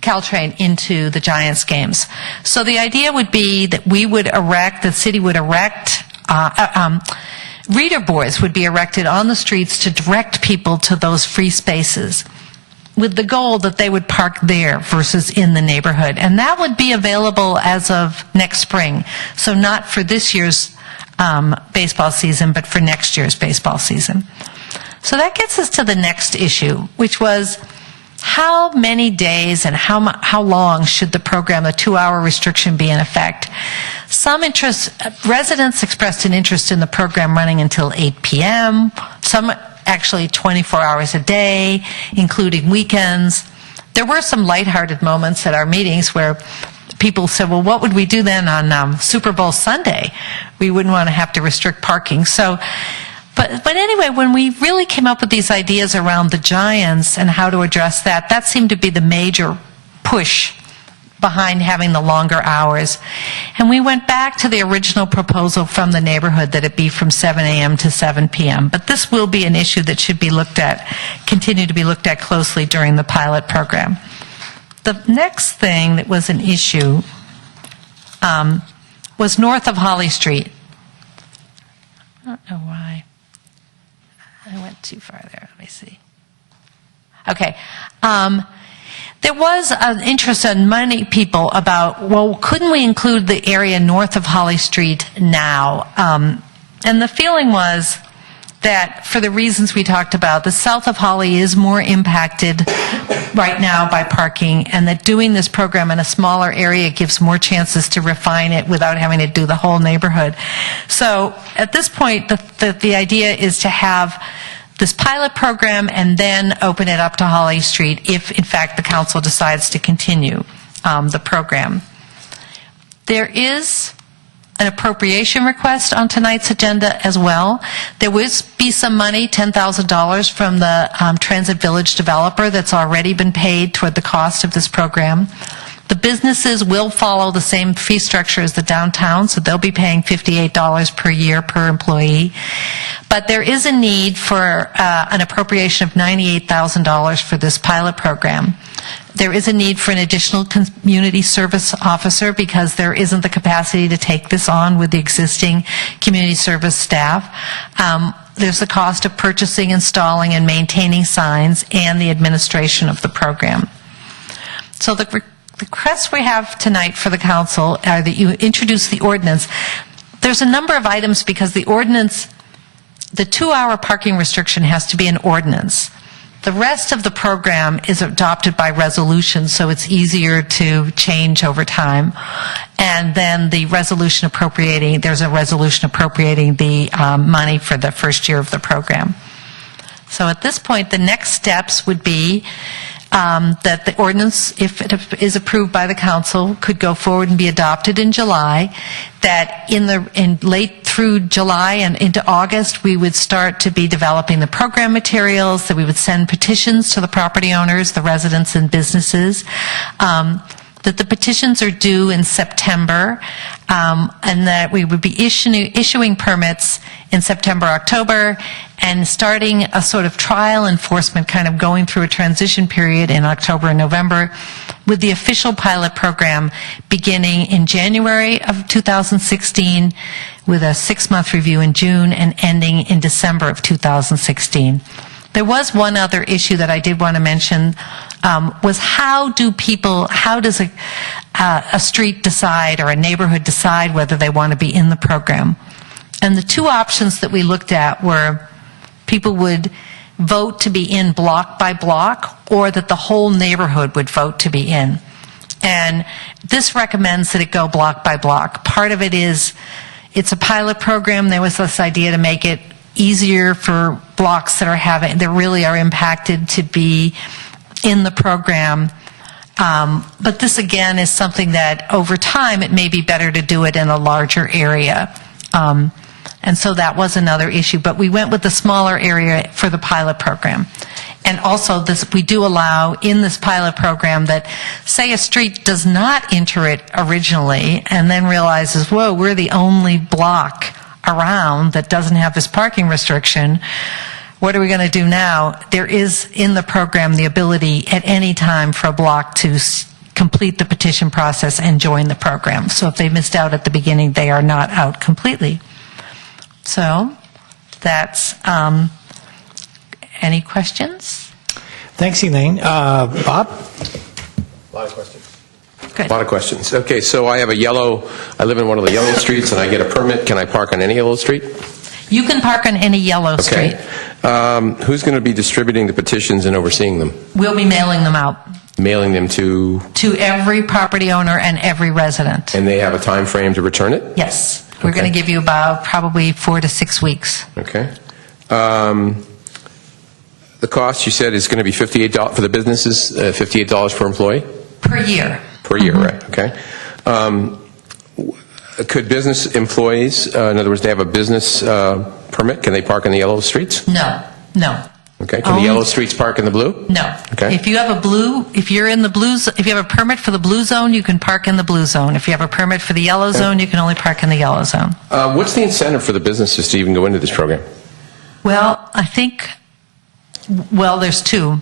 Caltrain into the Giants games. So the idea would be that the city would erect, reader boards would be erected on the streets to direct people to those free spaces, with the goal that they would park there versus in the neighborhood. And that would be available as of next spring. So not for this year's baseball season, but for next year's baseball season. So that gets us to the next issue, which was how many days and how long should the program, the 2-hour restriction, be in effect? Residents expressed an interest in the program running until 8 p.m., some actually 24 hours a day, including weekends. There were some lighthearted moments at our meetings where people said, well, what would we do then on Super Bowl Sunday? We wouldn't want to have to restrict parking. But anyway, when we really came up with these ideas around the Giants and how to address that, that seemed to be the major push behind having the longer hours. And we went back to the original proposal from the neighborhood that it be from 7 a.m. to 7 p.m. But this will be an issue that should be continue to be looked at closely during the pilot program. The next thing that was an issue was north of Holly Street. I don't know why. I went too far there. Let me see. Okay. There was an interest in many people about, well, couldn't we include the area north of Holly Street now? And the feeling was, that for the reasons we talked about, the south of Holly is more impacted right now by parking, and that doing this program in a smaller area gives more chances to refine it without having to do the whole neighborhood. So at this point, the idea is to have this pilot program and then open it up to Holly Street if, in fact, the council decides to continue the program. There is an appropriation request on tonight's agenda as well. There will be some money, $10,000 from the Transit Village developer that's already been paid toward the cost of this program. The businesses will follow the same fee structure as the downtown, so they'll be paying $58 per year per employee. But there is a need for an appropriation of $98,000 for this pilot program. There is a need for an additional community service officer because there isn't the capacity to take this on with the existing community service staff. There's the cost of purchasing, installing, and maintaining signs and the administration of the program. So the requests we have tonight for the council are that you introduce the ordinance. There's a number of items because the ordinance, the 2-hour parking restriction has to be an ordinance. The rest of the program is adopted by resolution, so it's easier to change over time. And then the resolution appropriating, there's a resolution appropriating the money for the first year of the program. So at this point, the next steps would be that the ordinance, if it is approved by the council, could go forward and be adopted in July, that in late through July and into August, we would start to be developing the program materials, that we would send petitions to the property owners, the residents and businesses, that the petitions are due in September, and that we would be issuing permits in September, October, and starting a sort of trial enforcement, kind of going through a transition period in October and November, with the official pilot program beginning in January of 2016, with a 6-month review in June and ending in December of 2016. There was one other issue that I did want to mention, was how does a street decide or a neighborhood decide whether they want to be in the program? And the two options that we looked at were people would vote to be in block by block, or that the whole neighborhood would vote to be in. And this recommends that it go block by block. Part of it is it's a pilot program. There was this idea to make it easier for blocks that really are impacted to be in the program. But this again is something that over time it may be better to do it in a larger area. And so that was another issue. But we went with the smaller area for the pilot program. And also we do allow in this pilot program that, say a street does not enter it originally and then realizes, whoa, we're the only block around that doesn't have this parking restriction. What are we going to do now? There is in the program the ability at any time for a block to complete the petition process and join the program. So if they missed out at the beginning, they are not out completely. So that's, any questions? Thanks, Elaine. Bob? A lot of questions. Good. A lot of questions. Okay, so I live in one of the yellow streets and I get a permit. Can I park on any yellow street? You can park on any yellow street. Who's going to be distributing the petitions and overseeing them? We'll be mailing them out Mailing them to? to every property owner and every resident. And they have a time frame to return it? Yes. We're going to give you about probably 4 to 6 weeks. Okay. The cost, you said, is going to be $58 for the businesses, $58 per employee? Per year. Per year, right, okay. Could business employees, in other words, they have a business permit, can they park in the yellow streets? No. Okay, can the yellow streets park in the blue? No. Okay. If you have if you have a permit for the blue zone, you can park in the blue zone. If you have a permit for the yellow zone, you can only park in the yellow zone. What's the incentive for the businesses to even go into this program? Well, I think, there's two.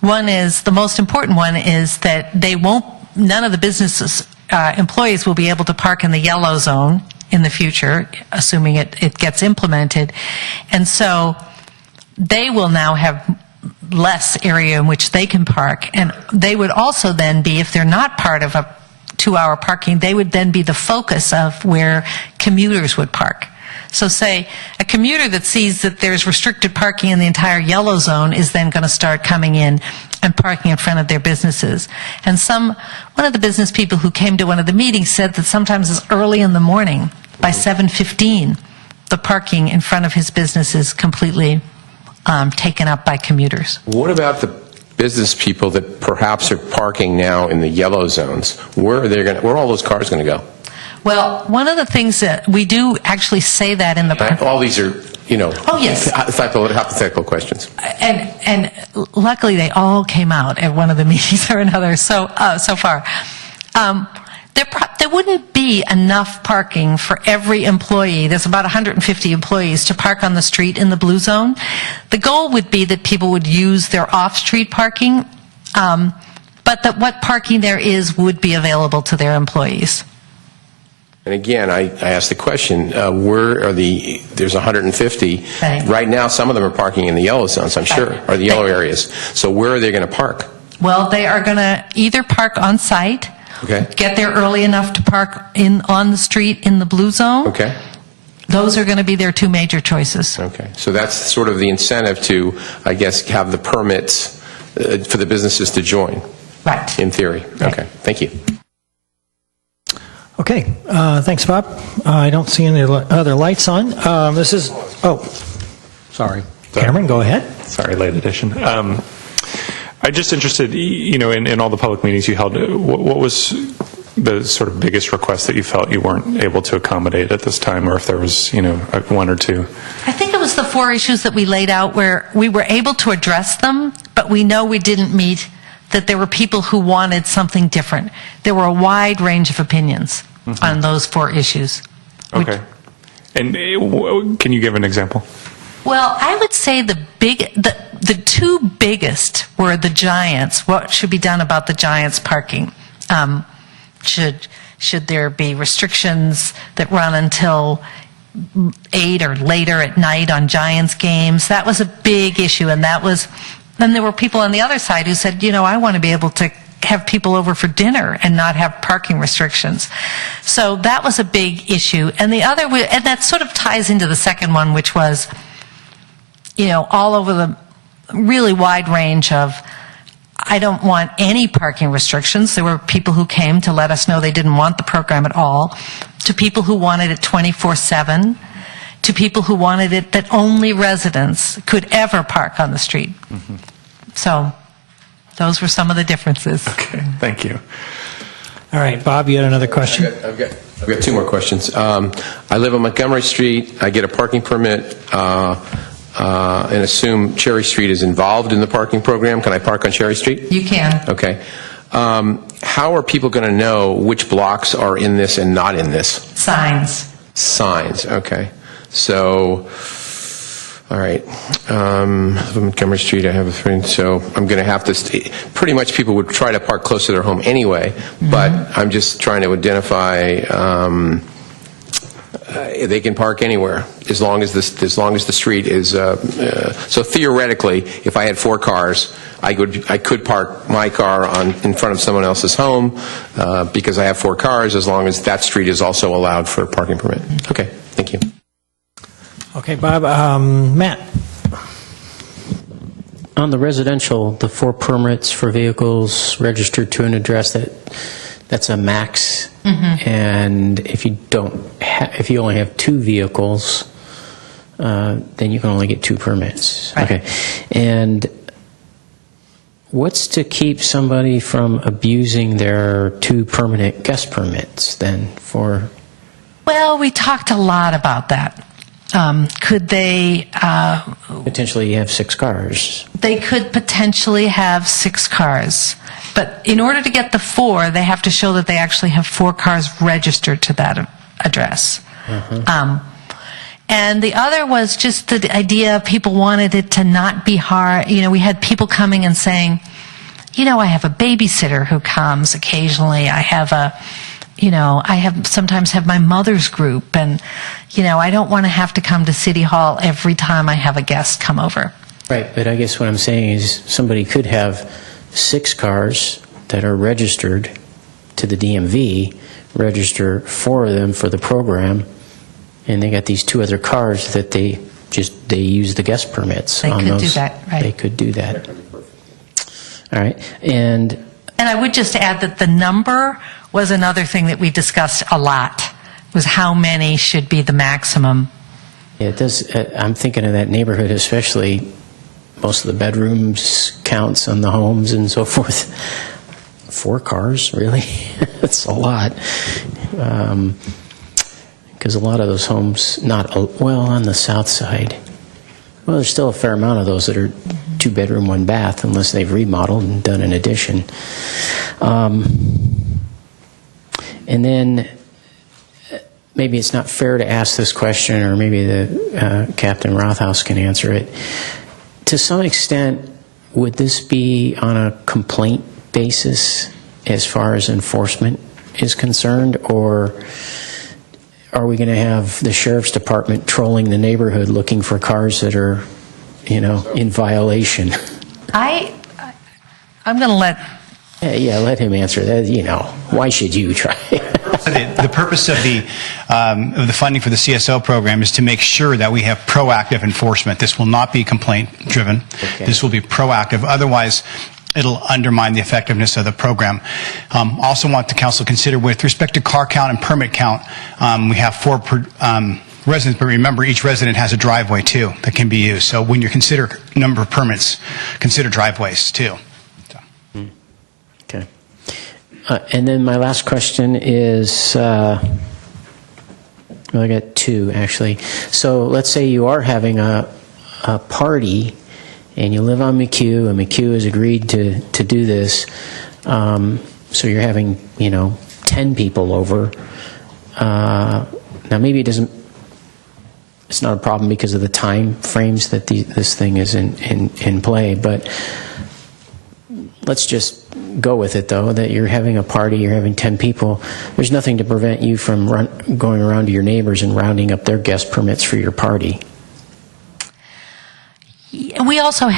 One is, the most important one is that none of the businesses, employees will be able to park in the yellow zone in the future, assuming it gets implemented. And so they will now have less area in which they can park. And they would also then be, if they're not part of a 2-hour parking, they would then be the focus of where commuters would park. So say a commuter that sees that there's restricted parking in the entire yellow zone is then going to start coming in and parking in front of their businesses. And one of the business people who came to one of the meetings said that sometimes as early in the morning, by 7:15, the parking in front of his business is completely taken up by commuters. What about the business people that perhaps are parking now in the yellow zones? Where are all those cars going to go? Well, one of the things that we do actually say that in the... All these are, Oh, yes. hypothetical questions. And luckily they all came out at one of the meetings or another so far. There wouldn't be enough parking for every employee. There's about 150 employees to park on the street in the blue zone. The goal would be that people would use their off-street parking, but that what parking there is would be available to their employees. And again, I asked the question, there's 150. Right now, some of them are parking in the yellow zones, I'm sure, or the yellow areas. So where are they going to park? Well, they are going to either park on site, get there early enough to park on the street in the blue zone. Okay. Those are going to be their two major choices. Okay. So that's sort of the incentive to, I guess, have the permits for the businesses to join. Right. In theory. Right. Okay. Thank you. Okay, thanks, Bob. I don't see any other lights on. Sorry. Cameron, go ahead. Sorry, late edition. I'm just interested, in all the public meetings you held, what was the sort of biggest request that you felt you weren't able to accommodate at this time, or if there was, one or two? I think it was the 4 issues that we laid out where we were able to address them, but we know we didn't meet that there were people who wanted something different. There were a wide range of opinions on those 4 issues. Okay. And can you give an example? Well, I would say the two biggest were the Giants. What should be done about the Giants parking? Should there be restrictions that run until 8 or later at night on Giants games? That was a big issue, and then there were people on the other side who said, I want to be able to have people over for dinner and not have parking restrictions. So that was a big issue. And and that sort of ties into the second one, which was, all over the really wide range of, I don't want any parking restrictions. There were people who came to let us know they didn't want the program at all, to people who wanted it 24/7, to people who wanted it that only residents could ever park on the street. So those were some of the differences. Okay, thank you. All right, Bob, you had another question? I've got 2 more questions. I live on Montgomery Street. I get a parking permit and assume Cherry Street is involved in the parking program. Can I park on Cherry Street? You can. Okay. How are people going to know which blocks are in this and not in this? Signs, okay. So, all right. Montgomery Street, I have a friend, so I'm going to have to, pretty much people would try to park close to their home anyway, but I'm just trying to identify, they can park anywhere as long as the street is, so theoretically, if I had 4 cars, I could park my car in front of someone else's home because I have 4 cars, as long as that street is also allowed for a parking permit. Okay, thank you. Okay, Bob. Matt. On the residential, the 4 permits for vehicles registered to an address, that's a max. And if you only have 2 vehicles, then you can only get 2 permits. Right. Okay. And what's to keep somebody from abusing their 2 permanent guest permits then for? Well, we talked a lot about that. Could they... potentially have 6 cars. They could potentially have 6 cars. But in order to get the 4, they have to show that they actually have 4 cars registered to that address. And the other was just the idea people wanted it to not be hard. We had people coming and saying, I have a babysitter who comes occasionally. I sometimes have my mother's group, and, I don't want to have to come to City Hall every time I have a guest come over. Right, but I guess what I'm saying is somebody could have 6 cars that are registered to the DMV, register 4 of them for the program, and they got these 2 other cars that they use the guest permits They on could those. do that, right. They could do that. All right, and And I would just add that the number was another thing that we discussed a lot, was how many should be the maximum. yeah, it does. I'm thinking of that neighborhood, especially most of the bedrooms counts on the homes and so forth. 4 cars, really? That's a lot. Because a lot of those homes, on the south side, well, there's still a fair amount of those that are 2-bedroom, 1-bath, unless they've remodeled and done an addition. And then maybe it's not fair to ask this question, or maybe the Captain Rothaus can answer it. To some extent, would this be on a complaint basis as far as enforcement is concerned, or are we going to have the sheriff's department trolling the neighborhood looking for cars that are, in violation? I'm going to let... Yeah, let him answer that. Why should you try? So the purpose of the funding for the CSO program is to make sure that we have proactive enforcement. This will not be complaint-driven. Okay. This will be proactive. Otherwise, it'll undermine the effectiveness of the program. Also want the council to consider, with respect to car count and permit count, we have 4 residents, but remember, each resident has a driveway, too, that can be used. So when you consider number of permits, consider driveways, too. Okay. And then my last question is, I got 2, actually. So let's say you are having a party, and you live on McHugh, and McHugh has agreed to do this. So you're having, 10 people over. Now, maybe it's not a problem because of the time frames that this thing is in play, but let's just go with it, though, that you're having a party, you're having 10 people. There's nothing to prevent you from going around to your neighbors and rounding up their guest permits for your party. We also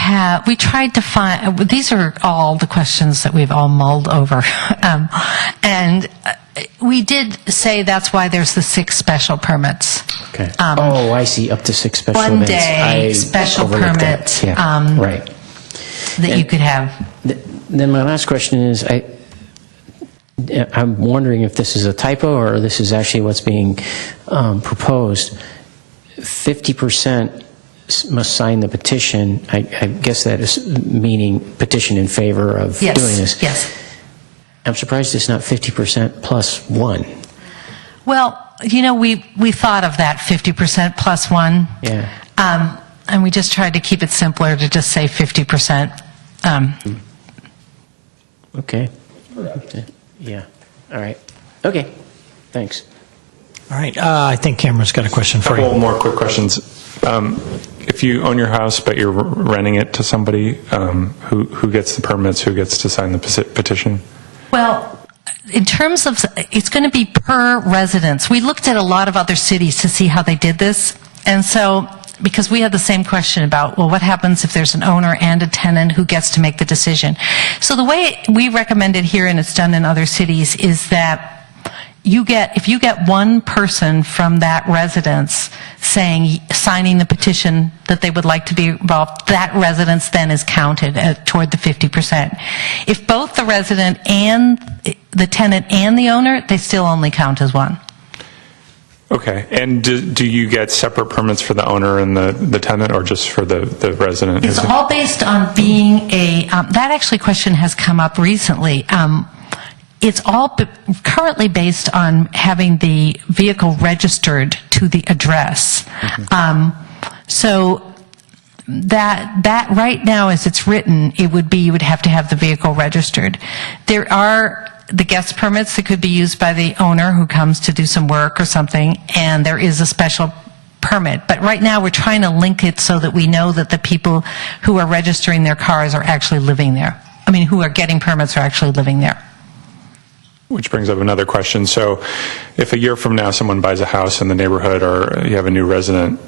we tried to find, these are all the questions that we've all mulled over. And we did say that's why there's the 6 special permits. Okay. I see, up to 6 special One events. day I special overlooked permit. that. Yeah, right. That you could have. Then my last question is, I'm wondering if this is a typo or this is actually what's being proposed. 50% must sign the petition. I guess that is meaning petition in favor of doing this. Yes. I'm surprised it's not 50% plus 1. Well, we thought of that 50% plus 1. Yeah. And we just tried to keep it simpler to just say 50%. Okay. Yeah. All right. Okay. Thanks. All right. I think Cameron's got a question for you. A couple more quick questions. If you own your house but you're renting it to somebody, who gets the permits? Who gets to sign the petition? Well, in terms of, it's going to be per residence. We looked at a lot of other cities to see how they did this. And so, because we had the same question about, well, what happens if there's an owner and a tenant, who gets to make the decision? So the way we recommend it here, and it's done in other cities, is that if you get one person from that residence signing the petition that they would like to be involved, that residence then is counted toward the 50%. If both the resident and the tenant and the owner, they still only count as one. Okay. And do you get separate permits for the owner and the tenant, or just for the resident? It's all based on being that actually question has come up recently. It's all currently based on having the vehicle registered to the address. So that right now, as it's written, you would have to have the vehicle registered. There are the guest permits that could be used by the owner who comes to do some work or something, and there is a special permit. But right now, we're trying to link it so that we know that the people who are registering their cars are actually living there. Who are getting permits are actually living there. Which brings up another question. So if a year from now someone buys a house in the neighborhood, or you have a new resident,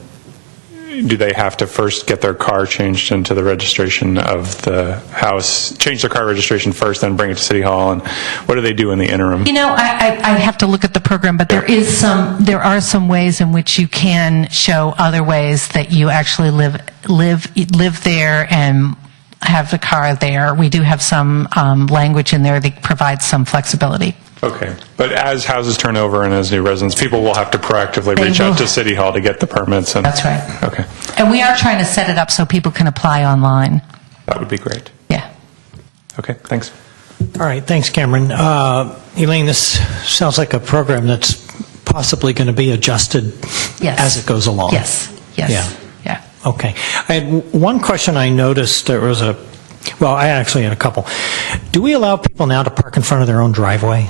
do they have to first get their car changed into the registration of the house, change their car registration first, then bring it to City Hall? And what do they do in the interim? You know, I'd have to look at the program, but there are some ways in which you can show other ways that you actually live there and have the car there. We do have some language in there that provides some flexibility. Okay, but as houses turn over and as new residents, people will have to proactively reach out to City Hall to get the permits. And, that's right. Okay. And we are trying to set it up so people can apply online. That would be great. Yeah. Okay, thanks. All right, thanks, Cameron. Elaine, this sounds like a program that's possibly going to be adjusted as it goes along. Yes. Yeah. Okay. I had one question I noticed. I actually had a couple. Do we allow people now to park in front of their own driveway?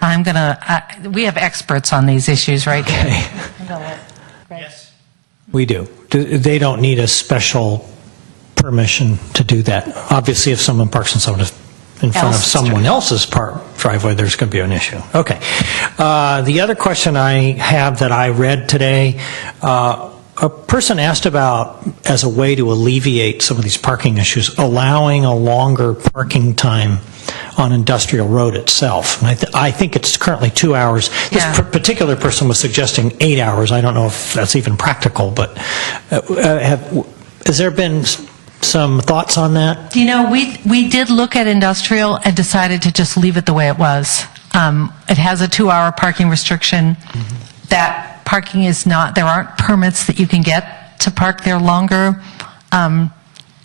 We have experts on these issues, right? Okay. Yes. We do. They don't need a special permission to do that. Obviously, if someone parks in front of someone else's driveway, there's going to be an issue. Okay. The other question I have that I read today, a person asked about, as a way to alleviate some of these parking issues, allowing a longer parking time on Industrial Road itself. And I think it's currently 2 hours. This particular person was suggesting 8 hours. I don't know if that's even practical, but has there been some thoughts on that? You know, we did look at industrial and decided to just leave it the way it was. It has a 2-hour parking restriction. That parking is not, there aren't permits that you can get to park there longer.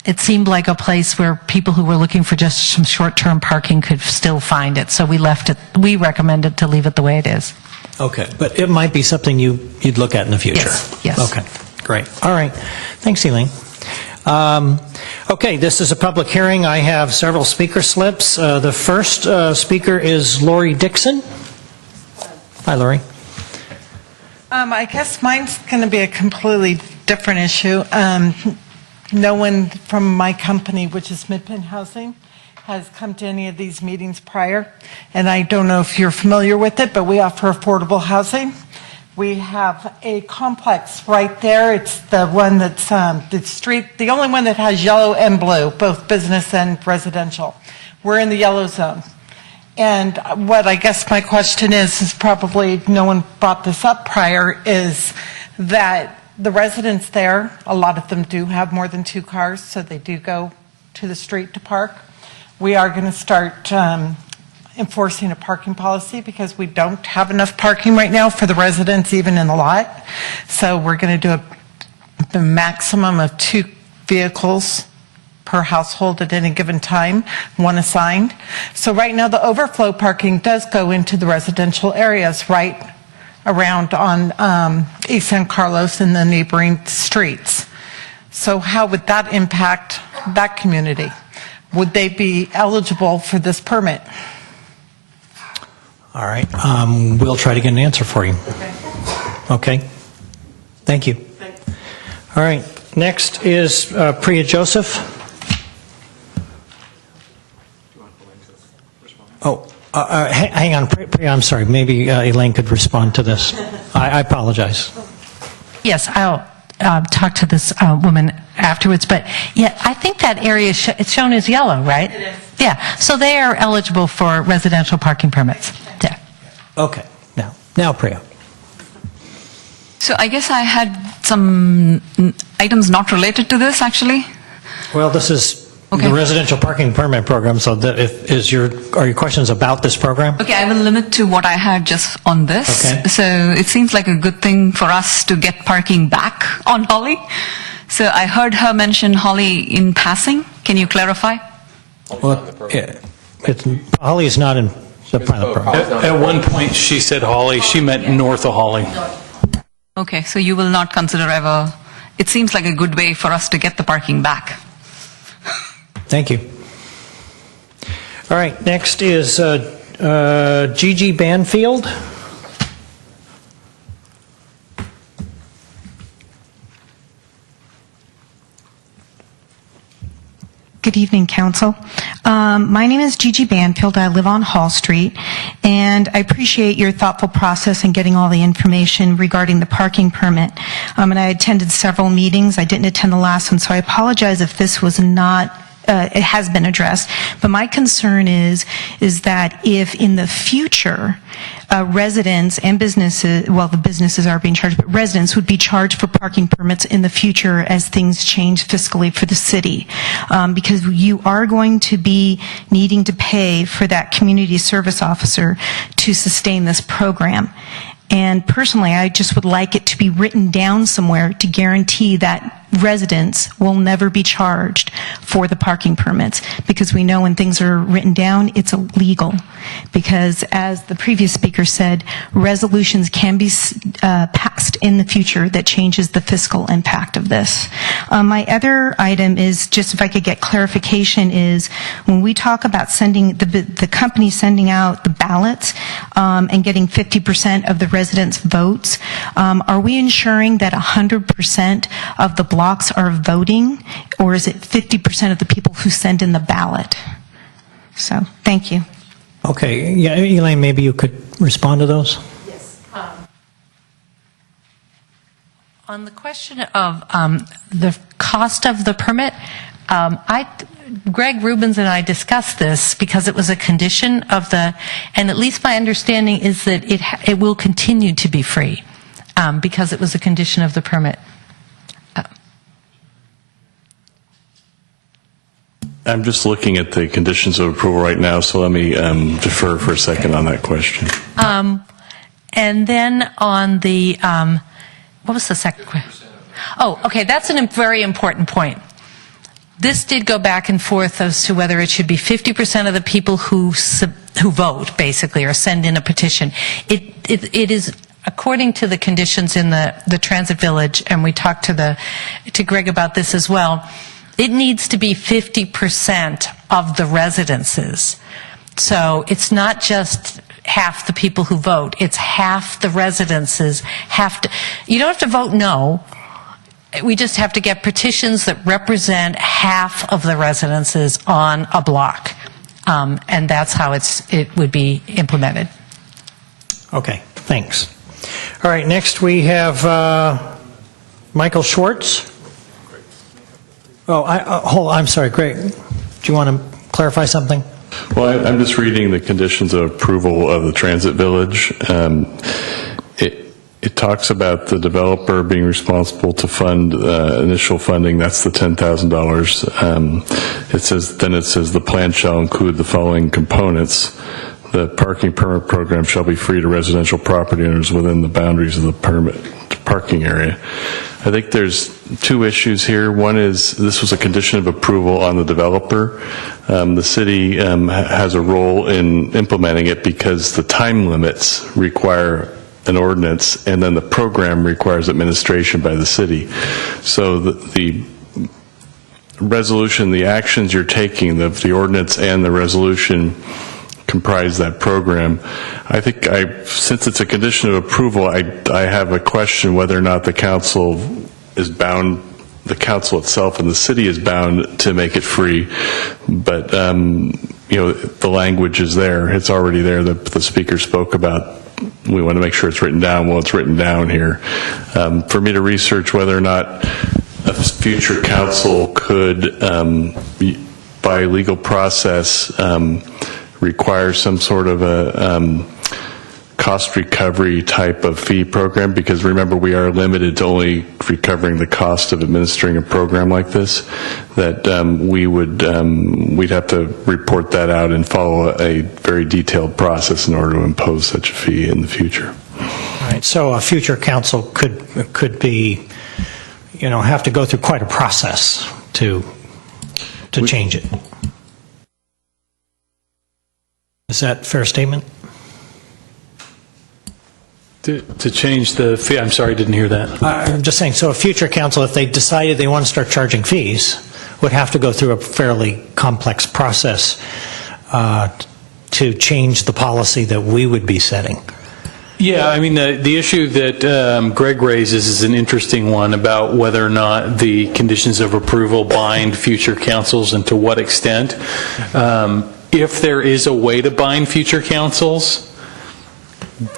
It seemed like a place where people who were looking for just some short-term parking could still find it. So we recommended to leave it the way it is. Okay, but it might be something you'd look at in the future. Yes. Okay, great. All right. Thanks, Elaine. Okay, this is a public hearing. I have several speaker slips. The first speaker is Lori Dixon. Hi, Lori. I guess mine's going to be a completely different issue. No one from my company, which is Midpen Housing, has come to any of these meetings prior, and I don't know if you're familiar with it, but we offer affordable housing. We have a complex right there. It's the one that's the only one that has yellow and blue, both business and residential. We're in the yellow zone. And what I guess my question is probably no one brought this up prior, is that the residents there, a lot of them do have more than 2 cars, so they do go to the street to park. We are going to start enforcing a parking policy because we don't have enough parking right now for the residents even in the lot. So we're going to do a maximum of 2 vehicles per household at any given time, 1 assigned. So right now the overflow parking does go into the residential areas right around on East San Carlos and the neighboring streets. So how would that impact that community? Would they be eligible for this permit? All right. We'll try to get an answer for you. Okay. Thank you. All right. Next is Priya Joseph. Hang on. Priya, I'm sorry. Maybe Elaine could respond to this. I apologize. Yes, I'll talk to this woman afterwards. But yeah, I think that area it's shown as yellow, right? It is. Yeah. So they are eligible for residential parking permits. Yeah. Okay. Now Priya. So I guess I had some items not related to this, actually. Well, this is the residential parking permit program. So, are your questions about this program? Okay, I will limit to what I had just on this. Okay. So it seems like a good thing for us to get parking back on Holly. So I heard her mention Holly in passing. Can you clarify? Well, Holly is not in the pilot program. At one point, she said Holly. She meant north of Holly. Okay, so you will not consider ever. It seems like a good way for us to get the parking back. Thank you. All right, next is Gigi Banfield. Good evening, Council. My name is Gigi Banfield. I live on Hall Street, and I appreciate your thoughtful process in getting all the information regarding the parking permit. And I attended several meetings. I didn't attend the last one, so I apologize if this was not it has been addressed. But my concern is that if in the future residents and businesses, well, the businesses are being charged, but residents would be charged for parking permits in the future as things change fiscally for the city. Because you are going to be needing to pay for that community service officer to sustain this program. And personally, I just would like it to be written down somewhere to guarantee that residents will never be charged for the parking permits, because we know when things are written down, it's illegal. Because as the previous speaker said, resolutions can be passed in the future that changes the fiscal impact of this. My other item is, just if I could get clarification, is when we talk about sending the company sending out the ballots and getting 50% of the residents' votes, are we ensuring that 100% of the blocks are voting, or is it 50% of the people who send in the ballot? So, thank you. Okay, yeah, Elaine, maybe you could respond to those? Yes. On the question of the cost of the permit, Greg Rubens and I discussed this because it was a condition of and at least my understanding is that it will continue to be free because it was a condition of the permit. I'm just looking at the conditions of approval right now, so let me defer for a second on that question. And then on the, what was the second question? Oh, okay, that's a very important point. This did go back and forth as to whether it should be 50% of the people who vote, basically, or send in a petition. It is, according to the conditions in the Transit Village, and we talked to Greg about this as well, it needs to be 50% of the residences. So it's not just half the people who vote, it's half the residences have to, you don't have to vote no, we just have to get petitions that represent half of the residences on a block. And that's how it would be implemented. Okay, thanks. All right, next we have Michael Schwartz. Oh, I'm sorry, Greg. Do you want to clarify something? Well, I'm just reading the conditions of approval of the Transit Village. It talks about the developer being responsible to fund initial funding. That's the $10,000. It says the plan shall include the following components. The parking permit program shall be free to residential property owners within the boundaries of the permit parking area. I think there's two issues here. One is this was a condition of approval on the developer. The city has a role in implementing it because the time limits require an ordinance, and then the program requires administration by the city. So the resolution, the actions you're taking, the ordinance and the resolution comprise that program. I think since it's a condition of approval, I have a question whether or not the council is bound, the council itself and the city is bound to make it free. But, the language is there. It's already there. The speaker spoke about, we want to make sure it's written down. Well, it's written down here. For me to research whether or not a future council could, by legal process, require some sort of a cost recovery type of fee program, because remember, we are limited to only recovering the cost of administering a program like this, that we'd have to report that out and follow a very detailed process in order to impose such a fee in the future. All right, so a future council could be, have to go through quite a process to change it. Is that a fair statement? To change the fee, I'm sorry, I didn't hear that. I'm just saying, so a future council, if they decided they want to start charging fees, would have to go through a fairly complex process to change the policy that we would be setting. Yeah, I mean, the issue that Greg raises is an interesting one about whether or not the conditions of approval bind future councils and to what extent. If there is a way to bind future councils,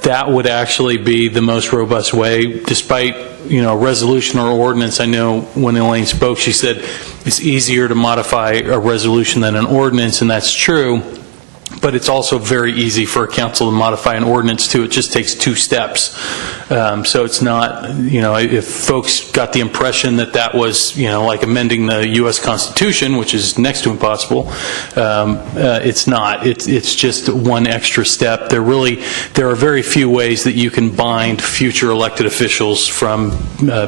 that would actually be the most robust way, despite, resolution or ordinance. I know when Elaine spoke, she said it's easier to modify a resolution than an ordinance, and that's true. But it's also very easy for a council to modify an ordinance too. It just takes 2 steps. So it's not, if folks got the impression that that was, like amending the U.S. Constitution, which is next to impossible, it's not. It's just one extra step. There are very few ways that you can bind future elected officials from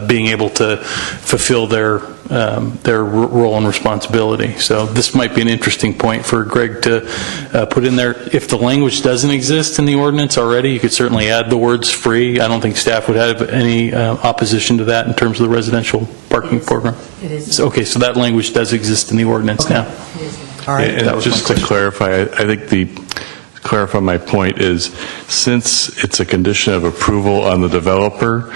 being able to fulfill their role and responsibility. So this might be an interesting point for Greg to put in there. If the language doesn't exist in the ordinance already, you could certainly add the words free. I don't think staff would have any opposition to that in terms of the residential parking program. It is. So, okay, so that language does exist in the ordinance now. All right. And just to clarify, I think clarify my point is, since it's a condition of approval on the developer,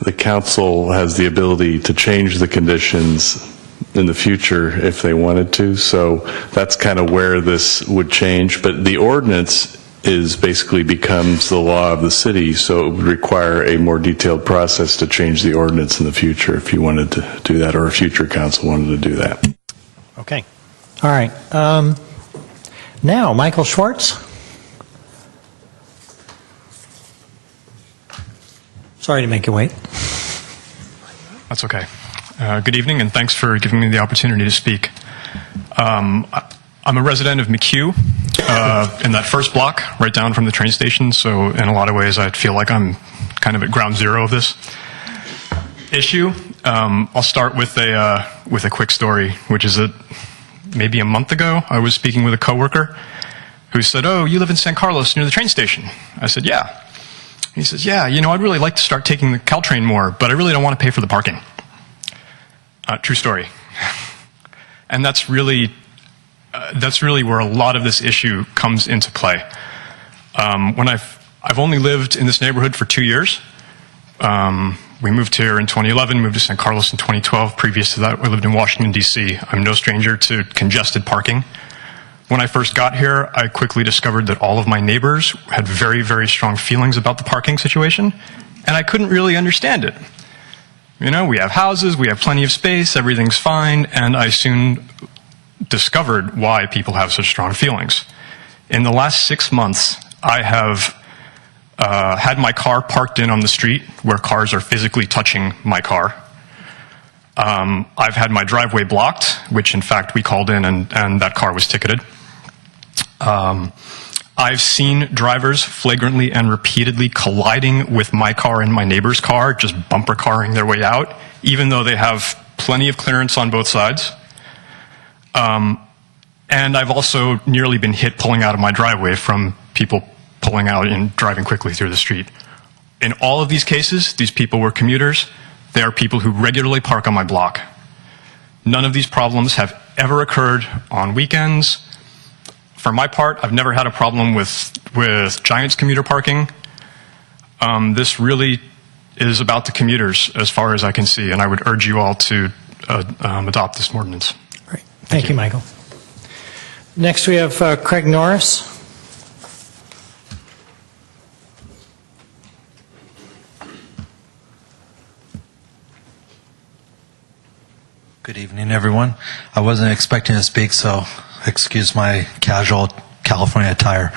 the council has the ability to change the conditions in the future if they wanted to. So that's kind of where this would change. But the ordinance basically becomes the law of the city, so it would require a more detailed process to change the ordinance in the future if you wanted to do that, or a future council wanted to do that. Okay. All right. Now, Michael Schwartz. Sorry to make you wait. That's okay. Good evening, and thanks for giving me the opportunity to speak. I'm a resident of McHugh, in that first block, right down from the train station, so in a lot of ways I feel like I'm kind of at ground zero of this issue. I'll start with a quick story, which is that maybe a month ago I was speaking with a coworker who said, "Oh, you live in San Carlos near the train station?" I said, "Yeah." He says, "Yeah, I'd really like to start taking the Caltrain more, but I really don't want to pay for the parking." True story. And that's really where a lot of this issue comes into play. When I've only lived in this neighborhood for 2 years. We moved here in 2011, moved to San Carlos in 2012. Previous to that, we lived in Washington, D.C. I'm no stranger to congested parking. When I first got here, I quickly discovered that all of my neighbors had very, very strong feelings about the parking situation, and I couldn't really understand it. We have houses, we have plenty of space, everything's fine, and I soon discovered why people have such strong feelings. In the last 6 months, I have had my car parked in on the street where cars are physically touching my car. I've had my driveway blocked, which in fact we called in and that car was ticketed. I've seen drivers flagrantly and repeatedly colliding with my car and my neighbor's car, just bumper carring their way out, even though they have plenty of clearance on both sides. And I've also nearly been hit pulling out of my driveway from people pulling out and driving quickly through the street. In all of these cases, these people were commuters. They are people who regularly park on my block. None of these problems have ever occurred on weekends. For my part, I've never had a problem with Giants commuter parking. This really is about the commuters as far as I can see, and I would urge you all to adopt this ordinance. Great. Thank you, Michael. Next we have Craig Norris. Good evening, everyone. I wasn't expecting to speak, so excuse my casual California attire.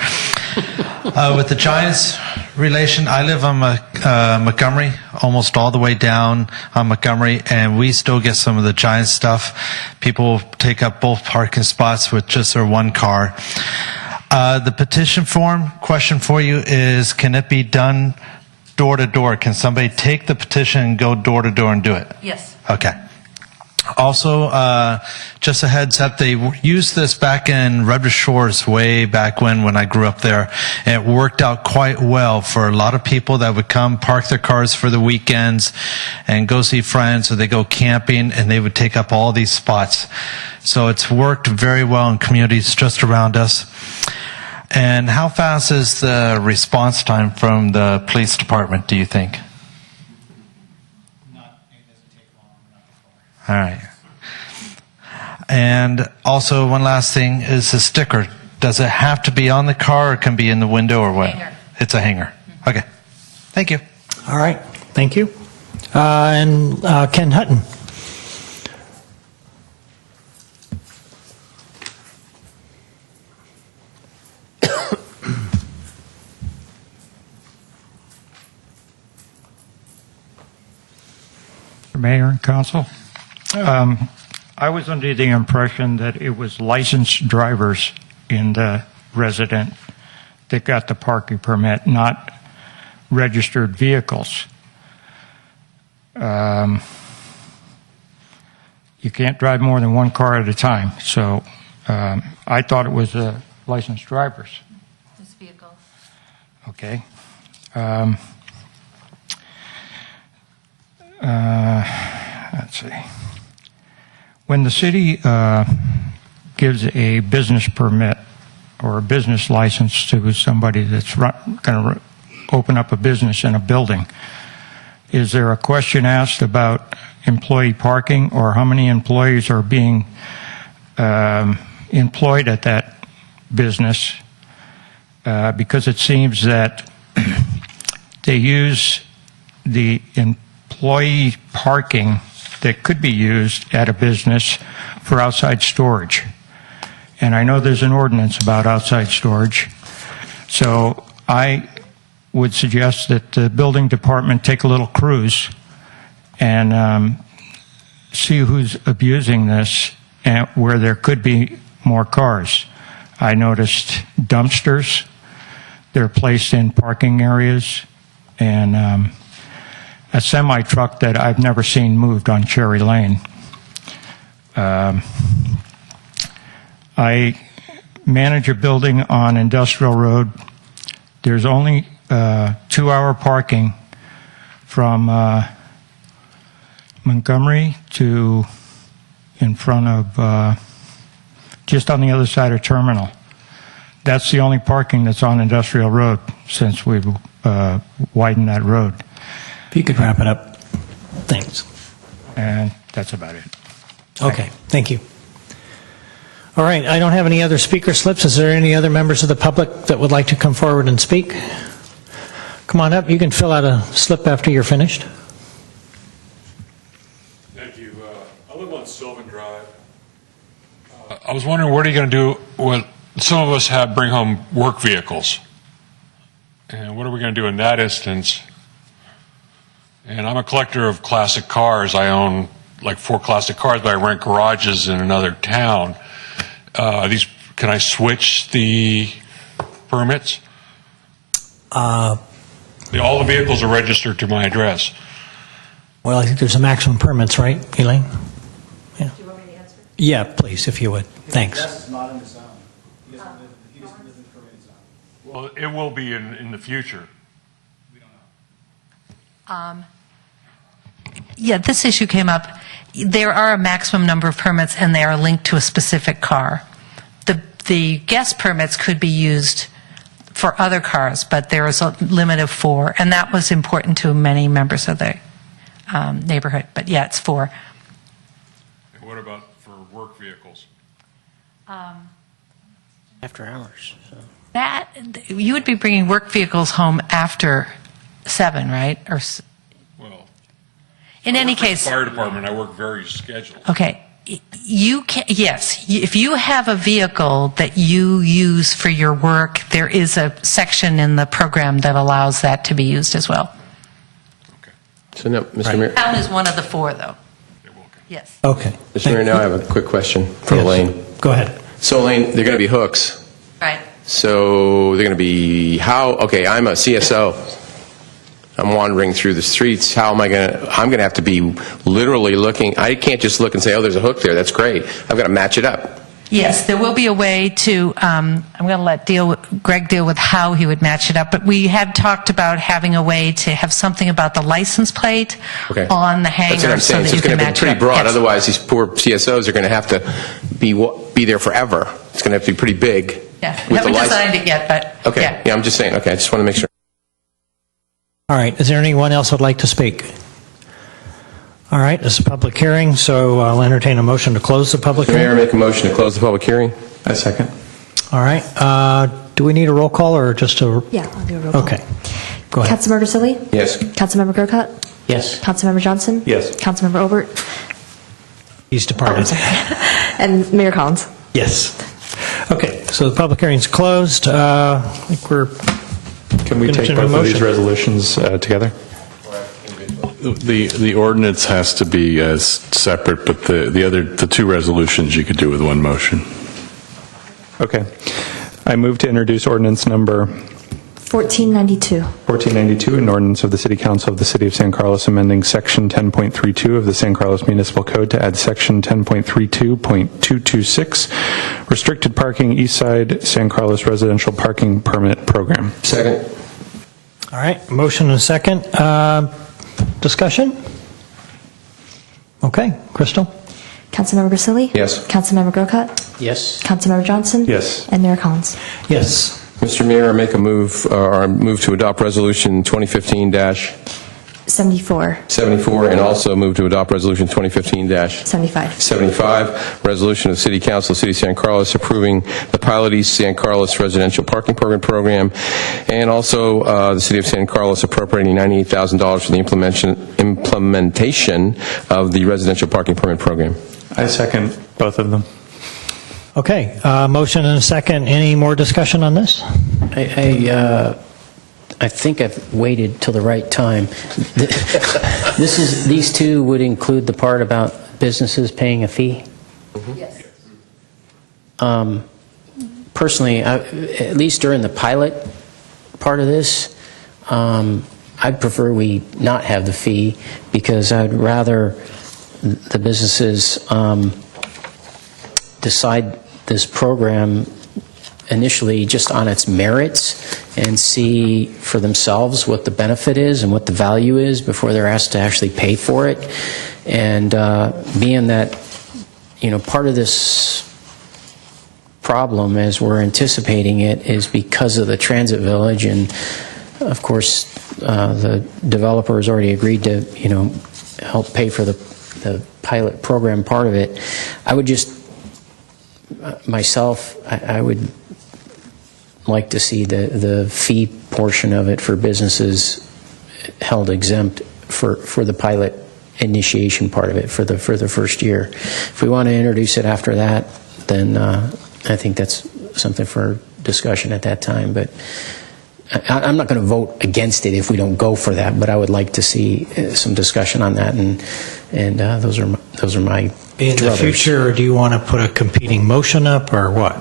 With the Giants relation, I live on Montgomery, almost all the way down on Montgomery, and we still get some of the Giants stuff. People take up both parking spots with just their one car. The petition form question for you is, can it be done door to door? Can somebody take the petition and go door to door and do it? Yes. Okay. Also, just a heads up, they used this back in Redwood Shores way back when I grew up there, and it worked out quite well for a lot of people that would come park their cars for the weekends and go see friends, or they go camping, and they would take up all these spots. So it's worked very well in communities just around us. And how fast is the response time from the police department, do you think? All right. And also, one last thing is the sticker. Does it have to be on the car, or it can be in the window, or what? Hanger. It's a hanger. Okay. Thank you. All right, thank you. And Ken Hutton. Mayor and Council. I was under the impression that it was licensed drivers in the resident that got the parking permit, not registered vehicles. You can't drive more than one car at a time, so I thought it was licensed drivers. This vehicle. Okay. Let's see. When the city gives a business permit or a business license to somebody that's going to open up a business in a building, is there a question asked about employee parking or how many employees are being employed at that business? Because it seems that they use the employee parking that could be used at a business for outside storage. And I know there's an ordinance about outside storage. So I would suggest that the building department take a little cruise and see who's abusing this and where there could be more cars. I noticed dumpsters. They're placed in parking areas, and a semi-truck that I've never seen moved on Cherry Lane. I manage a building on Industrial Road. There's only 2-hour parking from Montgomery to in front of, just on the other side of Terminal. That's the only parking that's on Industrial Road since we've widened that road. If you could wrap it up. Thanks. And that's about it. Okay, thank you. All right, I don't have any other speaker slips. Is there any other members of the public that would like to come forward and speak? Come on up. You can fill out a slip after you're finished. Thank you. I live on Sylvan Drive. I was wondering, what are you going to do when some of us bring home work vehicles? And what are we going to do in that instance? And I'm a collector of classic cars. I own like 4 classic cars, but I rent garages in another town. Can I switch the permits? All the vehicles are registered to my address. Well, I think there's a maximum permits, right, Elaine? Yeah. Do you want me to answer? Yeah, please, if you would. Thanks. Is not in the zone. He doesn't live in the permitted zone. Well, it will be in the future. Yeah, this issue came up. There are a maximum number of permits, and they are linked to a specific car. The guest permits could be used for other cars, but there is a limit of 4, and that was important to many members of the neighborhood. But yeah, it's 4. And what about for work vehicles? After hours. So. That you would be bringing work vehicles home after 7, right? Or in any case, fire department. I work very scheduled. okay. You can, yes, if you have a vehicle that you use for your work, there is a section in the program that allows that to be used as well. So now, Mr. Mayor. Town is one of the 4, though. Yes. Okay. Mr. Mayor, now I have a quick question for Elaine. Go ahead. So, Elaine, they're going to be hooks. Right. So they're going to be okay, I'm a CSO. I'm wandering through the streets. How am I going to, I'm going to have to be literally looking. I can't just look and say, oh, there's a hook there. That's great. I've got to match it up. Yes, there will be a way to, I'm going to let Greg deal with how he would match it up, but we had talked about having a way to have something about the license plate on the hanger. That's what I'm saying. So So that it's you going can to be match pretty it up. broad. Yes. Otherwise, these poor CSOs are going to have to be there forever. It's going to have to be pretty big. Yeah, With haven't the license- designed it yet, but Okay, yeah. yeah, I'm just saying, okay, I just want to make sure. All right, is there anyone else who'd like to speak? All right, this is a public hearing, so I'll entertain a motion to close the public Mayor, hearing. make a motion to close the public hearing. I second. All right, do we need a roll call or just a? Yeah, I'll do a roll call. Okay, go ahead. Councilmember Grisilli? Yes. Councilmember Grocott? Yes. Councilmember Johnson? Yes. Councilmember Obert? He's departed. And Mayor Collins? Yes. Okay, so the public hearing's closed. I think we're Can we take Entertain a both of these motion. resolutions together? The ordinance has to be separate, but the two resolutions you could do with one motion. Okay. I move to introduce ordinance number 1492. 1492, an ordinance of the City Council of the City of San Carlos amending Section 10.32 of the San Carlos Municipal Code to add Section 10.32.226, restricted parking East Side San Carlos residential parking permit program. Second. All right, motion and a second. Discussion? Okay, Crystal? Councilmember Grisilli? Yes. Councilmember Grocott? Yes. Councilmember Johnson? Yes. And Mayor Collins? Yes. Mr. Mayor, I make a move, or I move to adopt Resolution 2015-74, 74. and also move to adopt Resolution 2015-75, 75. resolution of the City Council of the City of San Carlos approving the Pilot East San Carlos Residential Parking Program, and also the City of San Carlos appropriating $98,000 for the implementation of the Residential Parking Permit Program. I second both of them. Okay, motion and a second. Any more discussion on this? I think I've waited till the right time. These two would include the part about businesses paying a fee? Yes. Personally, at least during the pilot part of this, I'd prefer we not have the fee because I'd rather the businesses decide this program initially just on its merits and see for themselves what the benefit is and what the value is before they're asked to actually pay for it. And being that, part of this problem as we're anticipating it is because of the transit village, and of course the developer has already agreed to help pay for the pilot program part of it. I would just myself I would like to see the fee portion of it for businesses held exempt for the pilot initiation part of it for the first year. If we want to introduce it after that, then I think that's something for discussion at that time. But I'm not going to vote against it if we don't go for that. But I would like to see some discussion on that, and those are my In the druthers. future, do you want to put a competing motion up or what?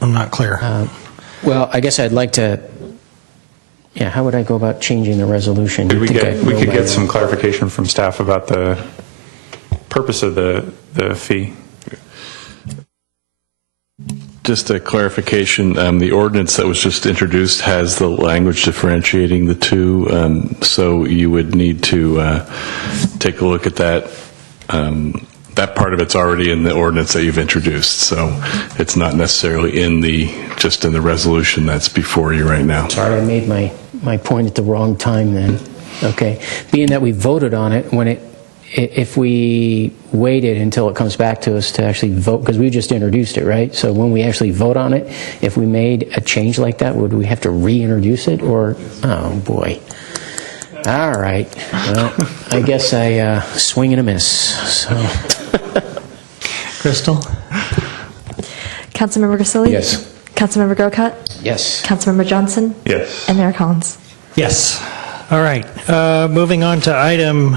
I'm not clear. Well, I guess I'd like to. Yeah, how would I go about changing the resolution? Could You we think get I'd we know could by get now? some clarification from staff about the purpose of the fee? Just a clarification, the ordinance that was just introduced has the language differentiating the two, so you would need to take a look at that. That part of it's already in the ordinance that you've introduced, so it's not necessarily just in the resolution that's before you right now. Sorry, I made my point at the wrong time then. Okay. Being that we voted on it, if we waited until it comes back to us to actually vote, because we just introduced it, right? So when we actually vote on it, if we made a change like that, would we have to reintroduce it? Or, oh boy. All right. Well, I guess I swing and a miss. So. Crystal? Councilmember Grisilli? Yes. Councilmember Grocott? Yes. Councilmember Johnson? Yes. And Mayor Collins? Yes. All right. Moving on to item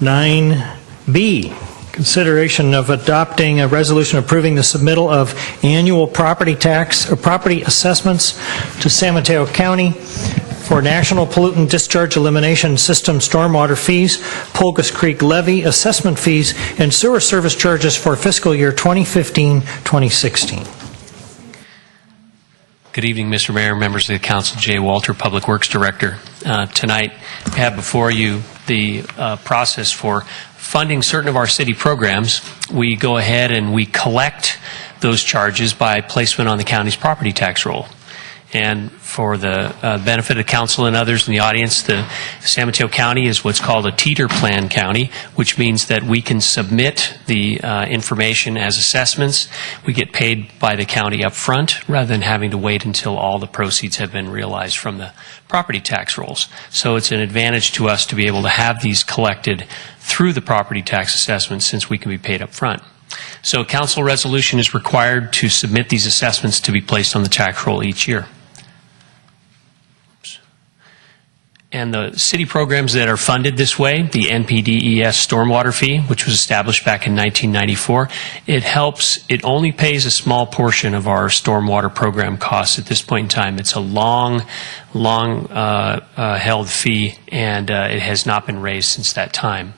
9B, consideration of adopting a resolution approving the submittal of annual property tax or property assessments to San Mateo County for National Pollutant Discharge Elimination System stormwater fees, Pulgas Creek levy assessment fees, and sewer service charges for fiscal year 2015-2016. Good evening, Mr. Mayor, members of the council. Jay Walter, Public Works Director. Tonight, we have before you the process for funding certain of our city programs. We go ahead and we collect those charges by placement on the county's property tax roll. And for the benefit of council and others in the audience, the San Mateo County is what's called a teeter plan county, which means that we can submit the information as assessments. We get paid by the county up front rather than having to wait until all the proceeds have been realized from the property tax rolls. So it's an advantage to us to be able to have these collected through the property tax assessment since we can be paid up front. So council resolution is required to submit these assessments to be placed on the tax roll each year. And the city programs that are funded this way, the NPDES stormwater fee, which was established back in 1994, it only pays a small portion of our stormwater program costs at this point in time. It's a long held fee, and it has not been raised since that time.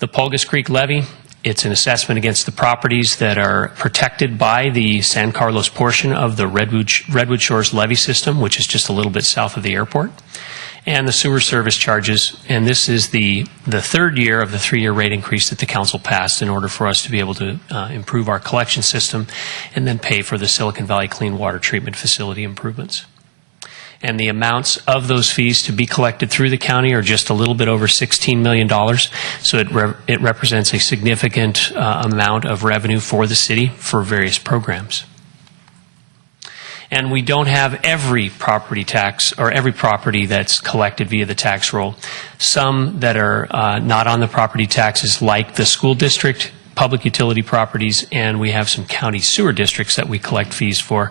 The Pulgas Creek levy, it's an assessment against the properties that are protected by the San Carlos portion of the Redwood Shores levee system, which is just a little bit south of the airport. And the sewer service charges, and this is the third year of the 3-year rate increase that the council passed in order for us to be able to improve our collection system and then pay for the Silicon Valley Clean Water Treatment Facility improvements. And the amounts of those fees to be collected through the county are just a little bit over $16 million. So it represents a significant amount of revenue for the city for various programs. And we don't have every property tax or every property that's collected via the tax roll. Some that are not on the property taxes, like the school district, public utility properties, and we have some county sewer districts that we collect fees for.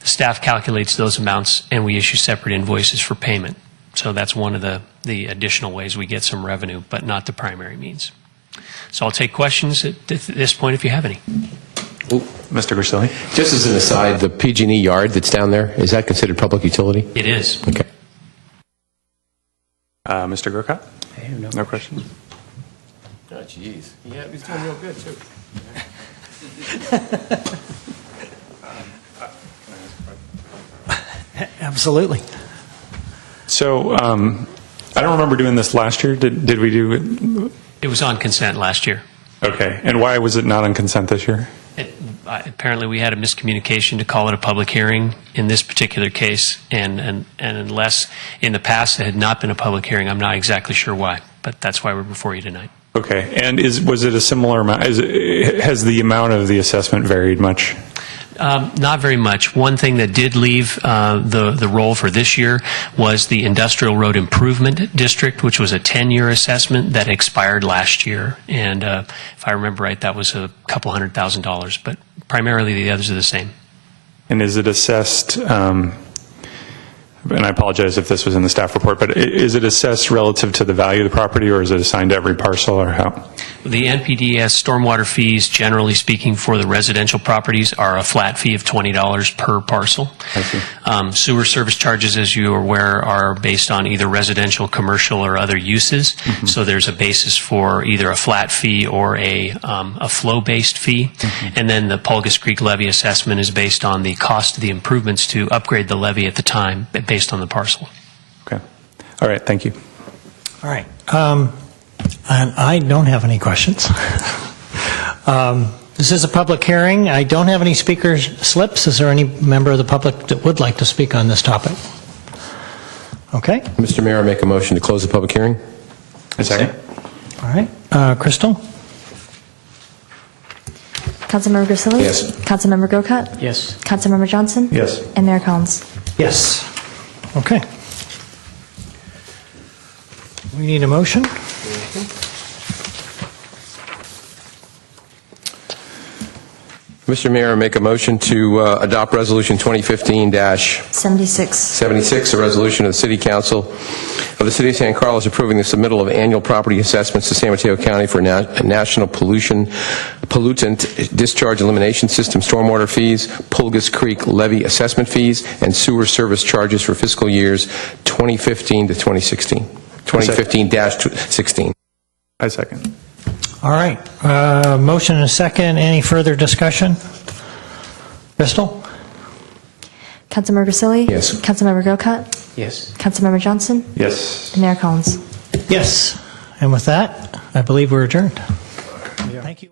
The staff calculates those amounts, and we issue separate invoices for payment. So that's one of the additional ways we get some revenue, but not the primary means. So I'll take questions at this point if you have any. Mr. Grisilli? Just as an aside, the PG&E yard that's down there, is that considered public utility? It is. Okay. Mr. Grocott? I have No questions? Oh, jeez. Yeah, he's doing real good, too. Absolutely. So I don't remember doing this last year. Did we do it? It was on consent last year. Okay. And why was it not on consent this year? Apparently we had a miscommunication to call it a public hearing in this particular case, and unless in the past it had not been a public hearing, I'm not exactly sure why, but that's why we're before you tonight. Okay. And was it a similar amount? Has the amount of the assessment varied much? Not very much. One thing that did leave the role for this year was the Industrial Road Improvement District, which was a 10-year assessment that expired last year. And if I remember right, that was a couple $100,000, but primarily the others are the same. And is it assessed, and I apologize if this was in the staff report, but is it assessed relative to the value of the property, or is it assigned to every parcel, or how? The NPDES stormwater fees, generally speaking, for the residential properties are a flat fee of $20 per parcel. I see. Sewer service charges, as you are aware, are based on either residential, commercial, or other uses. Mm-hmm. So there's a basis for either a flat fee or a flow-based fee. Mm-hmm. And then the Pulgas Creek levy assessment is based on the cost of the improvements to upgrade the levee at the time, based on the parcel. Okay. All right. Thank you. All right. And I don't have any questions. This is a public hearing. I don't have any speaker slips. Is there any member of the public that would like to speak on this topic? Okay. Mr. Mayor, I make a motion to close the public hearing. A second. All right. Crystal? Councilmember Grisilli? Yes. Councilmember Grocott? Yes. Councilmember Johnson? Yes. And Mayor Collins? Yes. Okay. We need a motion. Mr. Mayor, I make a motion to adopt Resolution 2015-76, a resolution of the City Council of the City of San Carlos approving the submittal of annual property assessments to San Mateo County for national pollutant discharge elimination system stormwater fees, Pulgas Creek levy assessment fees, and sewer service charges for fiscal years 2015 to 2016. 2015-16. I second. All right. Motion and a second. Any further discussion? Crystal? Councilmember Grisilli? Yes. Councilmember Grocott? Yes. Councilmember Johnson? Yes. And Mayor Collins? Yes. And with that, I believe we're adjourned. Thank you.